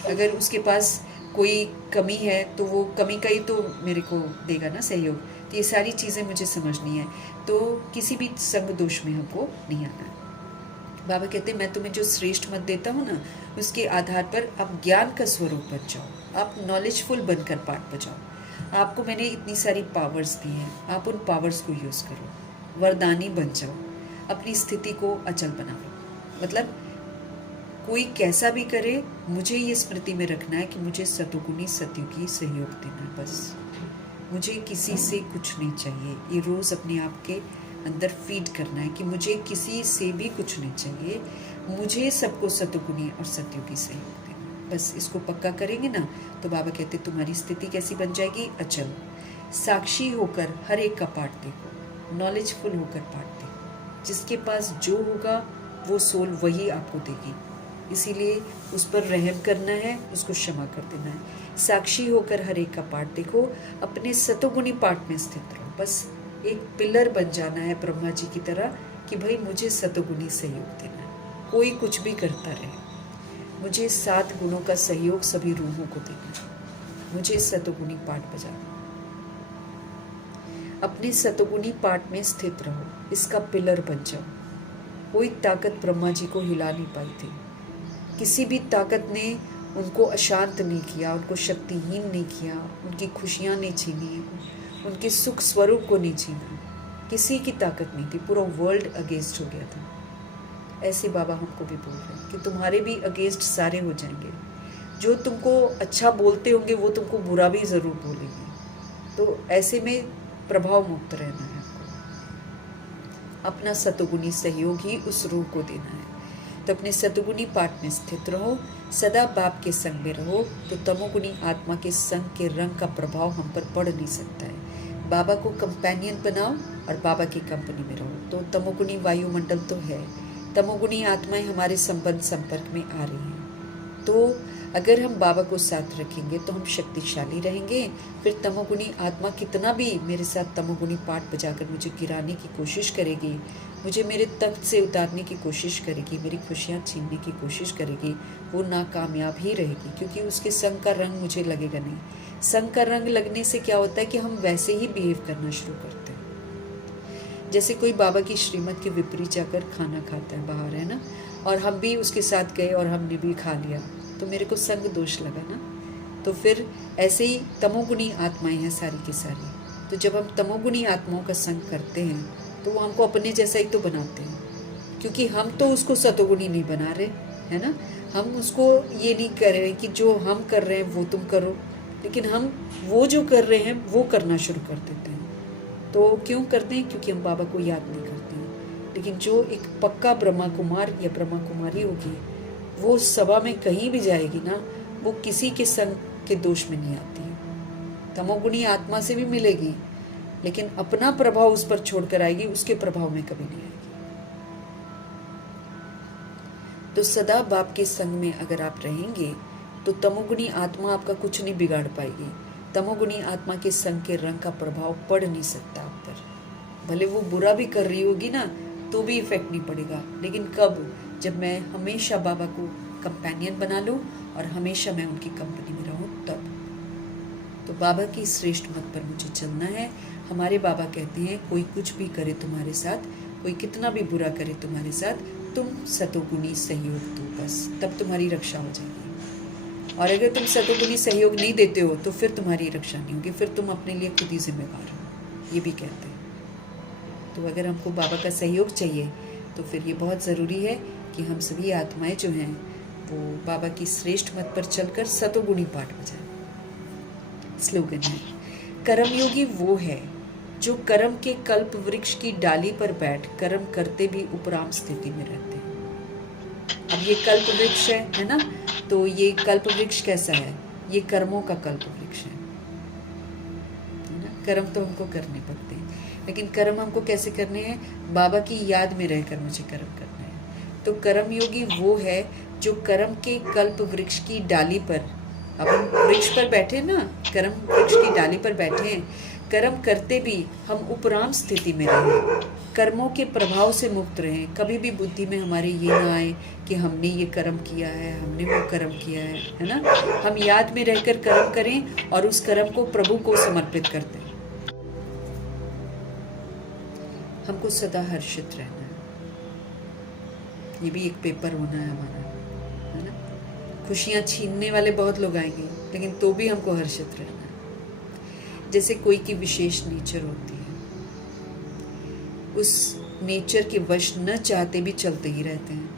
अगर उसके पास कोई कमी है तो वो कमी का ही तो मेरे को देगा ना सहयोग। तो ये सारी चीज़ें मुझे समझनी है, तो किसी भी संग दोष में हमको नहीं आना है। बाबा कहते हैं मैं तुम्हें जो श्रेष्ठ मत देता हूँ ना, उसके आधार पर आप ज्ञान का स्वरूप बन जाओ, आप नॉलेजफुल बनकर पाठ बजाओ। आपको मैंने इतनी सारी पावर्स दी हैं, आप उन पावर्स को यूज़ करो, वरदानी बन जाओ, अपनी स्थिति को अचल बना लो। मतलब कोई कैसा भी करे, मुझे ये स्मृति में रखना है कि मुझे सतुगुणी सतयुगी सहयोग देना है, बस मुझे किसी से कुछ नहीं चाहिए। ये रोज़ अपने आप के अंदर फीड करना है कि मुझे किसी से भी कुछ नहीं चाहिए, मुझे सबको सतुगुणी और सतयुगी सहयोग देना। बस इसको पक्का करेंगे ना, तो बाबा कहते तुम्हारी स्थिति कैसी बन जाएगी, अचल। साक्षी होकर हर एक का पाठ देखो, नॉलेजफुल होकर पाठ देखो, जिसके पास जो होगा वो सोल वही आपको देगी, इसीलिए उस पर रहम करना है, उसको क्षमा कर देना है। साक्षी होकर हर एक का पाठ देखो, अपने सतोगुणी पाठ में स्थित रहो, बस एक पिलर बन जाना है ब्रह्मा जी की तरह कि भाई मुझे सतोगुणी सहयोग देना है, कोई कुछ भी करता रहे, मुझे 7 गुणों का सहयोग सभी रूहों को देना है, मुझे सतोगुणी पाठ बजाना। अपने सतोगुणी पाठ में स्थित रहो, इसका पिलर बन जाओ। कोई ताकत ब्रह्मा जी को हिला नहीं पाई थी, किसी भी ताकत ने उनको अशांत नहीं किया, उनको शक्तिहीन नहीं किया, उनकी खुशियाँ नहीं छीनी, उनके सुख स्वरूप को नहीं छीना, किसी की ताकत नहीं थी, पूरा वर्ल्ड अगेंस्ट हो गया था। ऐसे बाबा हमको भी बोल रहे हैं कि तुम्हारे भी अगेंस्ट सारे हो जाएंगे, जो तुमको अच्छा बोलते होंगे वो तुमको बुरा भी ज़रूर बोलेंगे, तो ऐसे में प्रभाव मुक्त रहना है आपको, अपना सतुगुणी सहयोग ही उस रूह को देना है। तो अपने सतुगुणी पाठ में स्थित रहो, सदा बाप के संग में रहो, तो तमोगुणी आत्मा के संग के रंग का प्रभाव हम पर पड़ नहीं सकता है। बाबा को कंपेनियन बनाओ और बाबा की कंपनी में रहो, तो तमोगुणी वायुमंडल तो है, तमोगुणी आत्माएं हमारे संपर्क में आ रही हैं, तो अगर हम बाबा को साथ रखेंगे तो हम शक्तिशाली रहेंगे। फिर तमोगुणी आत्मा कितना भी मेरे साथ तमोगुणी पाठ बजाकर मुझे गिराने की कोशिश करेगी, मुझे मेरे तख्त से उतारने की कोशिश करेगी, मेरी खुशियाँ छीनने की कोशिश करेगी, वो नाकामयाब ही रहेगी, क्योंकि उसके संग का रंग मुझे लगेगा नहीं। संग का रंग लगने से क्या होता है कि हम वैसे ही बिहेव करना शुरू करते हैं। जैसे कोई बाबा की श्रीमत के विपरीत जाकर खाना खाता है बाहर, है ना, और हम भी उसके साथ गए और हमने भी खा लिया, तो मेरे को संग दोष लगा ना। तो फिर ऐसे ही तमोगुणी आत्माएं हैं सारी की सारी, तो जब हम तमोगुणी आत्माओं का संग करते हैं तो वो हमको अपने जैसा ही तो बनाते हैं, क्योंकि हम तो उसको सतोगुणी नहीं बना रहे, है ना। हम उसको ये नहीं कर रहे कि जो हम कर रहे हैं वो तुम करो, लेकिन हम वो जो कर रहे हैं वो करना शुरू कर देते हैं। तो क्यों करते हैं, क्योंकि हम बाबा को याद नहीं करते हैं। लेकिन जो एक पक्का ब्रह्मा कुमार या ब्रह्मा कुमारी होगी, वो सभा में कहीं भी जाएगी ना, वो किसी के संग के दोष में नहीं आती है। तमोगुणी आत्मा से भी मिलेगी, लेकिन अपना प्रभाव उस पर छोड़कर आएगी, उसके प्रभाव में कभी नहीं आएगी। तो सदा बाप के संग में अगर आप रहेंगे तो तमोगुणी आत्मा आपका कुछ नहीं बिगाड़ पाएगी। तमोगुणी आत्मा के संग के रंग का प्रभाव पड़ नहीं सकता आप पर, भले वो बुरा भी कर रही होगी ना तो भी इफेक्ट नहीं पड़ेगा। लेकिन कब, जब मैं हमेशा बाबा को कंपेनियन बना लूँ और हमेशा मैं उनकी कंपनी में रहूँ, तब। तो बाबा की श्रेष्ठ मत पर मुझे चलना है, हमारे बाबा कहते हैं कोई कुछ भी करे तुम्हारे साथ, कोई कितना भी बुरा करे तुम्हारे साथ, तुम सतोगुनी सहयोग दो, बस तब तुम्हारी रक्षा हो जाएगी। और अगर तुम सतोगुनी सहयोग नहीं देते हो तो फिर तुम्हारी रक्षा नहीं होगी, फिर तुम अपने लिए खुद ही जिम्मेवार हो, ये भी कहते हैं। तो अगर हमको बाबा का सहयोग चाहिए तो फिर ये बहुत ज़रूरी है कि हम सभी आत्माएं जो हैं वो बाबा की श्रेष्ठ मत पर चलकर सतोगुणी पाठ बजाएं। स्लोगन है, कर्मयोगी वो है जो कर्म के कल्प वृक्ष की डाली पर बैठ कर्म करते भी उपराम स्थिति में रहते हैं। अब ये कल्प वृक्ष है ना, तो ये कल्प वृक्ष कैसा है? ये कर्मों का कल्प वृक्ष है ना। कर्म तो हमको करने पड़ते हैं, लेकिन कर्म हमको कैसे करने हैं? बाबा की याद में रहकर मुझे कर्म करना है। तो कर्मयोगी वो है जो कर्म के कल्प वृक्ष की डाली पर, अब हम वृक्ष पर बैठे ना, कर्म वृक्ष की डाली पर बैठे हैं, कर्म करते भी हम उपराम स्थिति में रहें, कर्मों के प्रभाव से मुक्त रहें। कभी भी बुद्धि में हमारे ये ना आए कि हमने ये कर्म किया है, हमने वो कर्म किया है ना। हम याद में रहकर कर्म करें और उस कर्म को प्रभु को समर्पित करते हैं। हमको सदा हर्षित रहना है, ये भी एक पेपर होना है हमारा, है ना। खुशियाँ छीनने वाले बहुत लोग आएंगे, लेकिन तो भी हमको हर्षित रहना है। जैसे कोई की विशेष नेचर होती है, उस नेचर के वश न चाहते भी चलते ही रहते हैं।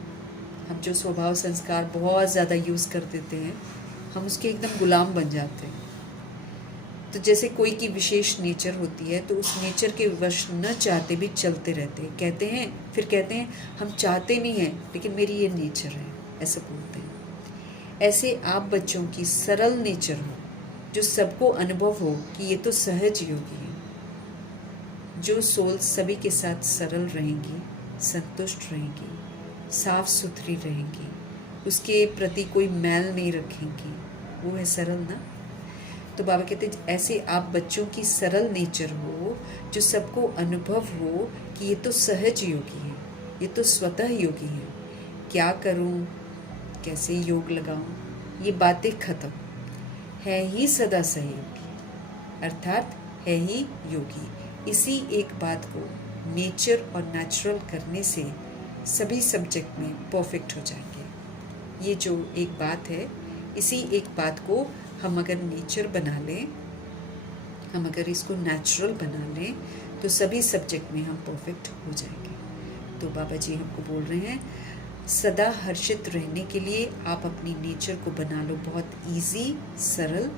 हम जो स्वभाव संस्कार बहुत ज़्यादा यूज़ कर देते हैं, हम उसके एकदम गुलाम बन जाते हैं। तो जैसे कोई की विशेष नेचर होती है, तो उस नेचर के वश न चाहते भी चलते रहते हैं। फिर कहते हैं हम चाहते नहीं हैं, लेकिन मेरी ये नेचर है, ऐसा बोलते हैं। ऐसे आप बच्चों की सरल नेचर हो, जो सबको अनुभव हो कि ये तो सहज योगी है। जो सोल सभी के साथ सरल रहेंगी, संतुष्ट रहेंगी, साफ सुथरी रहेंगी, उसके प्रति कोई मैल नहीं रखेंगी, वो है सरल ना। तो बाबा कहते हैं ऐसे आप बच्चों की सरल नेचर हो, जो सबको अनुभव हो कि ये तो सहज योगी है, ये तो स्वतः योगी है। क्या करूं, कैसे योग लगाऊं, ये बातें खत्म, है ही सदा सहयोगी, अर्थात है ही योगी। इसी एक बात को नेचर और नेचुरल करने से सभी सब्जेक्ट में परफेक्ट हो जाएंगे। ये जो एक बात है, इसी एक बात को हम अगर नेचर बना लें, हम अगर इसको नेचुरल बना लें, तो सभी सब्जेक्ट में हम परफेक्ट हो जाएंगे। तो बाबा जी हमको बोल रहे हैं सदा हर्षित रहने के लिए आप अपनी नेचर को बना लो बहुत इजी, सरल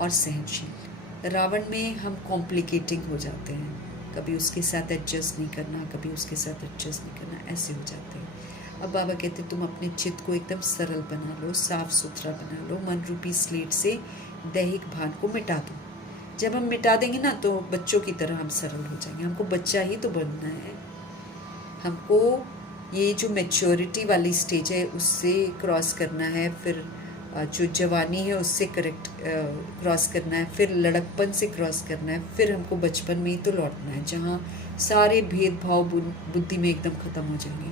और सहनशील। रावण में हम कॉम्प्लिकेटिंग हो जाते हैं, कभी उसके साथ एडजस्ट नहीं करना, कभी उसके साथ एडजस्ट नहीं करना, ऐसे हो जाते हैं। अब बाबा कहते हैं तुम अपने चित्त को एकदम सरल बना लो, साफ सुथरा बना लो, मन रूपी स्लेट से दैहिक भान को मिटा दो। जब हम मिटा देंगे ना, तो बच्चों की तरह हम सरल हो जाएंगे। हमको बच्चा ही तो बनना है, हमको ये जो मैच्योरिटी वाली स्टेज है उससे क्रॉस करना है, फिर जो जवानी है उससे क्रॉस करना है, फिर लड़कपन से क्रॉस करना है, फिर हमको बचपन में ही तो लौटना है, जहाँ सारे भेदभाव बुद्धि में एकदम ख़त्म हो जाएंगे,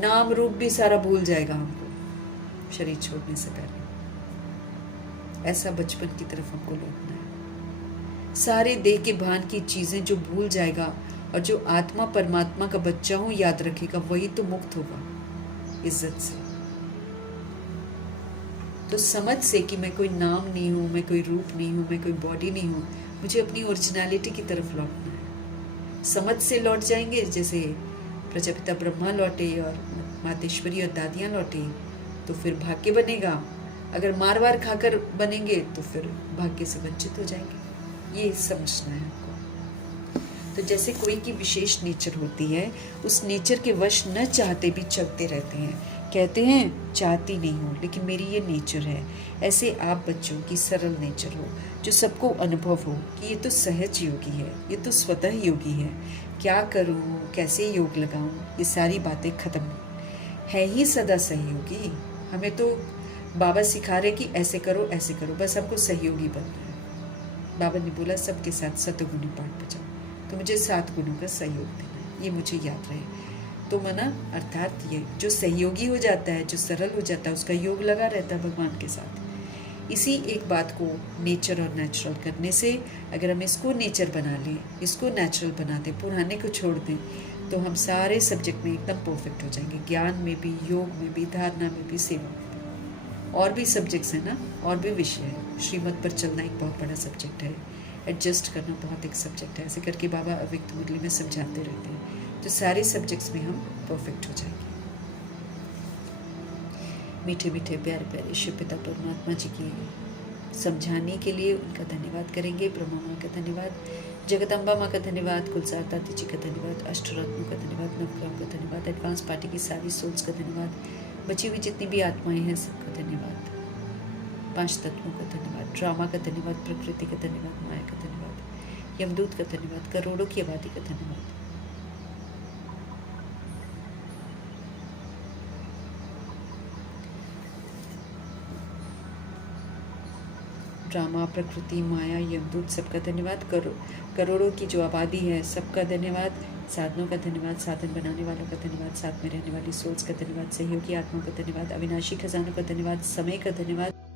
नाम रूप भी सारा भूल जाएगा हमको शरीर छोड़ने से पहले। ऐसा बचपन की तरफ हमको लौटना है। सारे देह के भान की चीज़ें जो भूल जाएगा और जो आत्मा परमात्मा का बच्चा हूँ याद रखेगा, वही तो मुक्त होगा इज्जत से। तो समझ से कि मैं कोई नाम नहीं हूँ, मैं कोई रूप नहीं हूँ, मैं कोई बॉडी नहीं हूँ, मुझे अपनी ओरिजिनलिटी की तरफ लौटना है। समझ से लौट जाएंगे, जैसे प्रजापिता ब्रह्मा लौटे और मातेश्वरी और दादियाँ लौटे, तो फिर भाग्य बनेगा। अगर मार वार खाकर बनेंगे तो फिर भाग्य से वंचित हो जाएंगे। ये समझना है हमको। तो जैसे कोई की विशेष नेचर होती है, उस नेचर के वश न चाहते भी चलते रहते हैं। कहते हैं चाहती नहीं हूँ, लेकिन मेरी ये नेचर है। ऐसे आप बच्चों की सरल नेचर हो, जो सबको अनुभव हो कि ये तो सहज योगी है, ये तो स्वतः योगी है। क्या करूँ, कैसे योग लगाऊँ, ये सारी बातें खत्म है ही सदा सहयोगी। हमें तो बाबा सिखा रहे कि ऐसे करो ऐसे करो, बस हमको सहयोगी बनना है। बाबा ने बोला सबके साथ सतगुणी पाठ बजाओ, तो मुझे 7 गुणों का सहयोग देना है, ये मुझे याद रहे। तो मना अर्थात ये जो सहयोगी हो जाता है, जो सरल हो जाता है, उसका योग लगा रहता है भगवान के साथ। इसी एक बात को नेचर और नेचुरल करने से अगर हम इसको नेचर बना लें, इसको नेचुरल बना दें, पुराने को छोड़ दें, तो हम सारे सब्जेक्ट में एकदम परफेक्ट हो जाएंगे। ज्ञान में भी, योग में भी, धारणा में भी, सेवा में भी। और भी सब्जेक्ट्स हैं ना, और भी विषय है। श्रीमत पर चलना एक बहुत बड़ा सब्जेक्ट है, एडजस्ट करना बहुत एक सब्जेक्ट है। ऐसे करके बाबा अव्यक्त मुरली में समझाते रहते हैं। तो सारे सब्जेक्ट्स में हम परफेक्ट हो जाएंगे। मीठे मीठे प्यारे प्यारे शिव पिता परमात्मा जी की समझाने के लिए उनका धन्यवाद करेंगे। ब्रह्मा माँ का धन्यवाद, जगदम्बा माँ का धन्यवाद, कुलसार दादी जी का धन्यवाद, अष्टरत्नों का धन्यवाद, नवग्रहों का धन्यवाद, एडवांस पार्टी की सारी सोल्स का धन्यवाद, बची हुई जितनी भी आत्माएं हैं सबका धन्यवाद, 5 तत्वों का धन्यवाद, ड्रामा का धन्यवाद, प्रकृति का धन्यवाद, माया का धन्यवाद, यमदूत का धन्यवाद, करोड़ों की आबादी का धन्यवाद। ड्रामा, प्रकृति, माया, यमदूत सबका धन्यवाद, करोड़ों की जो आबादी है सबका धन्यवाद, साधनों का धन्यवाद, साधन बनाने वालों का धन्यवाद, साथ में रहने वाली सोल्स का धन्यवाद, सहयोगी आत्माओं का धन्यवाद, अविनाशी खजानों का धन्यवाद, समय का धन्यवाद।